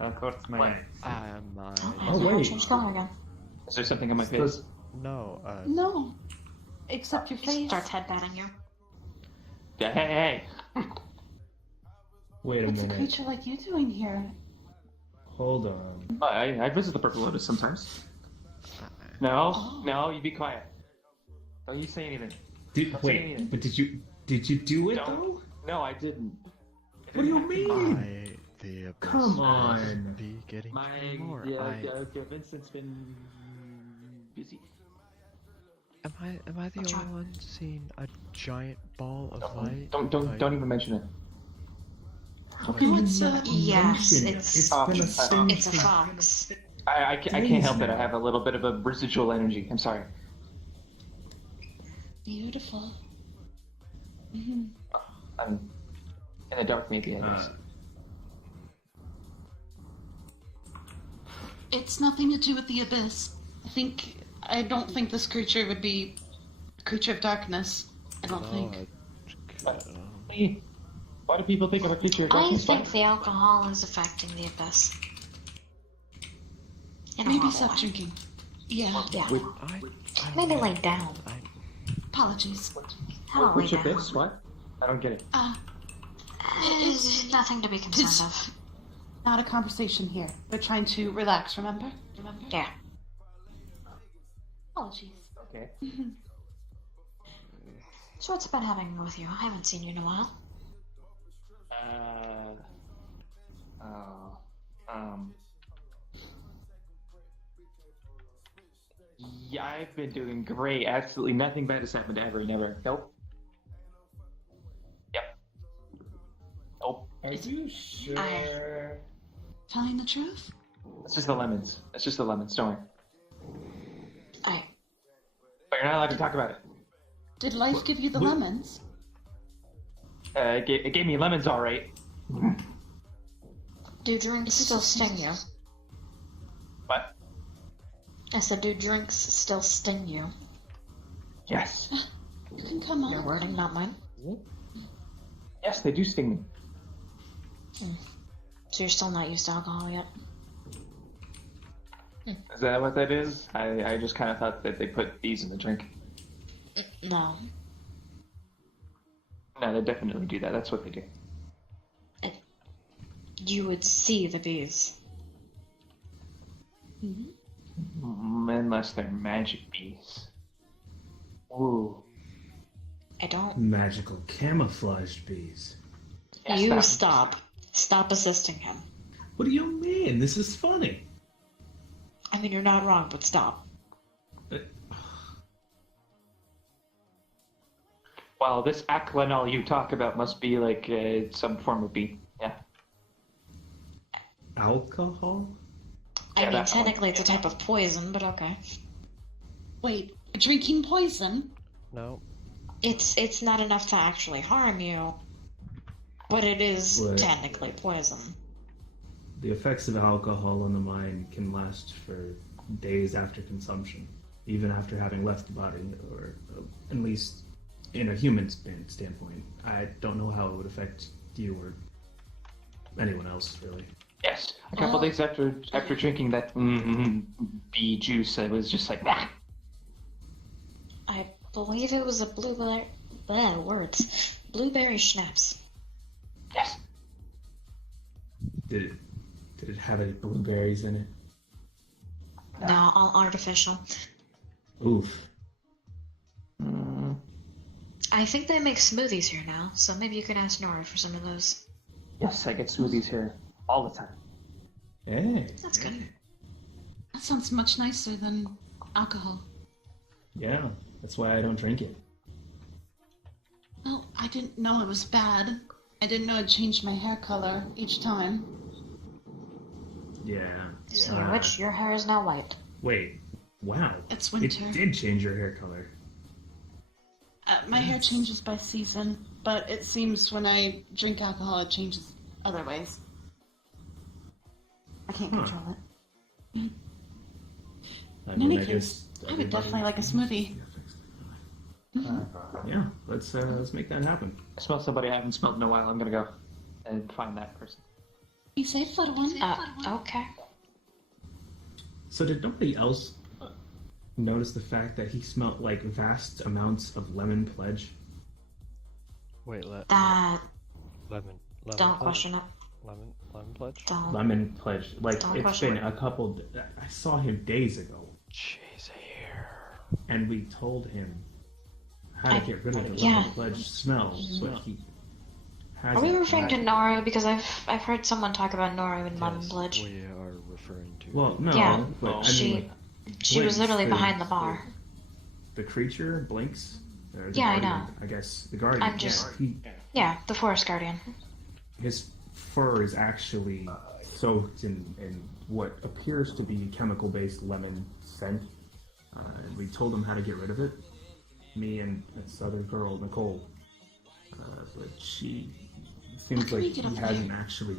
Of course, my. Oh, wait. Change color again. Is there something on my face? No, No. Except your face. Starts headbatting you. Yeah, hey. Wait a What's a minute. creature like you doing here? Hold on. I visit the Purple Lotus sometimes. No, you be quiet. Don't you say anything. Wait, but did you do it Don't. though? No, I didn't. What do you mean? the Abyssl Come must on. be getting My more. Vincent's been busy. Am I the only one seeing a giant ball of light? Don't even mention it. How can you not Yes, mention it? it's been a thing it's a for fox. I can't help it. I have a little bit of a residual energy. I'm sorry. Beautiful. Mm-hmm. I'm in the dark, maybe. I guess. It's nothing to do with the abyss. I don't think this creature would be a creature of darkness. I don't think. Why do people think of a creature of I darkness? think the alcohol is affecting the abyss. Maybe stop drinking. Yeah. Yeah. Maybe lay down. Apologies. How about lay Which down? abyss? What? I don't get it. It's nothing to be concerned of. Not a conversation here. We're trying to relax, remember? Yeah. Apologies. Okay. So what's been happening with you? I haven't seen you in a while. Yeah, I've been doing great. Absolutely nothing bad has happened ever, never. Nope. Yep. Nope. Are you sure? Telling the truth? It's just the lemons. It's just the lemons, don't worry. Aye. But you're not allowed to talk about it. Did life give you the lemons? It gave me lemons, all right. Do drinks still sting you? What? I said, do drinks still sting you? Yes. You can come on. Your wording, not mine. Yes, they do sting me. So you're still not used to alcohol yet? Is that what that is? I just kind of thought that they put bees in the drink. No. No, they definitely do that. That's what they do. You would see the bees. Unless they're magic bees. Ooh. I don't. Magical camouflaged bees. Yes, You that- stop. Stop assisting him. What do you mean? This is funny. I mean, you're not wrong, but stop. Well, this Aklanol you talk about must be like some form of bee. Yeah. Alcohol? I mean, technically it's a type of poison, but okay. Wait, drinking poison? No. It's not enough to actually harm you, but it is What? technically poison. The effects of alcohol on the mind can last for days after consumption, even after having left the body, or at least in a human standpoint. I don't know how it would affect you or anyone else, really. Yes. A couple days after drinking that bee juice, I was just like, bah. I believe it was a blueberry. Blueberry schnapps. Yes. Did it have any blueberries in it? No, all artificial. Oof. I think they make smoothies here now, so maybe you can ask Nora for some of those. Yes, I get smoothies here all the time. Hey. That's good. That sounds much nicer than alcohol. Yeah, that's why I don't drink it. Well, I didn't know it was bad. I didn't know it changed my hair color each time. Yeah. So which your hair is now white. Wait. Wow. It's winter. It did change your hair color. My hair changes by season, but it seems when I drink alcohol, it changes other ways. I can't control it. I In mean, any I case, guess I would definitely like a smoothie. Yeah, let's make that happen. I smell somebody I haven't smelled in a while. I'm gonna go and find that person. Be safe, little one. Okay. So did nobody else notice the fact that he smelled like vast amounts of lemon pledge? Wait, That. lemon Don't pledge? question it. Lemon pledge? Don't. Lemon pledge. Like, Don't it's question been a couple... I saw him days ago. Jeez, here. And we told him how to get rid of the yeah. lemon pledge smell, but he Are hasn't. we referring to Nora? Because I've heard someone talk about Nora in Lemon Pledge. We are referring to. Well, no, Yeah, but I she- mean, like, She was Blinks, literally behind the bar. The creature, Blinks? Or the Yeah, I Guardian, know. I guess. The Guardian. I'm just- yeah, Yeah, the Forest Guardian. his fur is actually soaked in what appears to be chemical-based lemon scent. And we told him how to get rid of it. me and this other girl, Nicole. But she seems like he hasn't actually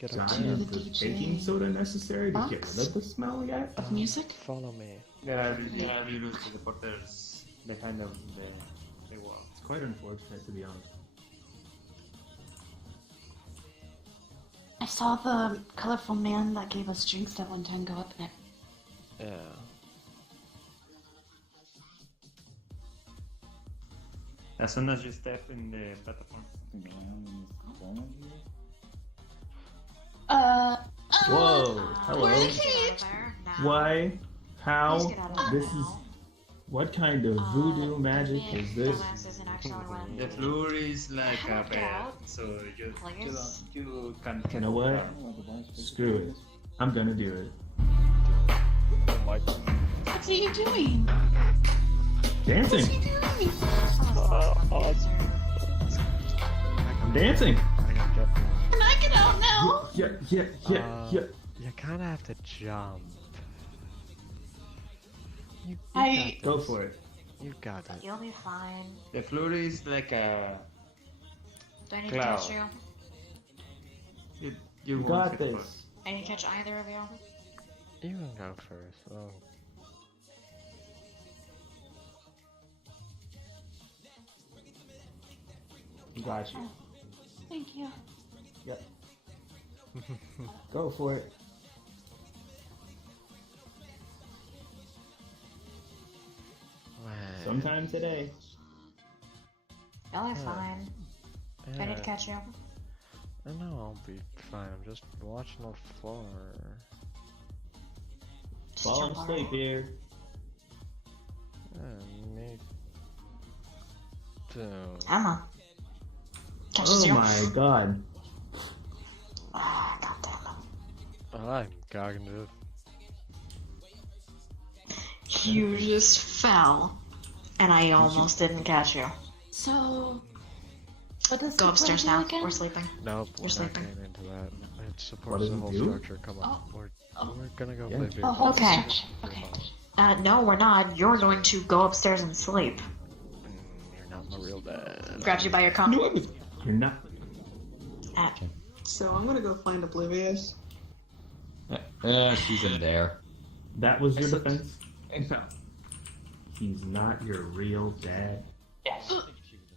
gotten the baking soda necessary to get rid of the smell yet. Of music? Follow me. There are little teleporters behind the wall. It's quite unfortunate, to be honest. I saw the colorful man that gave us drinks that one time go up there. Yeah. As soon as you step in the platform. Whoa! Hello. Why? How? This is. What kind of voodoo magic is this? The floor is like a bed, so you can. You know what? Screw it. I'm gonna do it. What are you doing? Dancing. I'm dancing. Can I get out now? Yeah. You kind of have to jump. You Go for it. You got it. You'll be fine. The floor is like a Do I need to cloud. catch you? You got won't hit this. I need to catch either of you? You can go first. Oh. Got you. Thank you. Yep. Go for it. Sometime today. Y'all are fine. Do I need to catch you? I know I'll be fine. I'm just watching the floor. Fall asleep here. Me too. Emma. Oh my god. Ah, goddamn I'm cognitive. it. You just fell, and I almost didn't catch you. So, what does Go upstairs now. again? We're sleeping. Nope, You're we're sleeping. not getting into that. It What supports does the it whole do? structure. Come on, we're gonna go play video. Oh, okay. Okay. No, we're not. You're going to go upstairs and sleep. You're not my real dad. Grabs you by your collar. You're not. So I'm gonna go find Oblivious. She's in there. That was your defense? No. He's not your real dad. Yes. She was in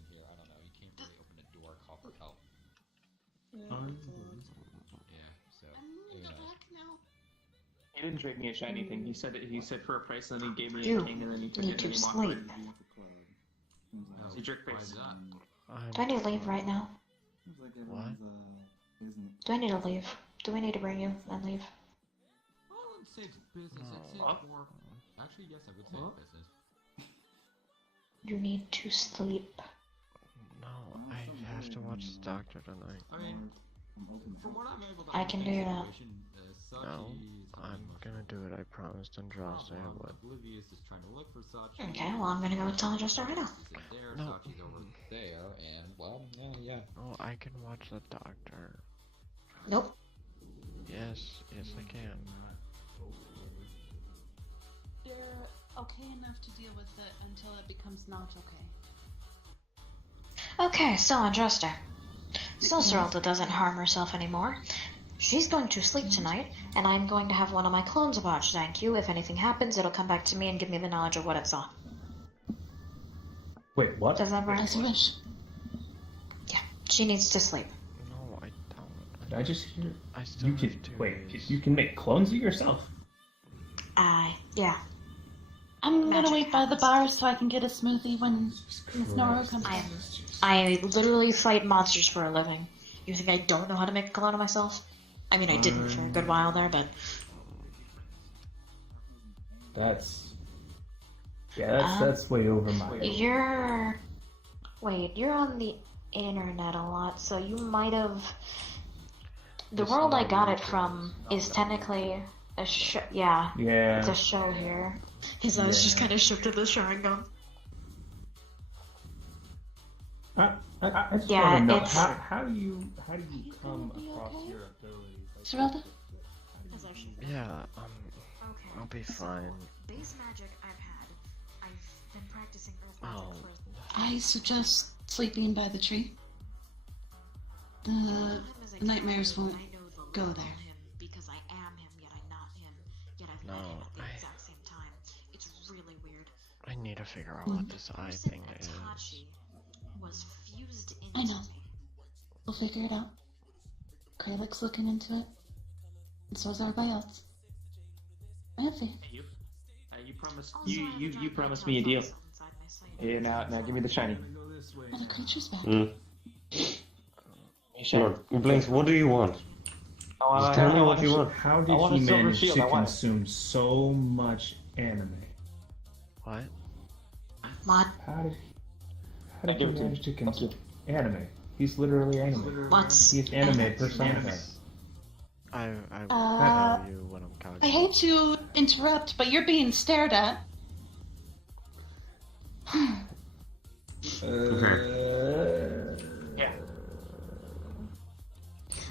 here. I don't know. He can't really open a door, call for help. Yeah. So. He didn't trade me a shiny thing. He said for a price, and then he gave me You a king, and then he took need it to and he walked away. sleep. He jerk face. Do I need to leave right now? What? Do I need to leave? Do we need to bring you and leave? I wouldn't say it's business. I'd say it's more. Actually, yes, I would say it's business. You need to sleep. No, I have to watch the doctor tonight. I mean, from what I'm able to I can do that. No, I'm gonna do it. I promised Andraste I would. Oblivious is trying to look for Sachi. Okay, well, I'm gonna go tell Adjuster right now. There, No. Sachi's over there, and well, yeah. Oh, I can watch the doctor. Nope. Yes, I can. You're okay enough to deal with it until it becomes not okay. Okay, so Adjuster. So Seralda doesn't harm herself anymore. She's going to sleep tonight, and I'm going to have one of my clones watch Zankio. If anything happens, it'll come back to me and give me the knowledge of what it saw. Wait, what? Does that work? As you wish. Yeah, she needs to sleep. No, I don't. Did I just hear? I still You can have 2 wait. days. You can make clones of yourself. Yeah. I'm gonna Magic wait by the bar so I can get a smoothie when Miss Nora comes in. I literally fight monsters for a living. You think I don't know how to make a clone of myself? I mean, I didn't for a good while there, but... That's way over my head. You're on the internet a lot, so you might have... The world I got it from is technically a show. Yeah. It's a show here. His eyes just kind of shifted the Sharingan. I just Yeah, want to know it's- how do you come across your abilities? Seralda? Yeah, Okay. I'll be fine. Base magic I've been practicing Earth magic Oh, for I suggest sleeping by the tree. The nightmares won't go there. Because I am him, yet I'm not him. Yet I've met him at the exact same time. It's really weird. I need to figure out what this eye thing is. Was fused into I know. We'll figure it out. Crailek's looking into it. And so is everybody else. I have faith. Hey, you promised you promised me a deal. Yeah, now give me the shiny. Oh, the creature's back. Look, Blinks, what do you want? Just tell me what you want. How did he manage to consume so much anime? What? What? How did he manage to consume anime? He's literally anime. He's anime personified. I tell you when I'm cognizant. I hate to interrupt, but you're being stared at. Yeah.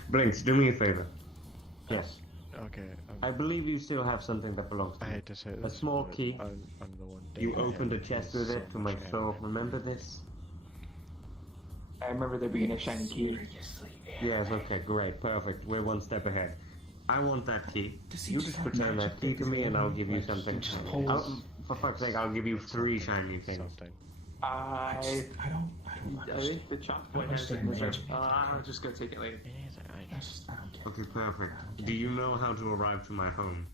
Blinks, do me a favor. Yes. Okay. I believe you still have something that belongs to I you. hate to say A this, small but key. I'm the one. You dating opened a him. chest He's with so it to much make sure. anime. Remember this? I remember there being a shiny key. Yes, okay, great, perfect. We're one step ahead. I want that key. You just return that key to me and I'll give you something. For fuck's sake, I'll give you 3 shiny things. I don't the chalk point has it. I'm just gonna take it later. Okay, perfect. Do you know how to arrive to my home?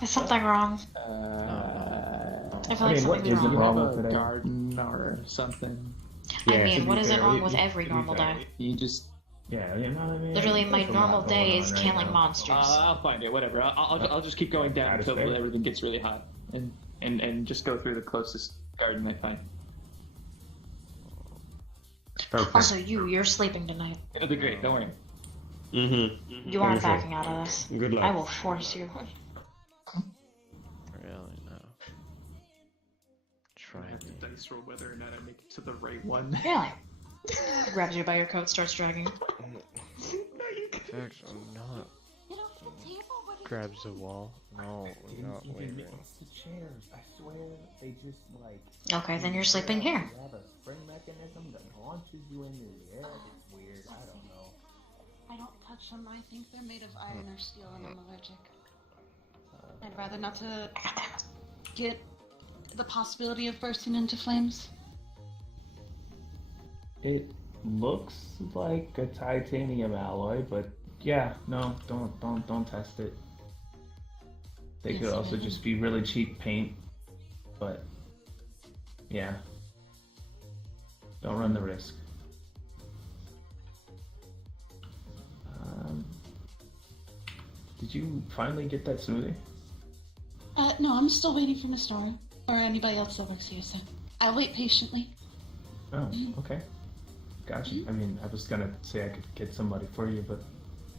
Is something wrong? I feel like something's wrong. Wrong with a garden or something. I mean, what isn't wrong with every normal day? You just you know what I mean? Literally, my normal day is killing now. monsters. I'll find it. Whatever. I'll just keep going down until everything gets really hot, and just go through the closest garden I find. Okay. Also, you're sleeping tonight. It'll be great. Don't worry. You aren't backing out of this. Good luck. I will force you. Really? No. Try I have to me. dice roll whether or not I make it to the right one. Really? Grabs you by your coat, starts dragging. Vex, I'm not. Grabs the wall. No, we're not leaving. It's the chairs. I swear they just like. Okay, then you're sleeping here. They have a spring mechanism that launches you into the air. It's weird. I don't know. I don't touch them. I think they're made of iron or steel and I'm allergic. I'd rather not to get the possibility of bursting into flames. It looks like a titanium alloy, but yeah, no, don't test it. They could also just be really cheap paint, but yeah, don't run the risk. Did you finally get that smoothie? No, I'm still waiting for Miss Nora or anybody else that works here, so I'll wait patiently. Oh, okay. Gotcha. I mean, I was gonna say I could get somebody for you, but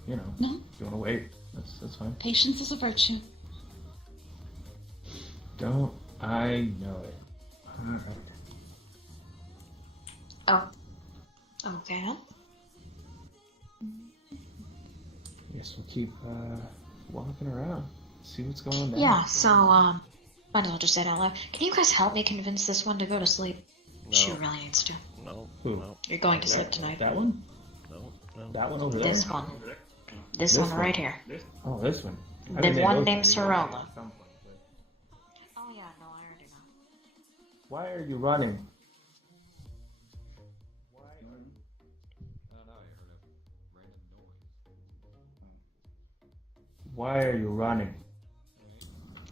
you know, No. if you wanna wait, that's fine. Patience is a virtue. Don't I know it? Alright. Oh. Okay. Guess we'll keep walking around, see what's going down. Yeah, so, might as well just say it out loud. Can you guys help me convince this one to go to sleep? She really needs to. No. Who? No. You're going to sleep tonight. That one? No. No. That one over there? This one. This one right here. Oh, this one. I The mean, they one both named do Sorella. at some point, but- Oh yeah, no, I already know. Why are you running? Why are you running?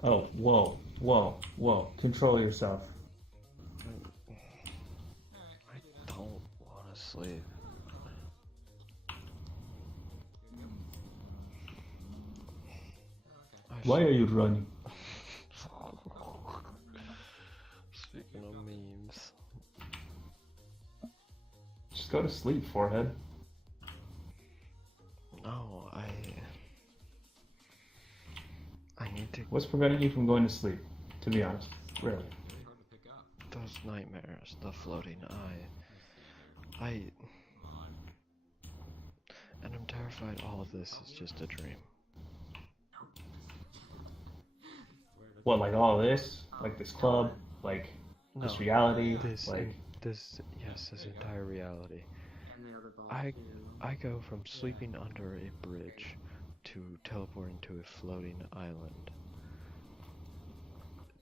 Oh, whoa. Control yourself. I don't want to sleep. Why are you running? Speaking of memes. Just go to sleep, forehead. No, I need to. What's preventing you from going to sleep? To be honest, really. Those nightmares, the floating eye. And I'm terrified all of this is just a dream. What, like all this? Like this club? Like this reality? This entire reality. I go from sleeping under a bridge to teleporting to a floating island.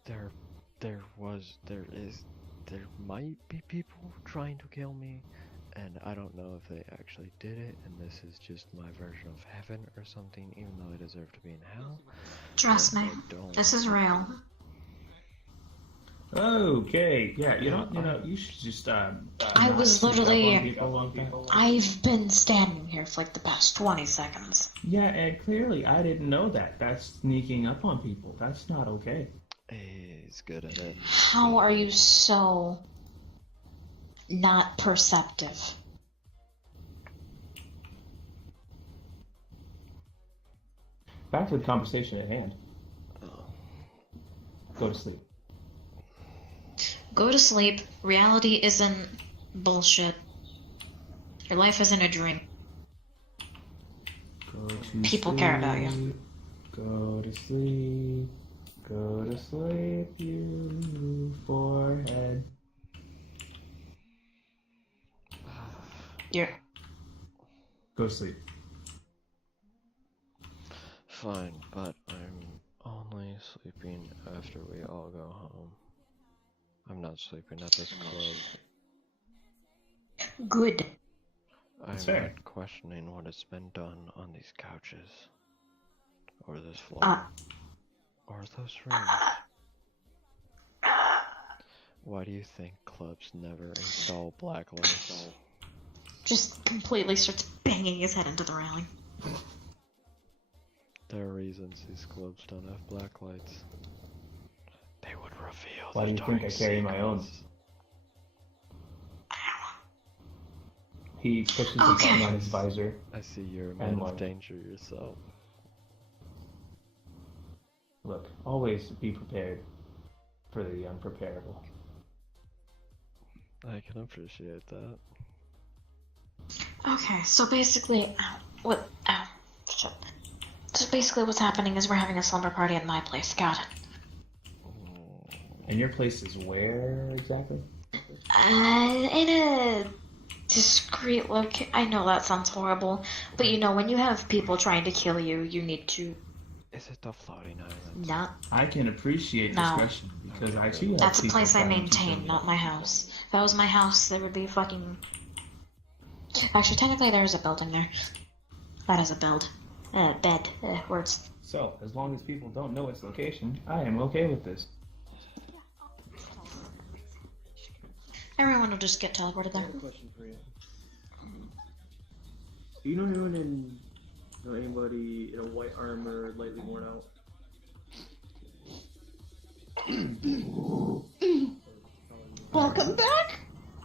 There might be people trying to kill me, and I don't know if they actually did it, and this is just my version of heaven or something, even though I deserve to be in hell. Trust me, this is real. Okay, yeah, you should just, I was literally, people. I've been standing here for like the past 20 seconds. Yeah, and clearly I didn't know that. That's sneaking up on people. That's not okay. He's good at it. How are you so not perceptive? Back to the conversation at hand. Go to sleep. Go to sleep. Reality isn't bullshit. Your life isn't a dream. People care about you. Go to sleep. Go to sleep, you forehead. Yeah. Go to sleep. Fine, but I'm only sleeping after we all go home. I'm not sleeping at this club. Good. I'm not questioning what has been done on these couches. Or this floor. Or those rooms. Why do you think clubs never install black lights? Just completely starts banging his head into the railing. There are reasons these clubs don't have black lights. They would reveal. Why do you think I carry my own? He pushes the button on his visor. I see you're a man of danger yourself. Look, always be prepared for the unpreparable. I can appreciate that. Okay, so basically, shit. So basically what's happening is we're having a slumber party at my place. Got it. And your place is where exactly? In a discreet location. I know that sounds horrible, but you know, when you have people trying to kill you, you need to... Is it the floating island? Not. I can appreciate discretion because I too have That's a people place I trying to maintain, kill me. not my house. If that was my house, there would be fucking... Actually, technically there is a building there. That is a bed. Words. So, as long as people don't know its location, I am okay with this. Everyone will just get teleported there. I have a question for you. Do you know anyone anybody in a white armor, lightly worn out? Welcome back.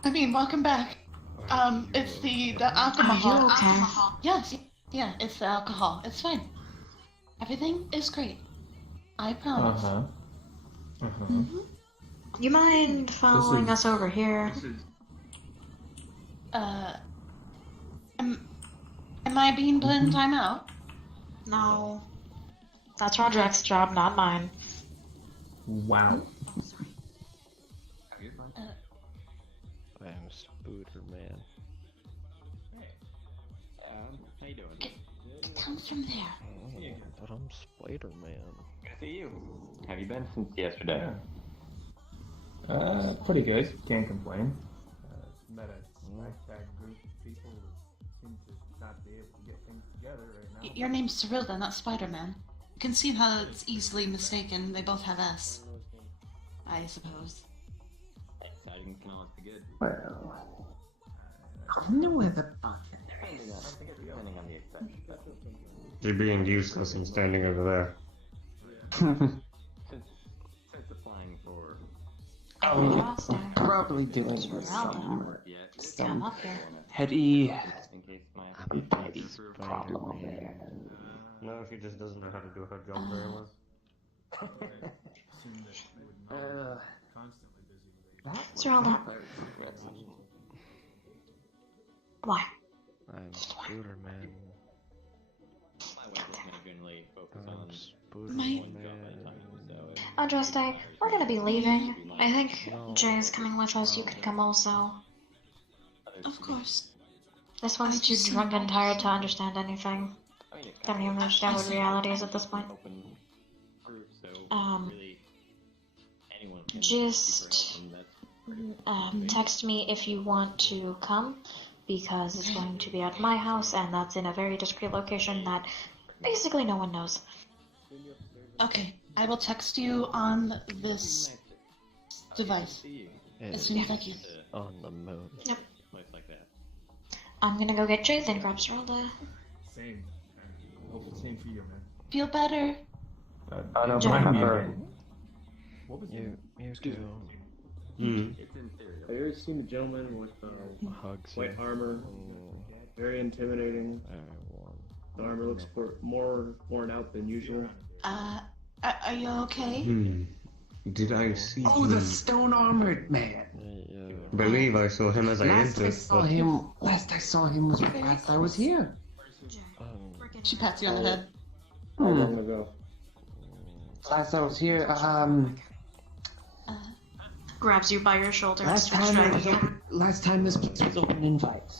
Welcome back. It's the alcohol. Are you okay? Yes. Yeah, it's the alcohol. It's fine. Everything is great. I promise. You mind following us over here? Am I being put in timeout? No. That's Roderick's job, not mine. Wow. I am Spooder Man. How you doing? Get down from there. Oh, but I'm Spider Man. Good to see you. Have you been since yesterday? Pretty good. Can't complain. Met a ragtag group of people who seem to not be able to get things together right now. Your name's Cyrilda, not Spider-Man. You can see how it's easily mistaken. They both have S. I suppose. Exciting can always be good. Well, I knew where the button is. Depending on the exception. You're being useless and standing over there. Since applying for... Probably doing some heady problem there. No, she just doesn't know how to do her job very well. Cyrilda. Why? I'm Spooder Man. My wife was generally focused on Spooder My- Man. Andraste, we're gonna be leaving. I think Jay is coming with us. You can come also. Of course. This one's too drunk and tired to understand anything. Don't even understand what reality is at this point. Just text me if you want to come, because it's going to be at my house, and that's in a very discreet location that basically no one knows. Okay, I will text you on this device as soon as I can. On the moon. Yep. I'm gonna go get Jay, then grab Seralda. Same. Hope the same for you, man. Feel better. I don't Jay. mind. What was You too. Have you ever seen the gentleman with Hugs. white armor? Very intimidating. The armor looks more worn out than usual. Are you okay? Did I see Oh, the stone armored man. I believe I saw him as I Last entered. I saw him was last I was here. She pats you on the head. How long ago? Last I was here, Grabs you by your shoulder and last starts time dragging you. last time this place was open invite.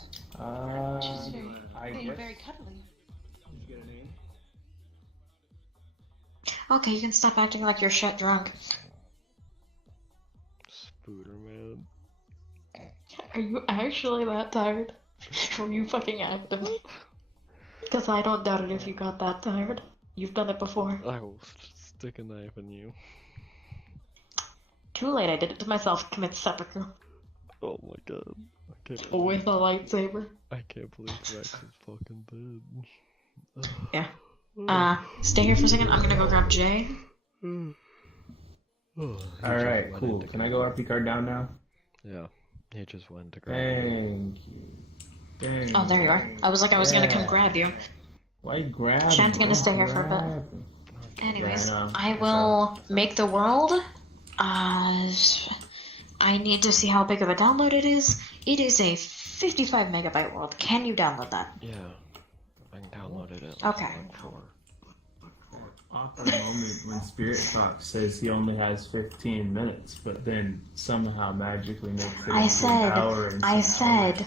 She's very cuddly. Did you get a name? Okay, you can stop acting like you're shit drunk. Spooderman. Are you actually that tired? Were you fucking active? Because I don't doubt it if you got that tired. You've done it before. I will stick a knife in you. Too late, I did it to myself. Commit seppuku. Oh my god. I can't With a lightsaber. I can't believe Rex is fucking dead. Yeah. Stay here for a second. I'm gonna go grab Jay. Alright, cool. Can I go RP card down now? Yeah. He just went to grab Thank you. Thank Oh, there you are. I was like, I was gonna come grab you. Why grab? Shan's gonna stay here for a bit. Anyways, I will make the world. I need to see how big of a download it is. It is a 55 megabyte world. Can you download that? Yeah. I can download it at Okay. like 4. Awkward moment when Spirit Talk says he only has 15 minutes, but then somehow magically makes it into an hour and I said,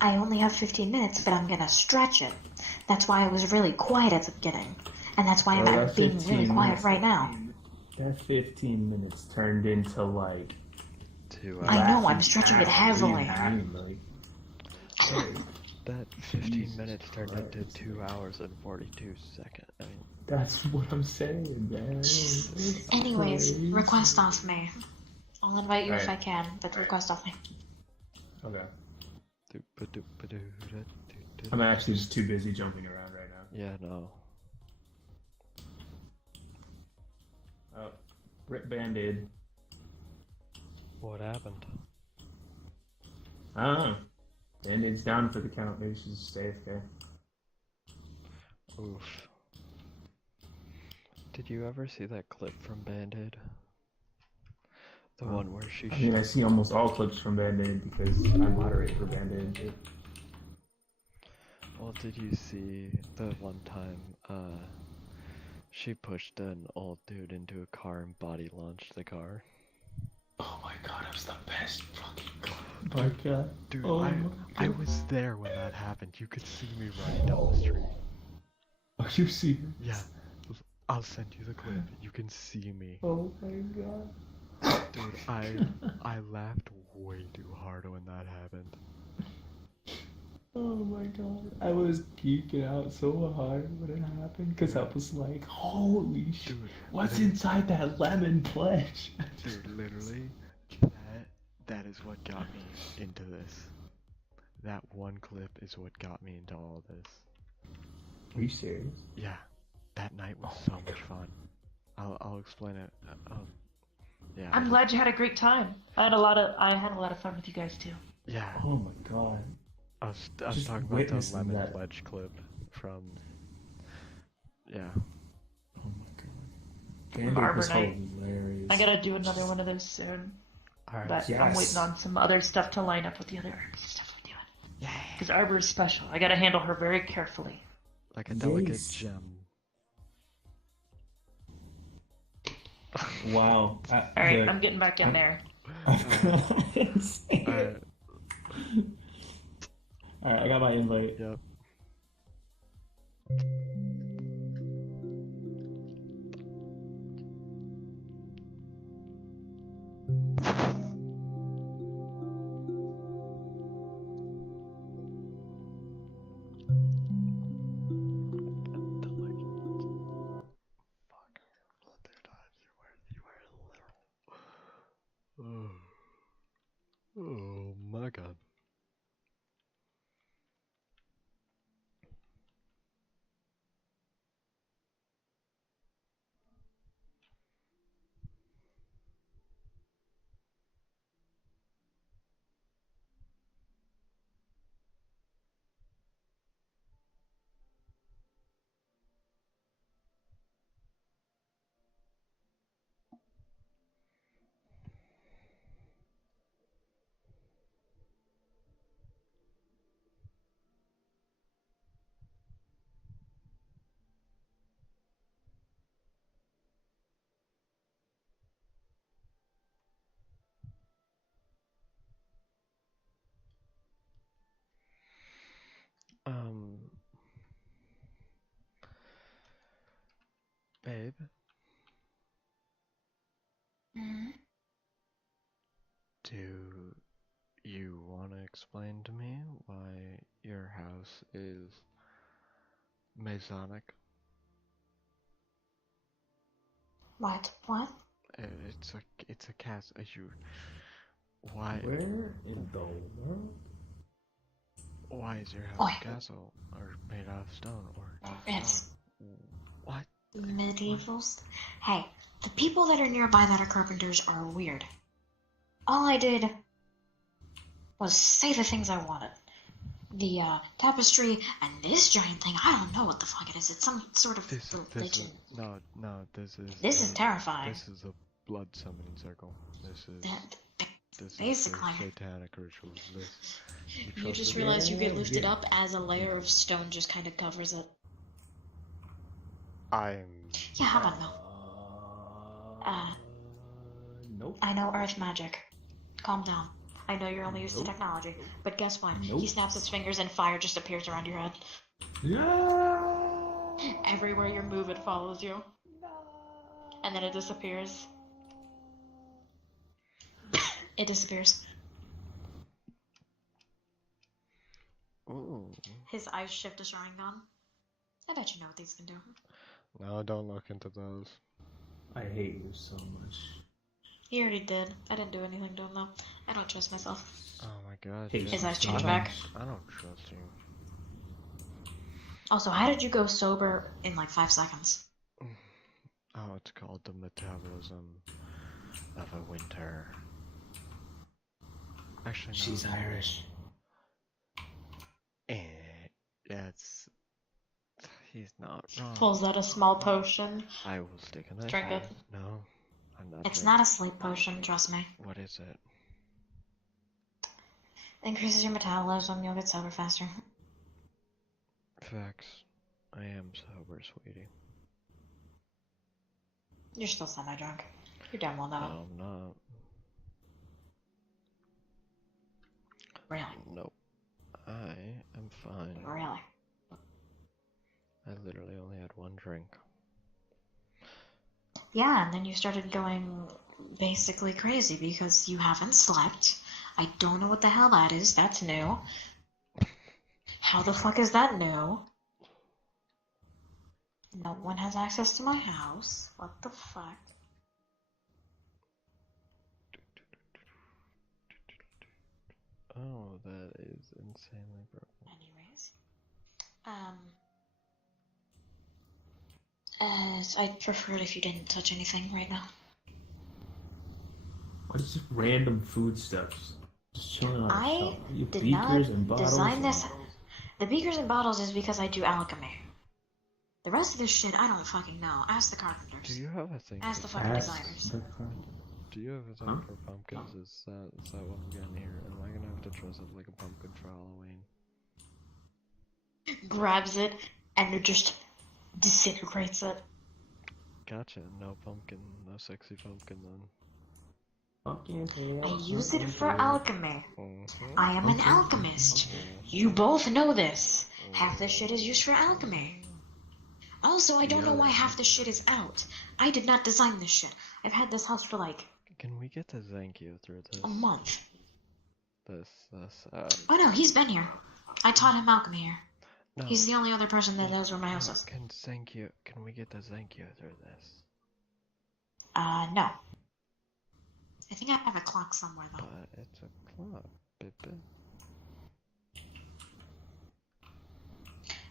I only have 15 minutes, but I'm gonna stretch it. That's why I was really quiet at the beginning. And that's why I'm being really quiet right now. That 15 minutes turned into like 2 hours. I know, I'm stretching it heavily. That 15 minutes turned into 2 hours and 42 seconds. I mean, that's what I'm saying, man. Anyways, request off me. I'll invite you if I can, but request off me. Okay. I'm actually just too busy jumping around right now. yeah, no. Oh, rip Band-Aid. What happened? I don't know. Band-Aid's down for the count. Maybe she's just AFK. Oof. Did you ever see that clip from Band-Aid? The one where she... I mean, I see almost all clips from Band-Aid because I moderate for Band-Aid too. Well, did you see the one time, she pushed an old dude into a car and body launched the car? Oh my god, it was the best fucking car. My god. Dude, oh I was there when that happened. You could see me running down the street. Are you serious? Yeah. I'll send you the clip. You can see me. Oh my god. Dude, I laughed way too hard when that happened. Oh my god. I was geeking out so hard when it happened because I was like, holy shit, what's inside that lemon pledge? Dude, literally, that is what got me into this. That one clip is what got me into all this. Are you serious? Yeah. That night was so much fun. I'll explain it. Yeah. I'm glad you had a great time. I had a lot of fun with you guys too. Yeah. Oh my god. I was talking about the lemon pledge clip from. Yeah. Oh my god. Arbor was Night. hilarious. I gotta do another one of those soon. Alright. But I'm waiting on some other stuff to line up with the other RP stuff I'm doing. Yeah. Because Arbor is special. I gotta handle her very carefully. Like a delicate gem. Wow. Alright, I'm getting back in there. Alright. Alright, I got my invite. Yep. Oh my god. Babe? Do you want to explain to me why your house is Masonic? What? What? It's a castle. Why? Where in the world? Why is your house a castle or made out of stone or? It's what? Medievals. Hey, the people that are nearby that are carpenters are weird. All I did was say the things I wanted. The tapestry and this giant thing, I don't know what the fuck it is. It's some sort of religion. This is terrifying. This is a blood summoning circle. This basically. is satanic rituals. You just realize you get lifted up as a layer of stone just kind of covers it. Yeah, how about no? Nope. I know earth magic. Calm down. I know you're only used to technology, but guess what? He snaps his fingers and fire just appears around your head. Yeah. Everywhere you move, it follows you. And then it disappears. It disappears. Ooh. His eyes shift to Sharingan. I bet you know what these can do. No, don't look into those. I hate you so much. He already did. I didn't do anything to him though. I don't trust myself. Oh my god. His eyes change back. I don't trust you. Also, how did you go sober in like 5 seconds? Oh, it's called the metabolism of a winter. Actually, no. She's Irish. He's not wrong. Pulls out a small potion. I will stick in it. Drink it. No, I'm not. It's not a sleep potion, trust me. What is it? Increases your metabolism, you'll get sober faster. Facts. I am sober, sweetie. You're still semi-drunk. You're damn well not. No, I'm not. Really? Nope. I am fine. Really? I literally only had one drink. Yeah, and then you started going basically crazy because you haven't slept. I don't know what the hell that is. That's new. How the fuck is that new? No one has access to my house. What the fuck? Oh, that is insanely broken. Anyways. I'd prefer it if you didn't touch anything right now. What is just random foodstuffs? Just chilling on the I shelf. You did beakers not and bottles design and- this. The beakers and bottles is because I do alchemy. The rest of this shit, I don't fucking know. Ask the carpenters. Do you have a thing? Ask the fucking designers. Do you have a thing for pumpkins? Is that what I'm getting here? Am I gonna have to dress up like a pumpkin for Halloween? Grabs it and it just disintegrates it. Gotcha. No pumpkin, no sexy pumpkin then. I use it for alchemy. I am an alchemist. You both know this. Half this shit is used for alchemy. Also, I don't know why half the shit is out. I did not design this shit. I've had this house for like... Can we get to Zankio through this? a month. Oh no, he's been here. I taught him alchemy here. No. He's the only other person that knows where my house is. Can we get to Zankio through this? No. I think I have a clock somewhere, though. It's a clock, baby.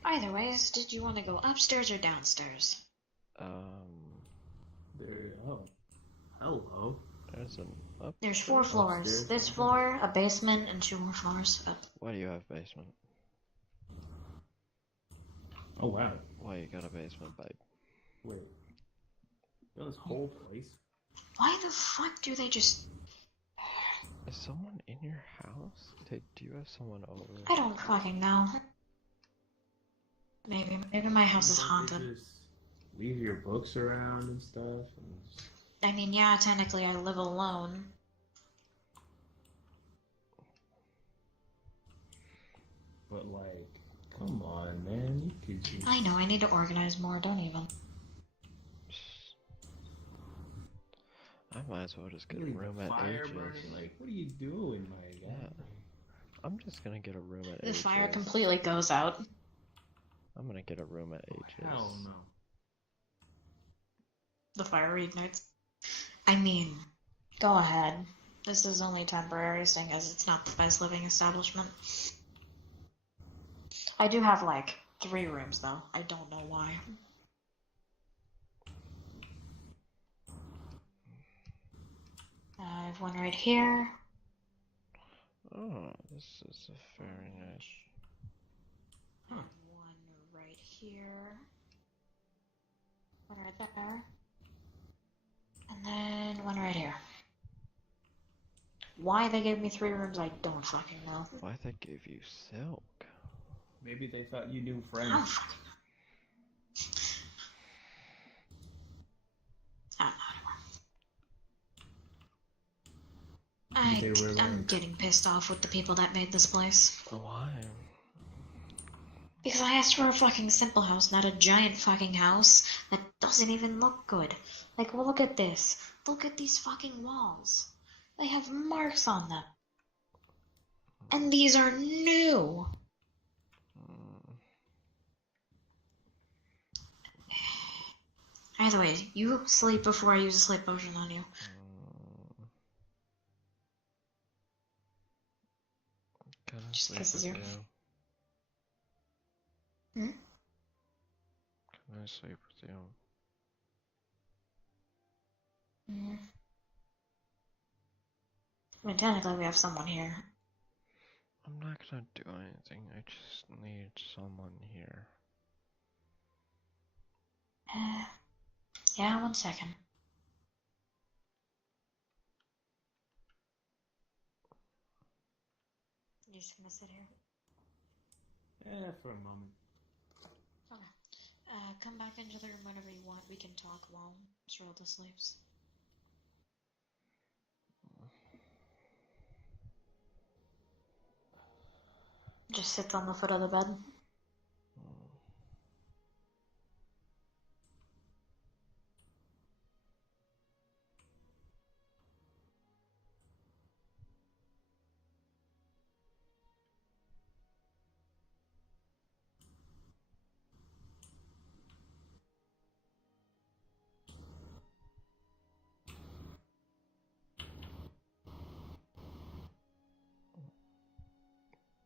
Either ways, did you want to go upstairs or downstairs? There. Oh. Hello. There's an up. There's 4 floors. Upstairs. This floor, a basement, and 2 more floors up. Why do you have basement? Oh wow. Why you got a basement, babe? Wait. You know this whole place? Why the fuck do they just... Is someone in your house? Do you have someone over? I don't fucking know. Maybe my house is haunted. Just leave your books around and stuff. I mean, yeah, technically I live alone. But like, come on, man. You could just... I know, I need to organize more, don't even. I might as well just get a Leave room the at fire H's. burning. Like, what are you doing, my guy? Yeah. I'm just gonna get a room at The H's. fire completely goes out. I'm gonna get a room at H's. Hell no. The fire reignites. I mean, go ahead. This is only temporary, seeing as it's not the best living establishment. I do have, like, 3 rooms, though. I don't know why. I have one right here. Oh, this is a very nice. One right here. One right there. And then one right here. Why they gave me 3 rooms, I don't fucking know. Why they gave you silk? Maybe they thought you knew I don't French. fucking know. I don't know Maybe they were anymore. I'm like- getting pissed off with the people that made this place. Why? Because I asked for a fucking simple house, not a giant fucking house that doesn't even look good. Like, well, look at this. Look at these fucking walls. They have marks on them. And these are new. Either way, you sleep before I use a sleep potion on you. Can I Just sleep kisses with you. you? Hmm? Can I sleep with you? Mm. I mean, technically we have someone here. I'm not gonna do anything. I just need someone here. Yeah, 1 second. You're just gonna sit here? Yeah, for a moment. Okay. Come back into the room whenever you want. We can talk while Sheralda sleeps. Just sits on the foot of the bed.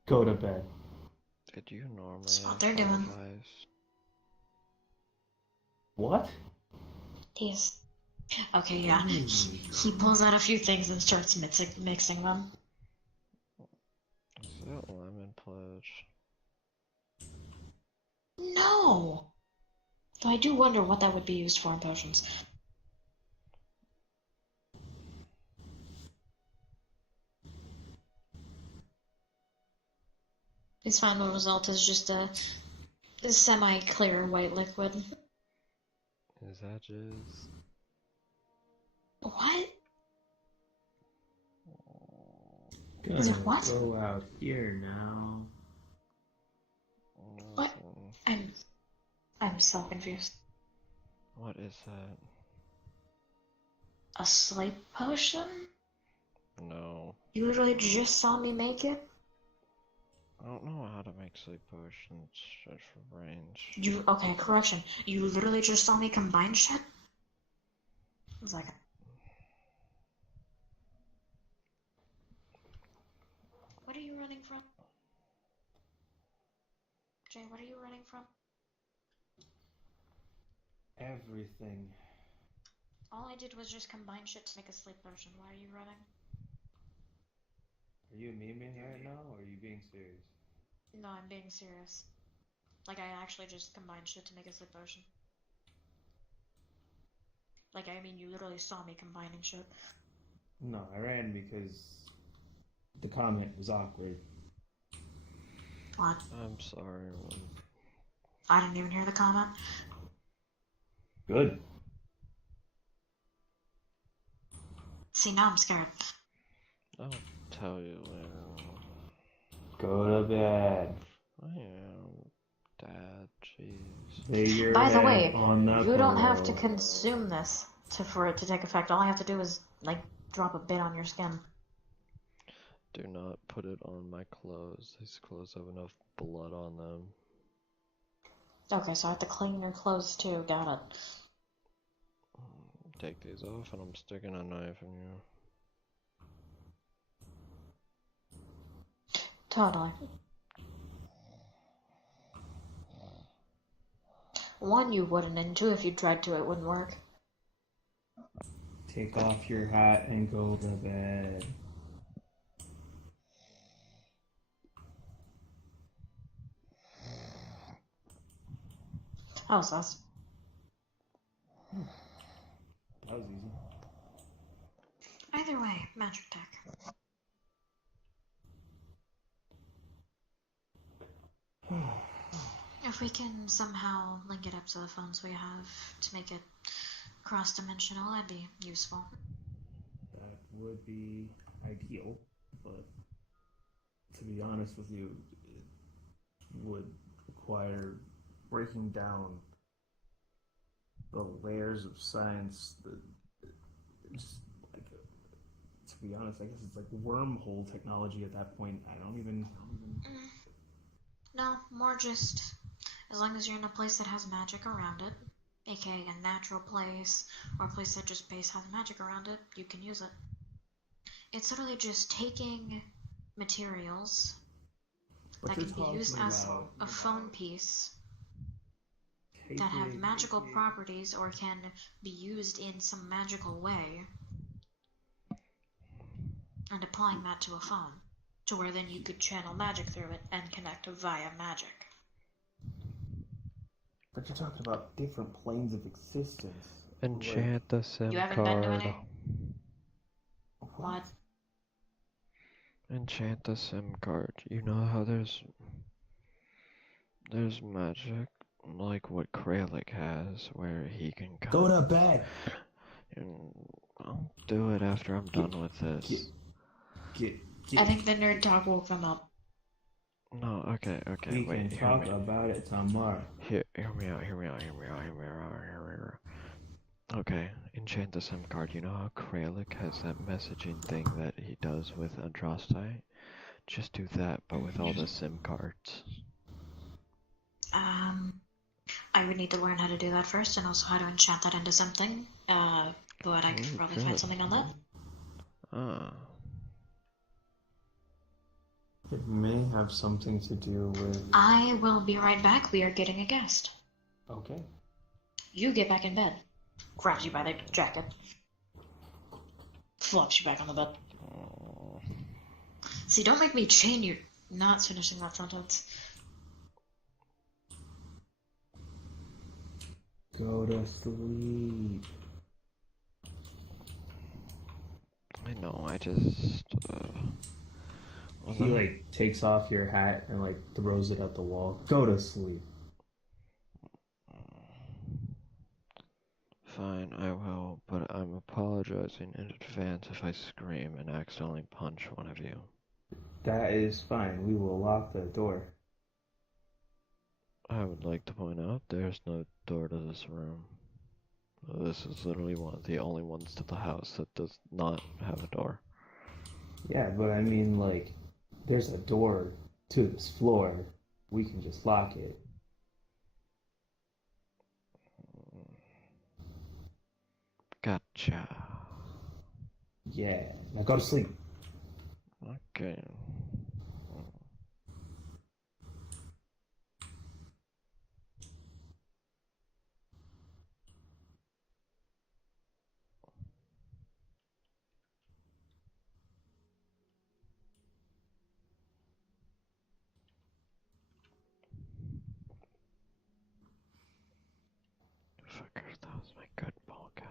Go to bed. Did you normally That's what they're doing. apologize? What? He's... Okay, yeah. He pulls out a few things and starts mixing them. Is that lemon pledge? No! Though I do wonder what that would be used for in potions. His final result is just a semi-clear white liquid. His edges. What? Gonna What? go out here now. What? I'm so confused. What is that? A sleep potion? No. You literally just saw me make it? I don't know how to make sleep potions just for range. Okay, correction. You literally just saw me combine shit? One second. What are you running from? Jay, what are you running from? Everything. All I did was just combine shit to make a sleep potion. Why are you running? Are you memeing right now, or are you being serious? No, I'm being serious. Like, I actually just combined shit to make a sleep potion. Like, I mean, you literally saw me combining shit. No, I ran because the comment was awkward. What? I'm sorry. I didn't even hear the comment. Good. See, now I'm scared. I'll tell you later. Go to bed. I am, Dad. Jeez. Lay your By the head way, on the you don't have to pillow. consume this for it to take effect. All I have to do is, like, drop a bit on your skin. Do not put it on my clothes. These clothes have enough blood on them. Okay, so I have to clean your clothes too. Got it. Take these off and I'm sticking a knife in you. Totally. One, you wouldn't, and two, if you tried to, it wouldn't work. Take off your hat and go to bed. How sus? That was easy. Either way, magic tech. If we can somehow link it up to the phones we have to make it cross-dimensional, that'd be useful. That would be ideal, but to be honest with you, it would require breaking down the layers of science that just like, to be honest, I guess it's like wormhole technology at that point. I don't even. No, more just as long as you're in a place that has magic around it, aka a natural place, or a place that just base has magic around it, you can use it. It's literally just taking materials that can be used as a phone piece that have magical properties or can be used in some magical way, and applying that to a phone, to where then you could channel magic through it and connect via magic. But you're talking about different planes of existence. Enchant the SIM You haven't been to card. any? What? Enchant the SIM card. You know how there's magic like what Crailek has, where he can come. Go to bed. And I'll do it after I'm done with this. I think the nerd talk will come up. No, okay, We wait, can talk about it tomorrow. Hear me out. Okay, enchant the SIM card. You know how Crailek has that messaging thing that he does with Andraste? Just do that, but with all the SIM cards. I would need to learn how to do that first, and also how to enchant that into something. But I could probably find something on that. It may have something to do with. I will be right back. We are getting a guest. Okay. You get back in bed. Grabs you by the jacket. Flops you back on the bed. See, don't make me chain you. Not finishing that sentence. Go to sleep. I know, I just. He like takes off your hat and like throws it at the wall. Go to sleep. fine, I will, but I'm apologizing in advance if I scream and accidentally punch one of you. That is fine. We will lock the door. I would like to point out there's no door to this room. This is literally one of the only ones to the house that does not have a door. Yeah, but I mean, like, there's a door to this floor. We can just lock it. Gotcha. Yeah. Now go to sleep. Okay. Fucker, that was my good ball cap.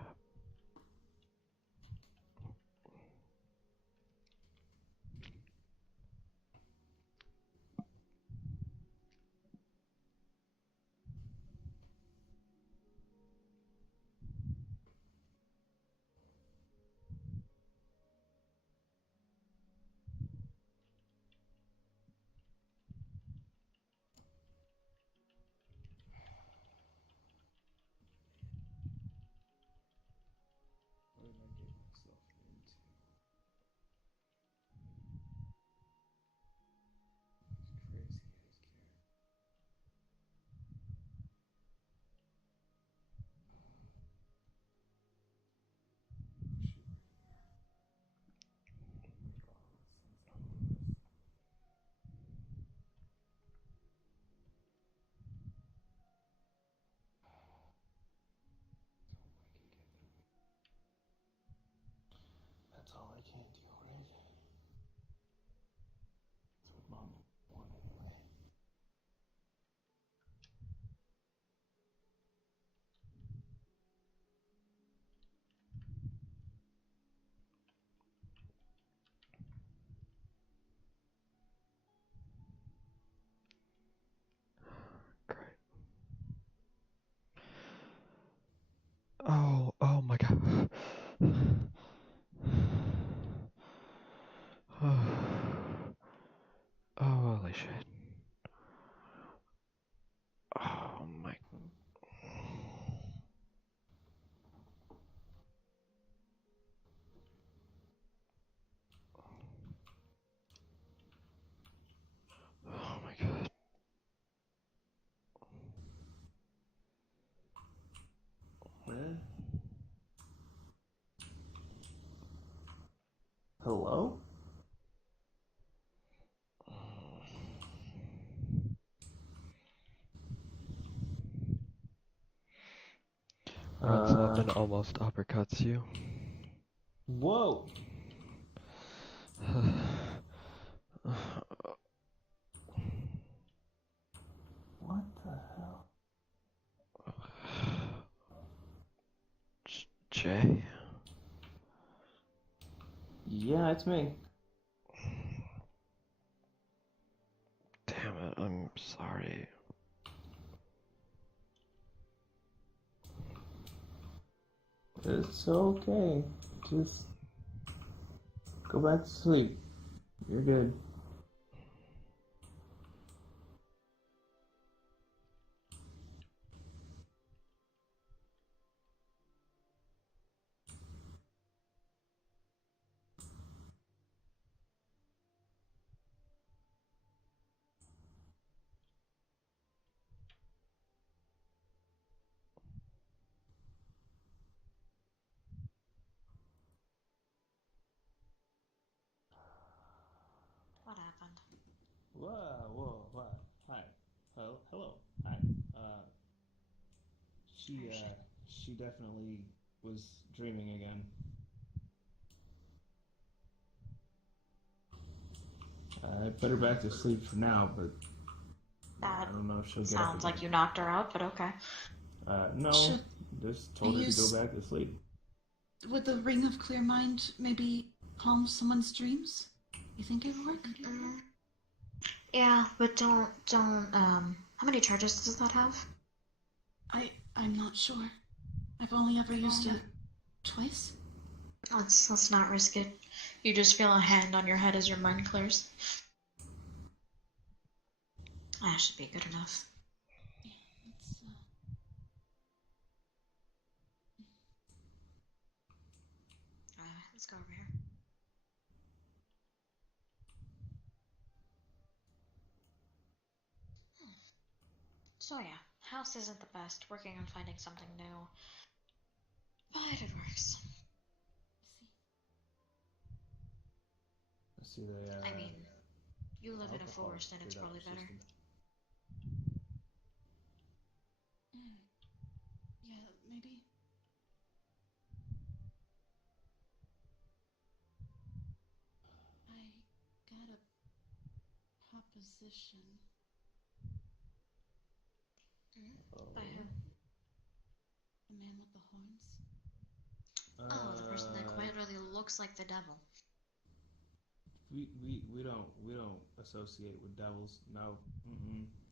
What did I get myself into? Crazy edgier. That's all I can do, right? That's what Mom wanted anyway. Oh my god. Oh, holy shit. Oh my. Oh my god. Where? Hello? Runs up and almost uppercuts you. Whoa! What the hell? Jay? Yeah, it's me. Damn it, I'm sorry. It's okay. Just go back to sleep. You're good. What happened? Whoa. Hi. Hello. Hi. She definitely was dreaming again. I put her back to sleep for now, but I don't know if she'll get up Sounds like again. you knocked her out, but okay. No, just told her to go back to sleep. Would the Ring of Clear Mind maybe calm someone's dreams? You think it would work? Yeah, but don't, how many charges does that have? I'm not sure. I've only ever used it twice. Let's not risk it. You just feel a hand on your head as your mind clears. That should be good enough. Let's go over here. So yeah, house isn't the best. Working on finding something new. But it works. I see the. I mean, you live in a alcohol forest and it's straight up probably better. system. Yeah, maybe. I got a proposition. By who? The man with the horns. Oh, the person that quite really looks like the devil. We don't associate with devils. No,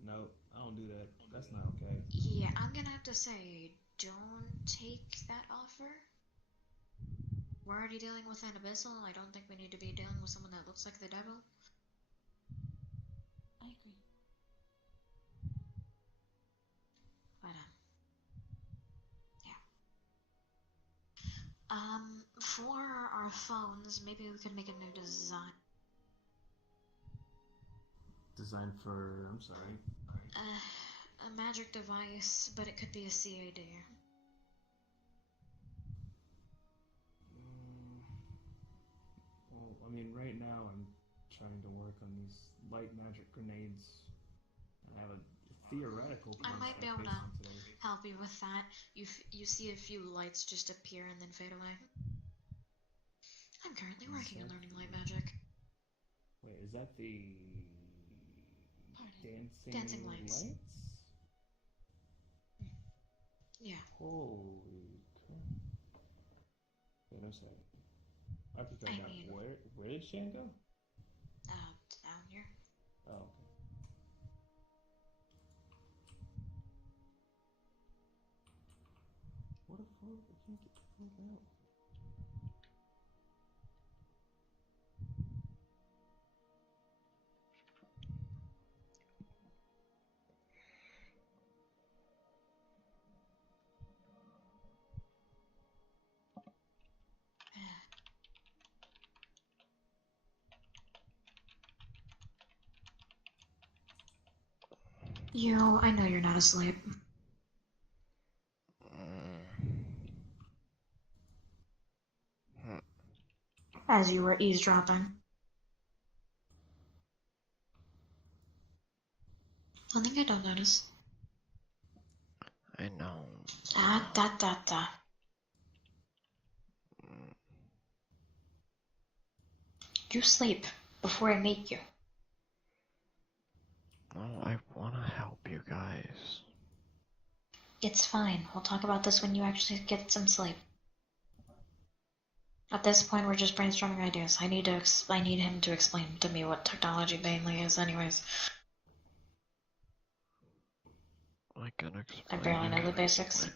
no, I don't do that. That's not okay. Yeah, I'm gonna have to say, don't take that offer. We're already dealing with an Abyssl. I don't think we need to be dealing with someone that looks like the devil. I agree. But, yeah. For our phones, maybe we could make a new design. Design for, I'm sorry. A magic device, but it could be a CAD. Well, I mean, right now I'm trying to work on these light magic grenades. I have a theoretical I place might be that able based to on today. help you with that. You see a few lights just appear and then fade away. I'm currently working on learning light magic. Wait, is that the Dancing lights. Yeah. Holy crap. Wait, no second. I have to go back. Where did Shan go? Down here. Oh, okay. What the fuck? I can't get the fuck out. I know you're not asleep. As you were eavesdropping. One thing I don't notice. I know. You sleep before I make you. No, I wanna help you guys. It's fine. We'll talk about this when you actually get some sleep. At this point, we're just brainstorming ideas. I need him to explain to me what technology mainly is, anyways. I can explain. I barely know the basics.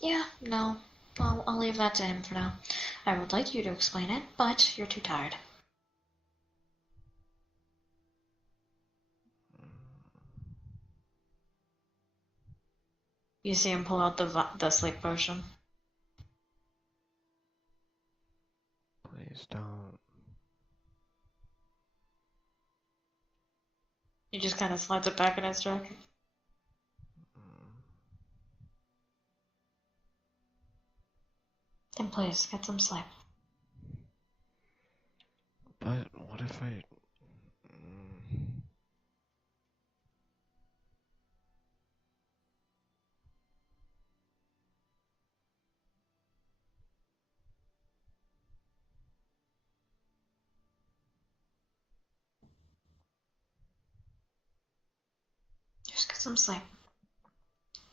Yeah, no. I'll leave that to him for now. I would like you to explain it, but you're too tired. You see him pull out the sleep potion. Please don't. He just kind of slides it back in his jacket. Then please, get some sleep. But what if I... Just get some sleep.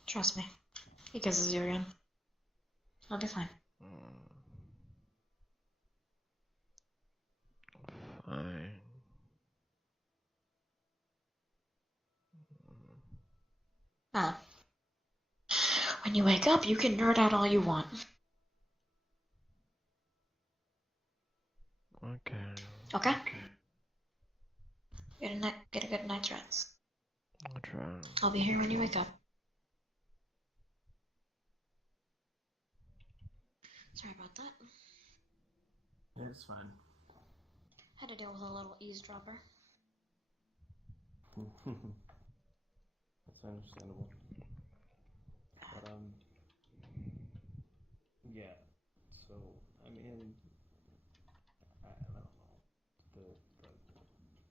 Trust me. He kisses you again. I'll be fine. Fine. When you wake up, you can nerd out all you want. Okay. Okay? Get a good night's rest. I'll try. I'll be here when you wake up. Sorry about that. It's fine. Had to deal with a little eavesdropper. That's understandable. But yeah. So I mean, I don't know. The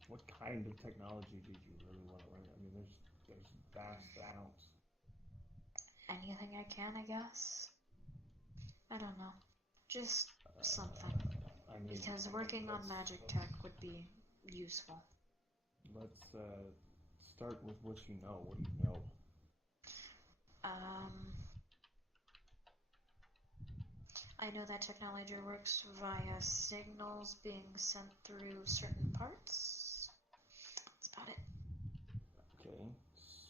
what kind of technology did you really want to learn? I mean, there's vast amounts. Anything I can, I guess. I don't know. Just something. I mean, Because working on magic tech would be useful. Let's start with what you know. What do you know? I know that technology works via signals being sent through certain parts. That's about it. Okay,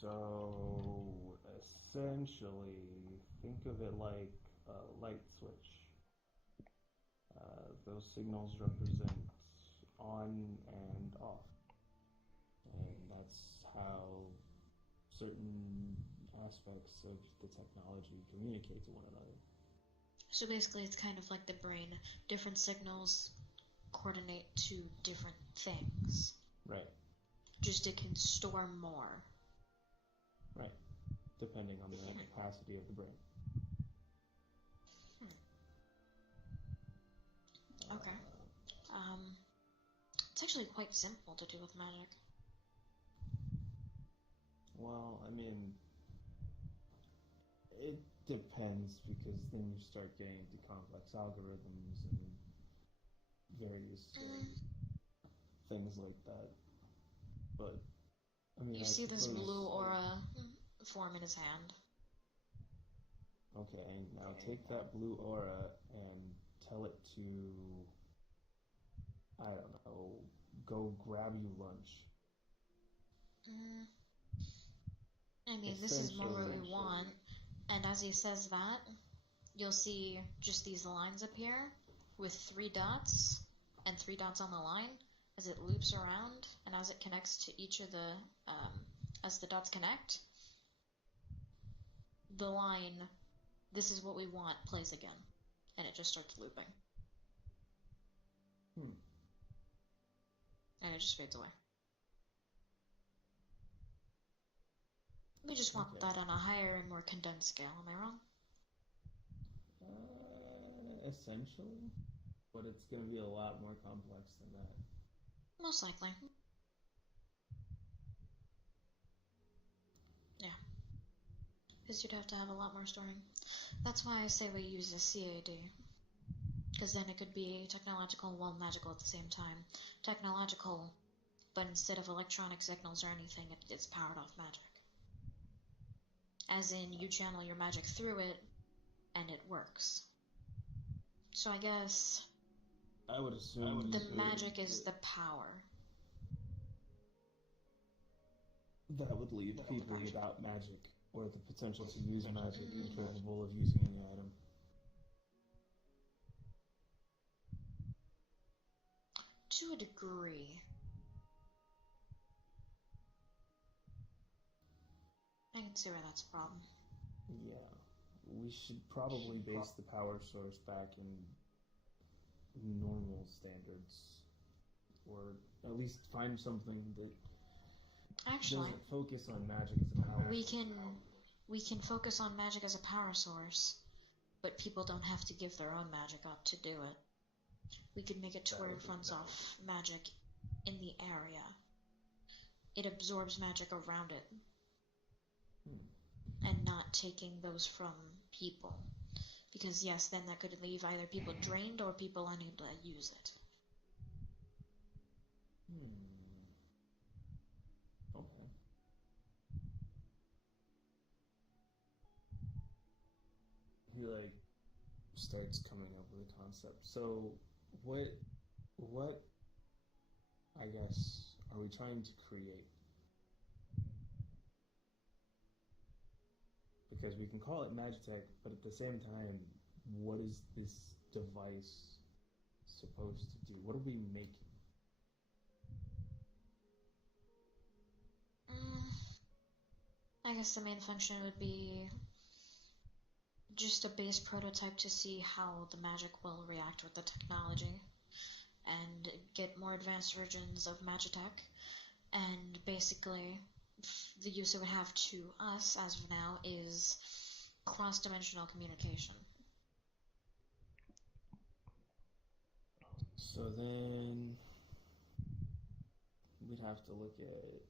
so essentially, think of it like a light switch. Those signals represent on and off, and that's how certain aspects of the technology communicate to one another. So basically, it's kind of like the brain. Different signals coordinate to different things. Right. Just it can store more. Right. Depending on the capacity of the brain. Okay. It's actually quite simple to do with magic. Well, I mean, it depends, because then you start getting into complex algorithms and various things like that. But I mean, You see this blue aura form in his hand. Okay, now take that blue aura and tell it to, I don't know, go grab you lunch. I mean, this is more what we want. And as he says that, you'll see just these lines appear with 3 dots and 3 dots on the line as it loops around, and as it connects to each of the, as the dots connect, the line, this is what we want, plays again. And it just starts looping. And it just fades away. We just want that on a higher and more condensed scale, am I wrong? Essentially, but it's going to be a lot more complex than that. Most likely. Yeah. Because you'd have to have a lot more storing. That's why I say we use a CAD. Because then it could be technological while magical at the same time. Technological, but instead of electronic signals or anything, it's powered off magic. As in, you channel your magic through it, and it works. So I guess I would assume the magic is the power. That would leave people without magic, or the potential to use magic, incapable of using any item. To a degree. I can see where that's a problem. Yeah. We should probably base the power source back in normal standards. Or at least find something that Actually doesn't focus on magic as a power source. We can focus on magic as a power source, but people don't have to give their own magic up to do it. We could make it to where it runs off magic in the area. It absorbs magic around it. And not taking those from people. Because yes, then that could leave either people drained or people unable to use it. Okay. He starts coming up with a concept. So what I guess are we trying to create? because we can call it Magitech, but at the same time, what is this device supposed to do? What are we making? I guess the main function would be just a base prototype to see how the magic will react with the technology and get more advanced versions of Magitech. And basically, the use it would have to us as of now is cross-dimensional communication. So then we'd have to look at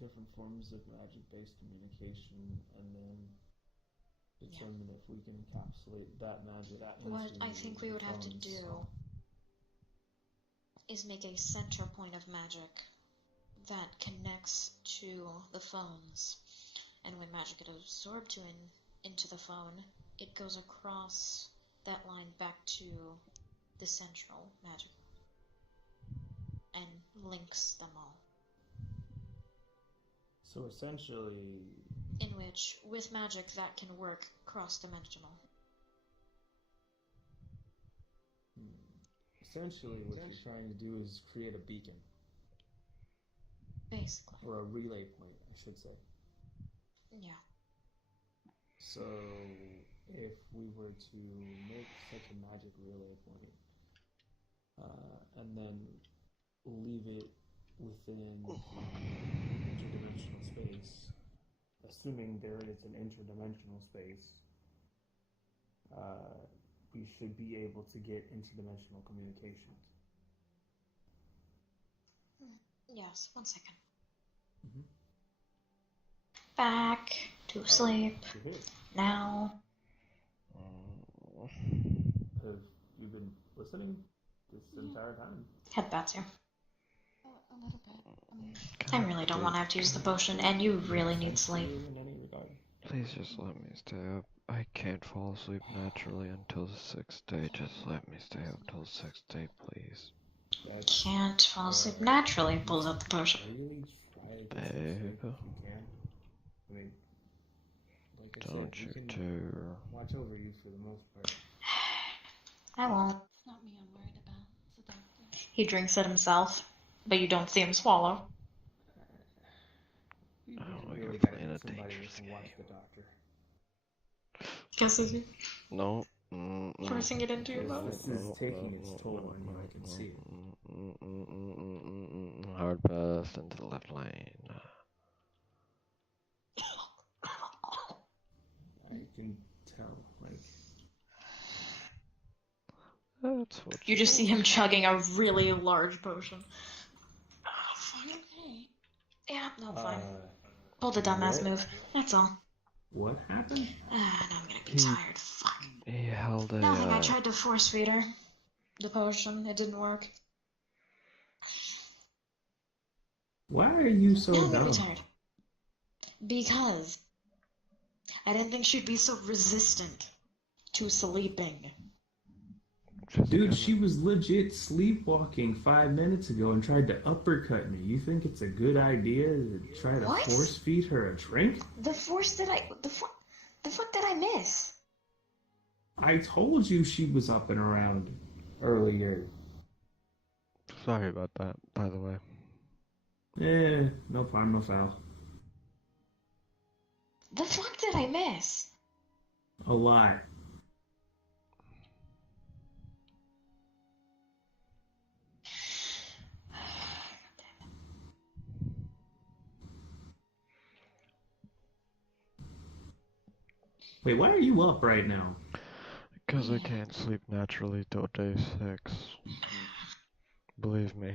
different forms of magic-based communication and then determine if we can encapsulate that magic. What I think we would have to do is make a center point of magic that connects to the phones, and when magic is absorbed into the phone, it goes across that line back to the central magic and links them all. So essentially, in which, with magic, that can work cross-dimensional. Essentially, what you're trying to do is create a beacon. Basically. Or a relay point, I should say. Yeah. So, if we were to make such a magic relay point, and then leave it within interdimensional space, assuming there is an interdimensional space, we should be able to get interdimensional communications. Yes, 1 second. Mm-hmm. Back to sleep. Now. Have you been listening this entire time? Headbats here. A little bit. I really don't want to have to use the potion, and you really need sleep. In any regard. Please just let me stay up. I can't fall asleep naturally until the 6th day. Just let me stay up till the 6th day, please. Can't fall asleep naturally. Pulls out the potion. Really try to get Babe. sleep if you can. I mean, like I Don't said, you we can dare. watch over you for the most part. I won't. It's not me I'm worried about. It's the doctor. He drinks it himself, but you don't see him swallow. You Oh, really you're gotta playing get a somebody dangerous who can watch game. the doctor. Guess is he No. forcing it into your mouth? This is taking its toll on you, I can see it. Hard pass into the left lane. I can tell, like... That's what You just see him chugging a really large potion. Okay. Yeah, no, fine. Pull the dumbass move. That's all. What happened? Now I'm gonna be tired. Fuck. He held a. Nothing. I tried to force feed her the potion. It didn't work. Why are you so Now I'm gonna dumb? be tired. Because I didn't think she'd be so resistant to sleeping. Dude, she was legit sleepwalking 5 minutes ago and tried to uppercut me. You think it's a good idea to try to What? force feed her a drink? The fuck did I miss? I told you she was up and around earlier. Sorry about that, by the way. No harm, no foul. The fuck did I miss? A lot. Wait, why are you up right now? Because I can't sleep naturally till day 6. Believe me,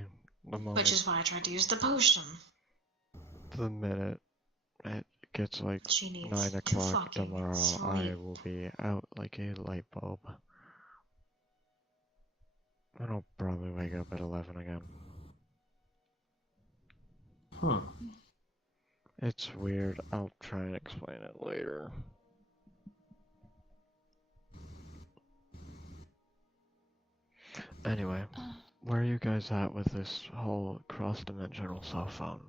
the moment, Which is why I tried to use the potion. the minute it gets like She needs 9 to o'clock fucking tomorrow, sleep. I will be out like a light bulb. And I'll probably wake up at 11 again. Huh. It's weird. I'll try and explain it later. Anyway, where are you guys at with this whole cross-dimensional cell phone?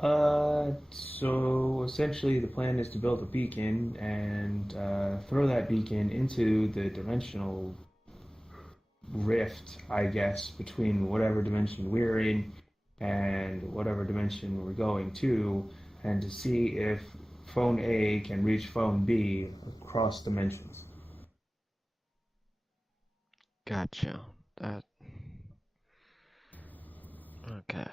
So essentially the plan is to build a beacon and throw that beacon into the dimensional rift, I guess, between whatever dimension we're in and whatever dimension we're going to, and to see if phone A can reach phone B across dimensions. Gotcha. That. Okay.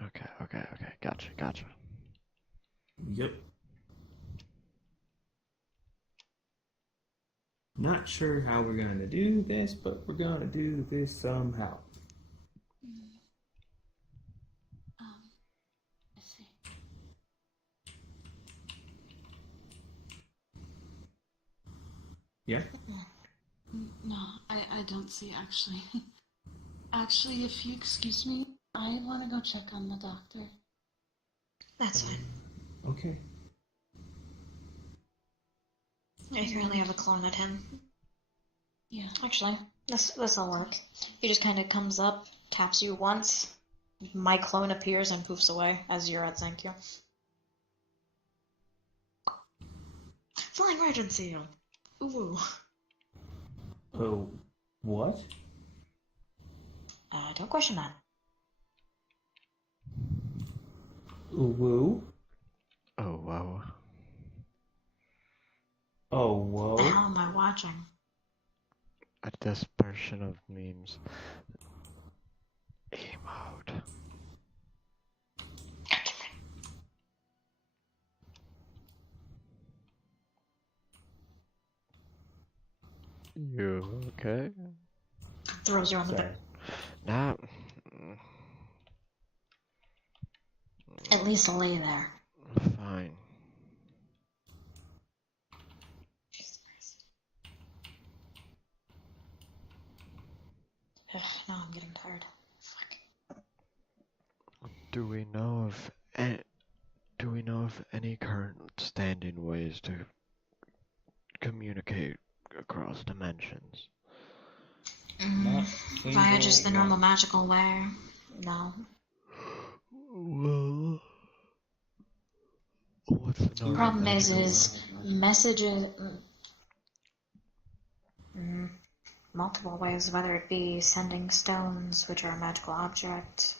Okay. Gotcha. Yep. Not sure how we're going to do this, but we're going to do this somehow. I see. Yeah? No, I don't see, actually. Actually, if you excuse me, I want to go check on the doctor. That's fine. Okay. I currently have a clone at him. Yeah. Actually, this'll work. He just kind of comes up, taps you once, my clone appears and poofs away as you're at Zankio. Flying emergency! Ooh. Oh, what? Don't question that. Woo? Oh, whoa. Oh, whoa. The hell am I watching? A dispersion of memes. Emote. You okay? Throws you on the bed. Nah. At least lay there. Fine. Ugh, now I'm getting tired. Fuck. Do we know of any current standing ways to communicate across dimensions? Via just the normal magical way? No. Well, what's the normal Problem magical is messages. Multiple ways, whether it be sending stones, which are a magical object.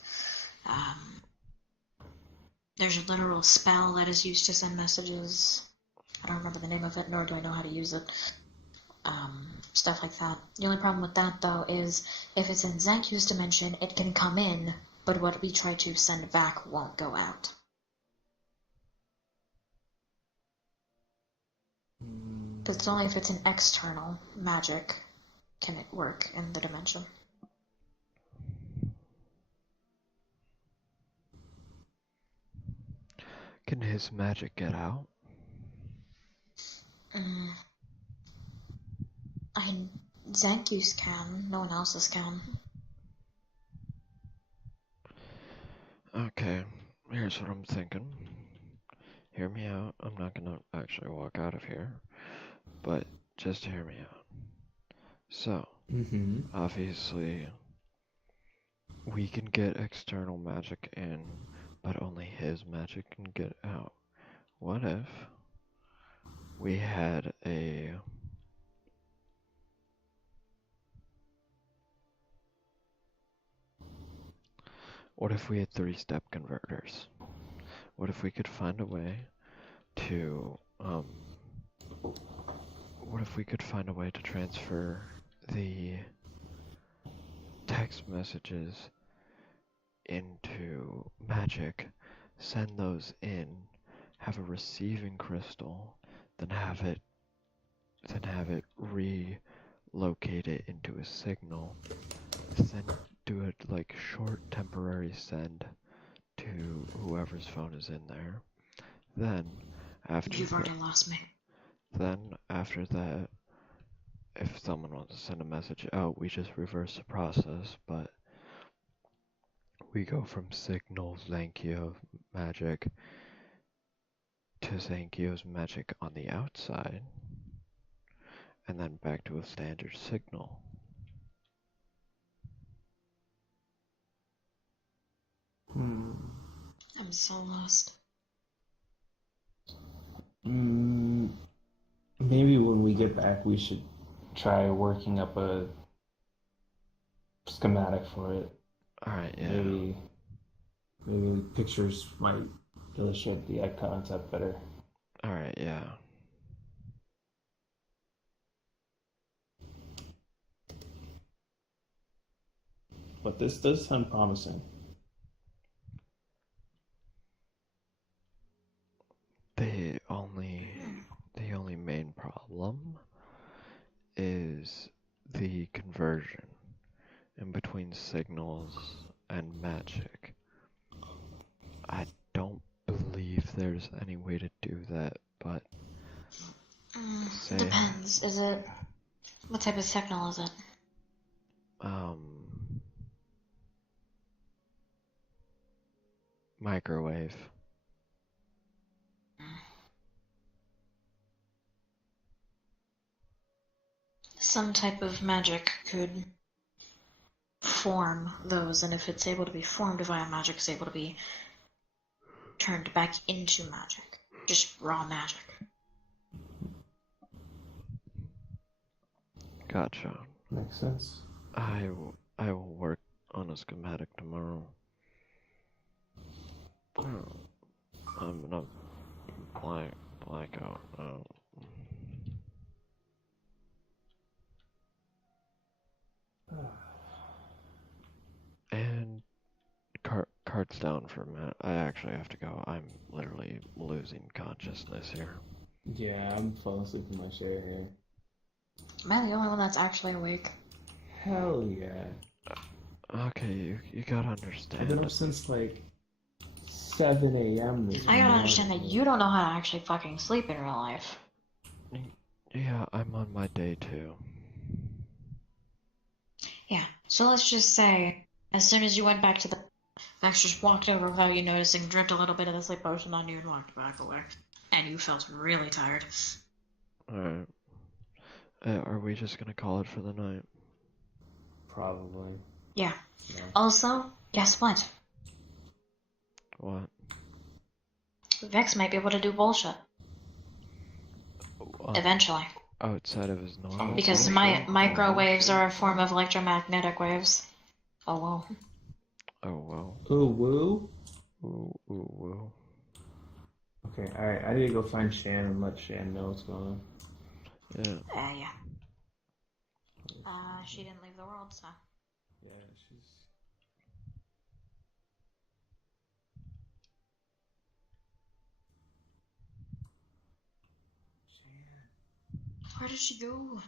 There's a literal spell that is used to send messages. I don't remember the name of it, nor do I know how to use it. Stuff like that. The only problem with that, though, is if it's in Zankio's dimension, it can come in, but what we try to send back won't go out. Because it's only if it's an external magic can it work in the dimension. Can his magic get out? Zankio's can, no one else's can. Okay, here's what I'm thinking. Hear me out. I'm not gonna actually walk out of here, but just hear me out. So, obviously, we can get external magic in, but only his magic can get out. What if we had a... What if we had 3-step converters? What if we could find a way to, what if we could find a way to transfer the text messages into magic, send those in, have a receiving crystal, then have it relocate it into a signal, then do a like short temporary send to whoever's phone is in there. Then after You've already lost me. Then after that, if someone wants to send a message out, we just reverse the process, but we go from signal Zankio magic to Zankio's magic on the outside, and then back to a standard signal. I'm so lost. Maybe when we get back, we should try working up a schematic for it. Alright, yeah. Maybe pictures might illustrate the concept better. Alright, yeah. But this does sound promising. The only main problem is the conversion in between signals and magic. I don't believe there's any way to do that, but Depends. Is it what type of signal is it? Microwave. Some type of magic could form those, and if it's able to be formed via magic, it's able to be turned back into magic. Just raw magic. Gotcha. Makes sense. I will work on a schematic tomorrow. I'm gonna black out. And cards down for a minute. I actually have to go. I'm literally losing consciousness here. Yeah, I'm falling asleep in my chair here. Am I the only one that's actually awake? Hell yeah. Okay, you gotta understand. I've been up since like 7 a.m. this I gotta morning. understand that you don't know how to actually fucking sleep in real life. Yeah, I'm on my day too. Yeah, so let's just say, as soon as you went back to the... Max just walked over without you noticing, dripped a little bit of the sleep potion on you, and walked back away. And you felt really tired. Alright. Are we just gonna call it for the night? Probably. Yeah. Also, guess what? What? Vex might be able to do bullshit. Eventually. Outside of his normal? Because microwaves are a form of electromagnetic waves. Oh, whoa. Oh, well. Ooh, woo? Ooh, woo. Okay, alright, I need to go find Shan and let Shan know what's going on. Yeah. Yeah. She didn't leave the world, so. Yeah, she's... Where did she go?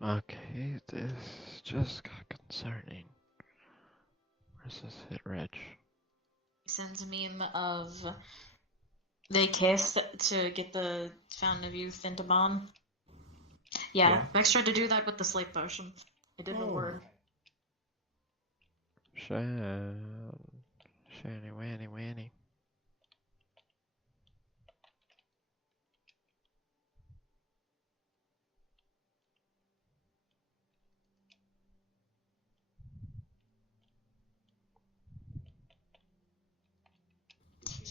Okay, this just got concerning. Where's this hit Rich? Sends a meme of they kissed to get the Fountain of Youth into Bond. Yeah, Vex tried to do that with the sleep potion. It didn't work. Shanny wanny wanny.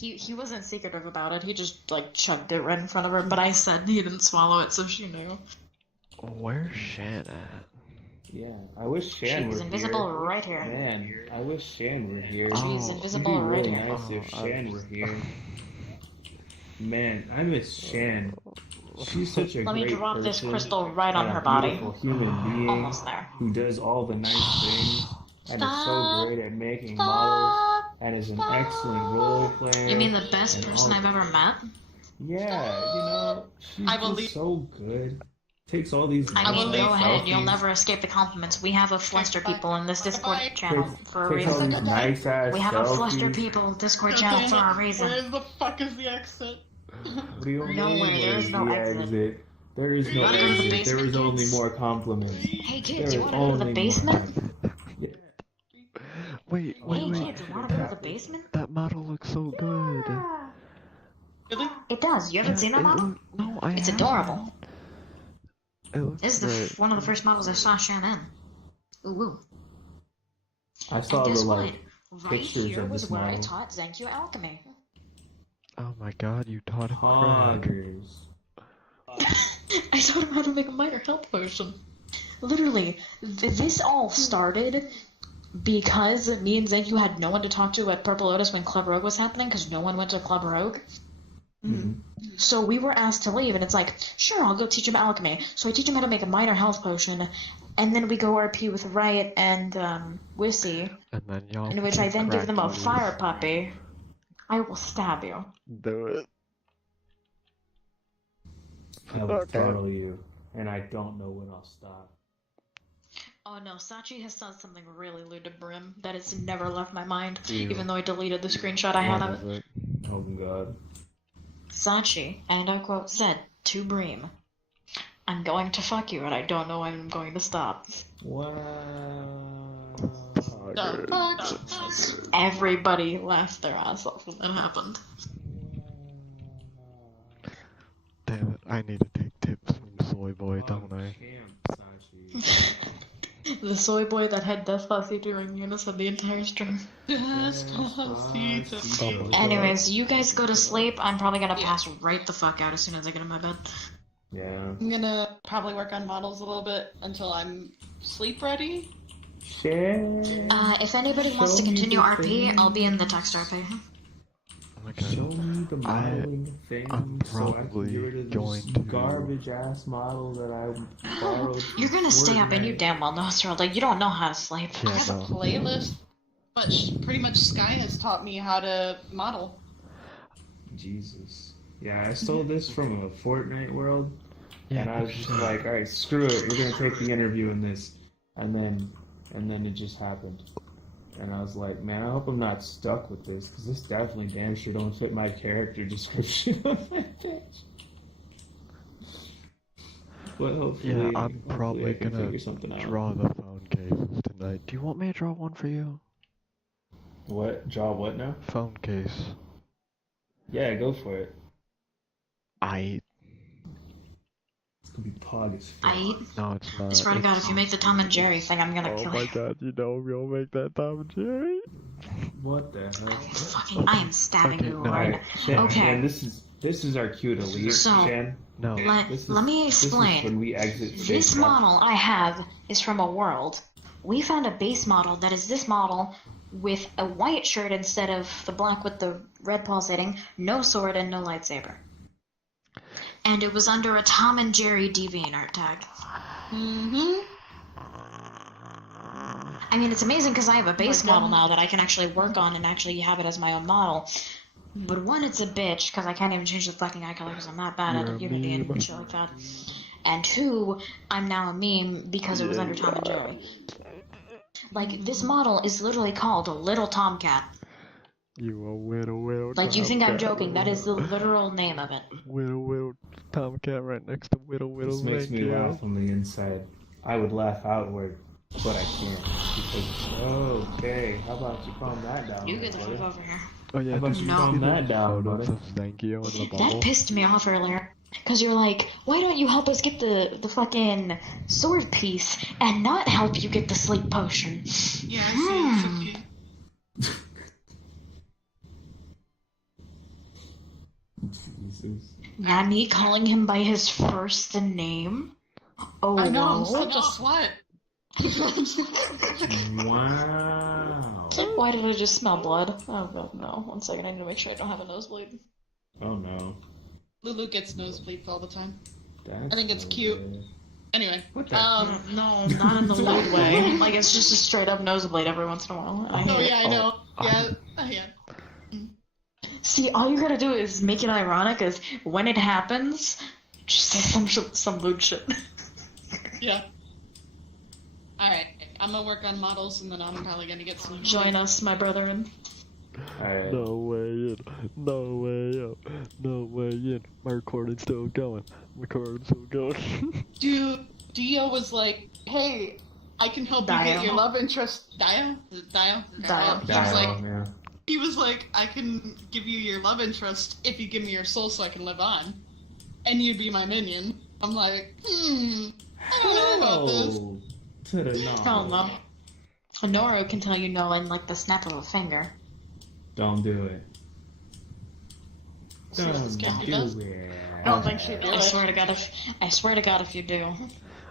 He wasn't secretive about it. He just like chugged it right in front of her. But I said he didn't swallow it, so she knew. Where's Shan at? Yeah, I wish Shan were She's invisible here. right here. Man, I wish Shan were here. She's invisible It'd be right really here. nice if Shan were here. Man, I miss Shan. She's such a Let great me drop person this crystal right on and her a body. beautiful human being Almost there. who does all the nice things and is so Stop. great at making models and is an excellent role player. You mean the best and person all- I've ever met? Yeah, you know, she's I just believe- so good. Takes all these I mean, nice go ahead. You'll selfies. never escape the compliments. We have a fluster people in this Discord channel for a Takes all reason. these nice ass We have a fluster selfies. people Discord God channel damn for it. a reason. Where the fuck is the exit? What do you mean? Nowhere, there is no the exit. There is no wanna go to the exit. There basement, is only kids? more compliments. Hey kids, There you is wanna go to the only basement? Wait, Hey kids, you wanna go to the basement? That model looks so good. Really? It does. You haven't seen that model? No, I It's haven't. adorable. It looks This is great. one of the first models I saw Shannon. Ooh, woo. I saw And the guess what? like Right pictures here of was this where I model. taught Zankio alchemy. Oh my god, you taught him crack. Poggers. I taught him how to make a minor health potion. Literally, this all started because me and Zankio had no one to talk to at Purple Lotus when Club Rogue was happening, because no one went to Club Rogue. So we were asked to leave, and it's like, sure, I'll go teach him alchemy. So I teach him how to make a minor health potion, and then we go RP with Riot and Wissy, And then y'all in which I then give crack them a buddies. fire puppy. I will stab you. Do it. I will Okay. throttle you, and I don't know when I'll stop. Oh no, Sachi has done something really lewd to Brim that has never left my mind, Ew. even though I deleted the screenshot I had of it. Oh god. Sachi, and I quote, said to Brim, I'm going to fuck you and I don't know when I'm going to stop. Wow. Everybody laughed their ass off when that happened. Damn it, I need to take tips from Soy Boy, don't I? The soy boy that had Despacito during Eunice the entire stream. Anyways, you guys go to sleep. I'm probably gonna pass right the fuck out as soon as I get in my bed. Yeah. I'm gonna probably work on models a little bit until I'm sleep ready. If anybody wants to continue RP, I'll be in the text RP. Show me the modeling thing I'm so I can probably get rid of going this to- garbage ass model that I borrowed. You're gonna stay up and you damn well know, Cyril. Like, you don't know how to sleep. I have a playlist, but pretty much Sky has taught me how to model. Jesus. Yeah, I stole this from a Fortnite world, Yeah, and I was just like, alright, screw it, you're gonna take the interview in this. And then it just happened. And I was like, man, I hope I'm not stuck with this, because this definitely damn sure don't fit my character description on my page. Well, hopefully, Yeah, I'm hopefully probably I can gonna figure something out. draw the phone cases tonight. Do you want me to draw one for you? What? Draw what now? Phone case. Yeah, go for it. I. It's gonna be pog as fuck. No, it's not. I swear to God, if you make the Tom and Jerry thing, I'm gonna Oh kill my you. god, you know we'll make that Tom and Jerry? What the hell? Fucking, I am stabbing you no. right now. Shan, Okay. Shan, this is our cue to leave, So, Shan. No. Let me This is explain. when we exit This Fake Rock. model I have is from a world. We found a base model that is this model with a white shirt instead of the black with the red pulsating, no sword, and no lightsaber. And it was under a Tom and Jerry DeviantArt tag. Mm-hmm. I mean, it's amazing because I have a base model now that I can actually work on and actually have it as my own model. But one, it's a bitch because I can't even change the fucking eye color because I'm not bad at Unity and shit like that. And two, I'm now a meme because it was under Tom and Jerry. Like, this model is literally called a Little Tomcat. You a widow Like, you think I'm Tomcat. joking. That is the literal name of it. Widow Tomcat right next to Widow This makes me Zankio. laugh on the inside. I would laugh outward, but I can't. Because, okay, how about you calm that down? You get the buddy? fuck over here. Oh yeah, How about did you you calm see the that down, photos buddy? of Zankio in the That bubble? pissed me off earlier. Because you're like, why don't you help us get the fucking sword piece and not help you get the sleep potion? Yeah, I see. Jesus. Nani calling him by his first name? Oh, I know, I'm no. such a slut. Wow. Why did I just smell blood? Oh god, no. 1 second, I need to make sure I don't have a nosebleed. Oh no. Lulu gets nosebleeds all the time. That's I think it's so cute. good. Anyway, What the No, not in the lewd way. Like, it's just a straight up nosebleed every once in a while. And I hate Oh it. yeah, I know. Yeah. See, all you gotta do is make it ironic, is when it happens, just say some lewd shit. Yeah. Alright, I'm gonna work on models and then I'm probably gonna get some Join us, my brethren. No way in. No way up. No way in. My recording's still going. Recording's still going. Dude, Dio was like, "Hey, I can help you get your love interest." Dio? Is it Dio? He was like, "I can give you your love interest if you give me your soul so I can live on, and you'd be my minion." I'm like, I don't know about this. To the no. Oh no. Honoro can tell you no in like the snap of a finger. Don't do it. Don't do it. I don't think she did. I swear to God, if you do.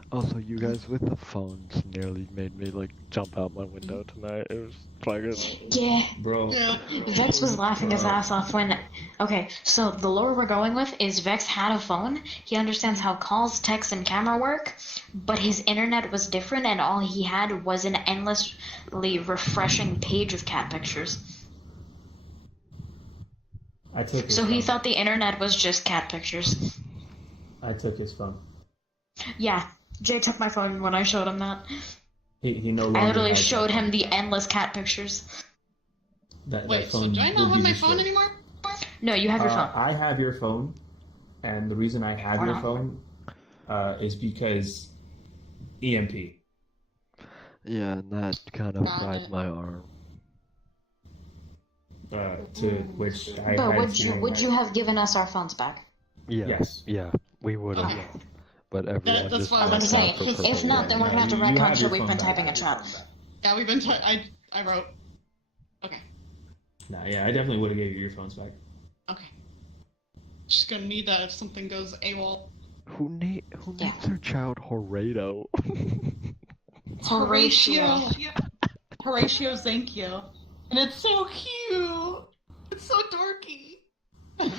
Also, you guys with the phones nearly made me like jump out my window tonight. It was fucking. Yeah. Bro. Yeah. Vex was laughing his ass off when. Okay, so the lore we're going with is Vex had a phone. He understands how calls, text, and camera work, but his internet was different, and all he had was an endlessly refreshing page of cat pictures. I took his So phone. he thought the internet was just cat pictures. I took his phone. Yeah, Jay took my phone when I showed him that. He no longer I literally has showed that him phone. the endless cat pictures. Wait, so do I not have my phone anymore? No, you have your phone. I have your phone, and the reason I have your phone is because EMP. Yeah, and that kind of fried my arm. To which I But had would you have given us our phones back? Yeah. Yes. Yeah, we would have. Okay. But everyone That's just. why I'm was saying, saying, if not, then we're gonna have to You retcon have shit your we've phone been back. typing in chat. Yeah, we've been. I wrote. Okay. Nah, yeah, I definitely would have gave you your phones back. Okay. Just gonna need that if something goes AWOL. Who names their child Horatio? Horatio. Horatio Zankio. And it's so cute. It's so dorky. Oh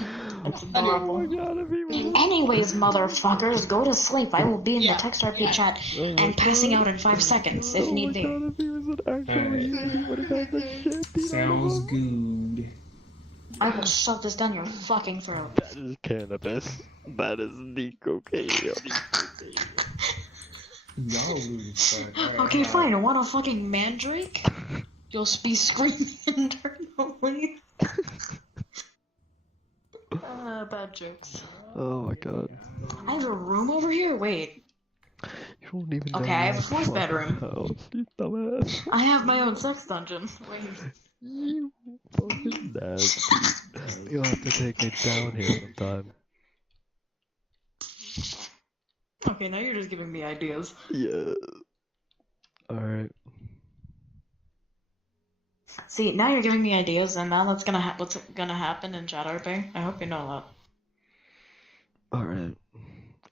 my god, if he was. Anyways, motherfuckers, go to sleep. I will be in the text RP yeah. chat and passing out in 5 seconds if need be. God, if he was an actual human, he would have had the shit beat out of Sounds him. good. I will shove this down your fucking throat. That is cannabis. That is the cocaine. Y'all rude as fuck. Alright, Okay, fine. Want a fucking mandrake? You'll be screaming internally. Bad jokes. Oh my god. I have a room over here? Wait. You don't even know. Okay, I have a your 4th fucking bedroom. House, you dumbass. I have my own sex dungeon. Wait. You fucking nasty. You'll have to take me down here sometime. Okay, now you're just giving me ideas. Yeah. Alright. See, now you're giving me ideas, and now that's gonna what's gonna happen in chat RP. I hope you know that. Alright.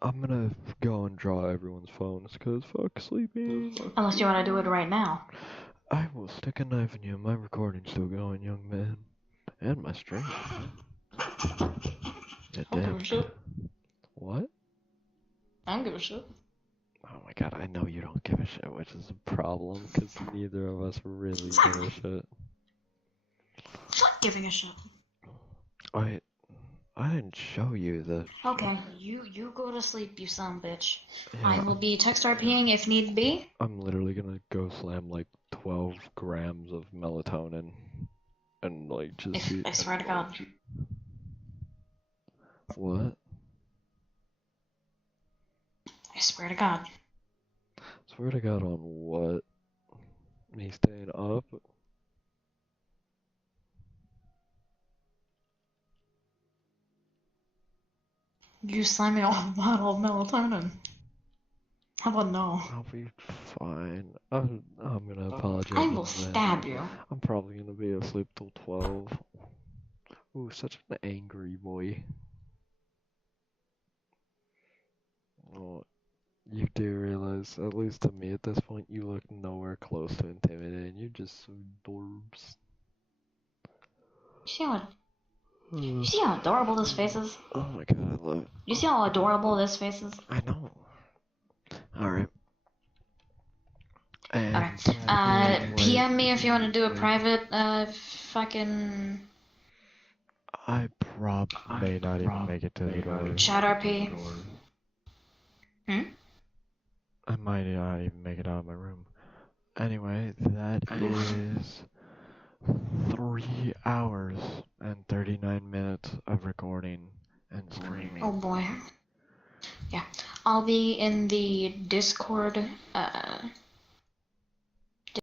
I'm gonna go and draw everyone's phones, cause fuck sleeping. Unless you want to do it right now. I will stick a knife in you. My recording's still going, young man. And my stream. Yeah, I don't damn. give a shit. What? I don't give a shit. Oh my god, I know you don't give a shit, which is a problem, because neither of us really give a shit. Fuck giving a shit. I didn't show you the... Okay, you go to sleep, you son of a bitch. Yeah, I will be text RPing if need be. I'm literally gonna go slam like 12 grams of melatonin. And like just see... I swear to God. What? I swear to God. Swear to God on what? Me staying up? You slam me off a bottle of melatonin. How about no? I'll be fine. I'm gonna apologize. I will in stab advance. you. I'm probably gonna be asleep till 12. Ooh, such an angry boy. Oh, you do realize, at least to me at this point, you look nowhere close to intimidating. You're just so dorbs. You see how adorable this face is? Oh my god, I love it. You see how adorable this face is? I know. Alright. And Okay. PM me if you want to do a private, fucking... I may not even make it to the door. Chat RP. I might not even make it out of my room. Anyway, that is 3 3 hours and 39 minutes of recording and streaming. Oh boy. Yeah, I'll be in the Discord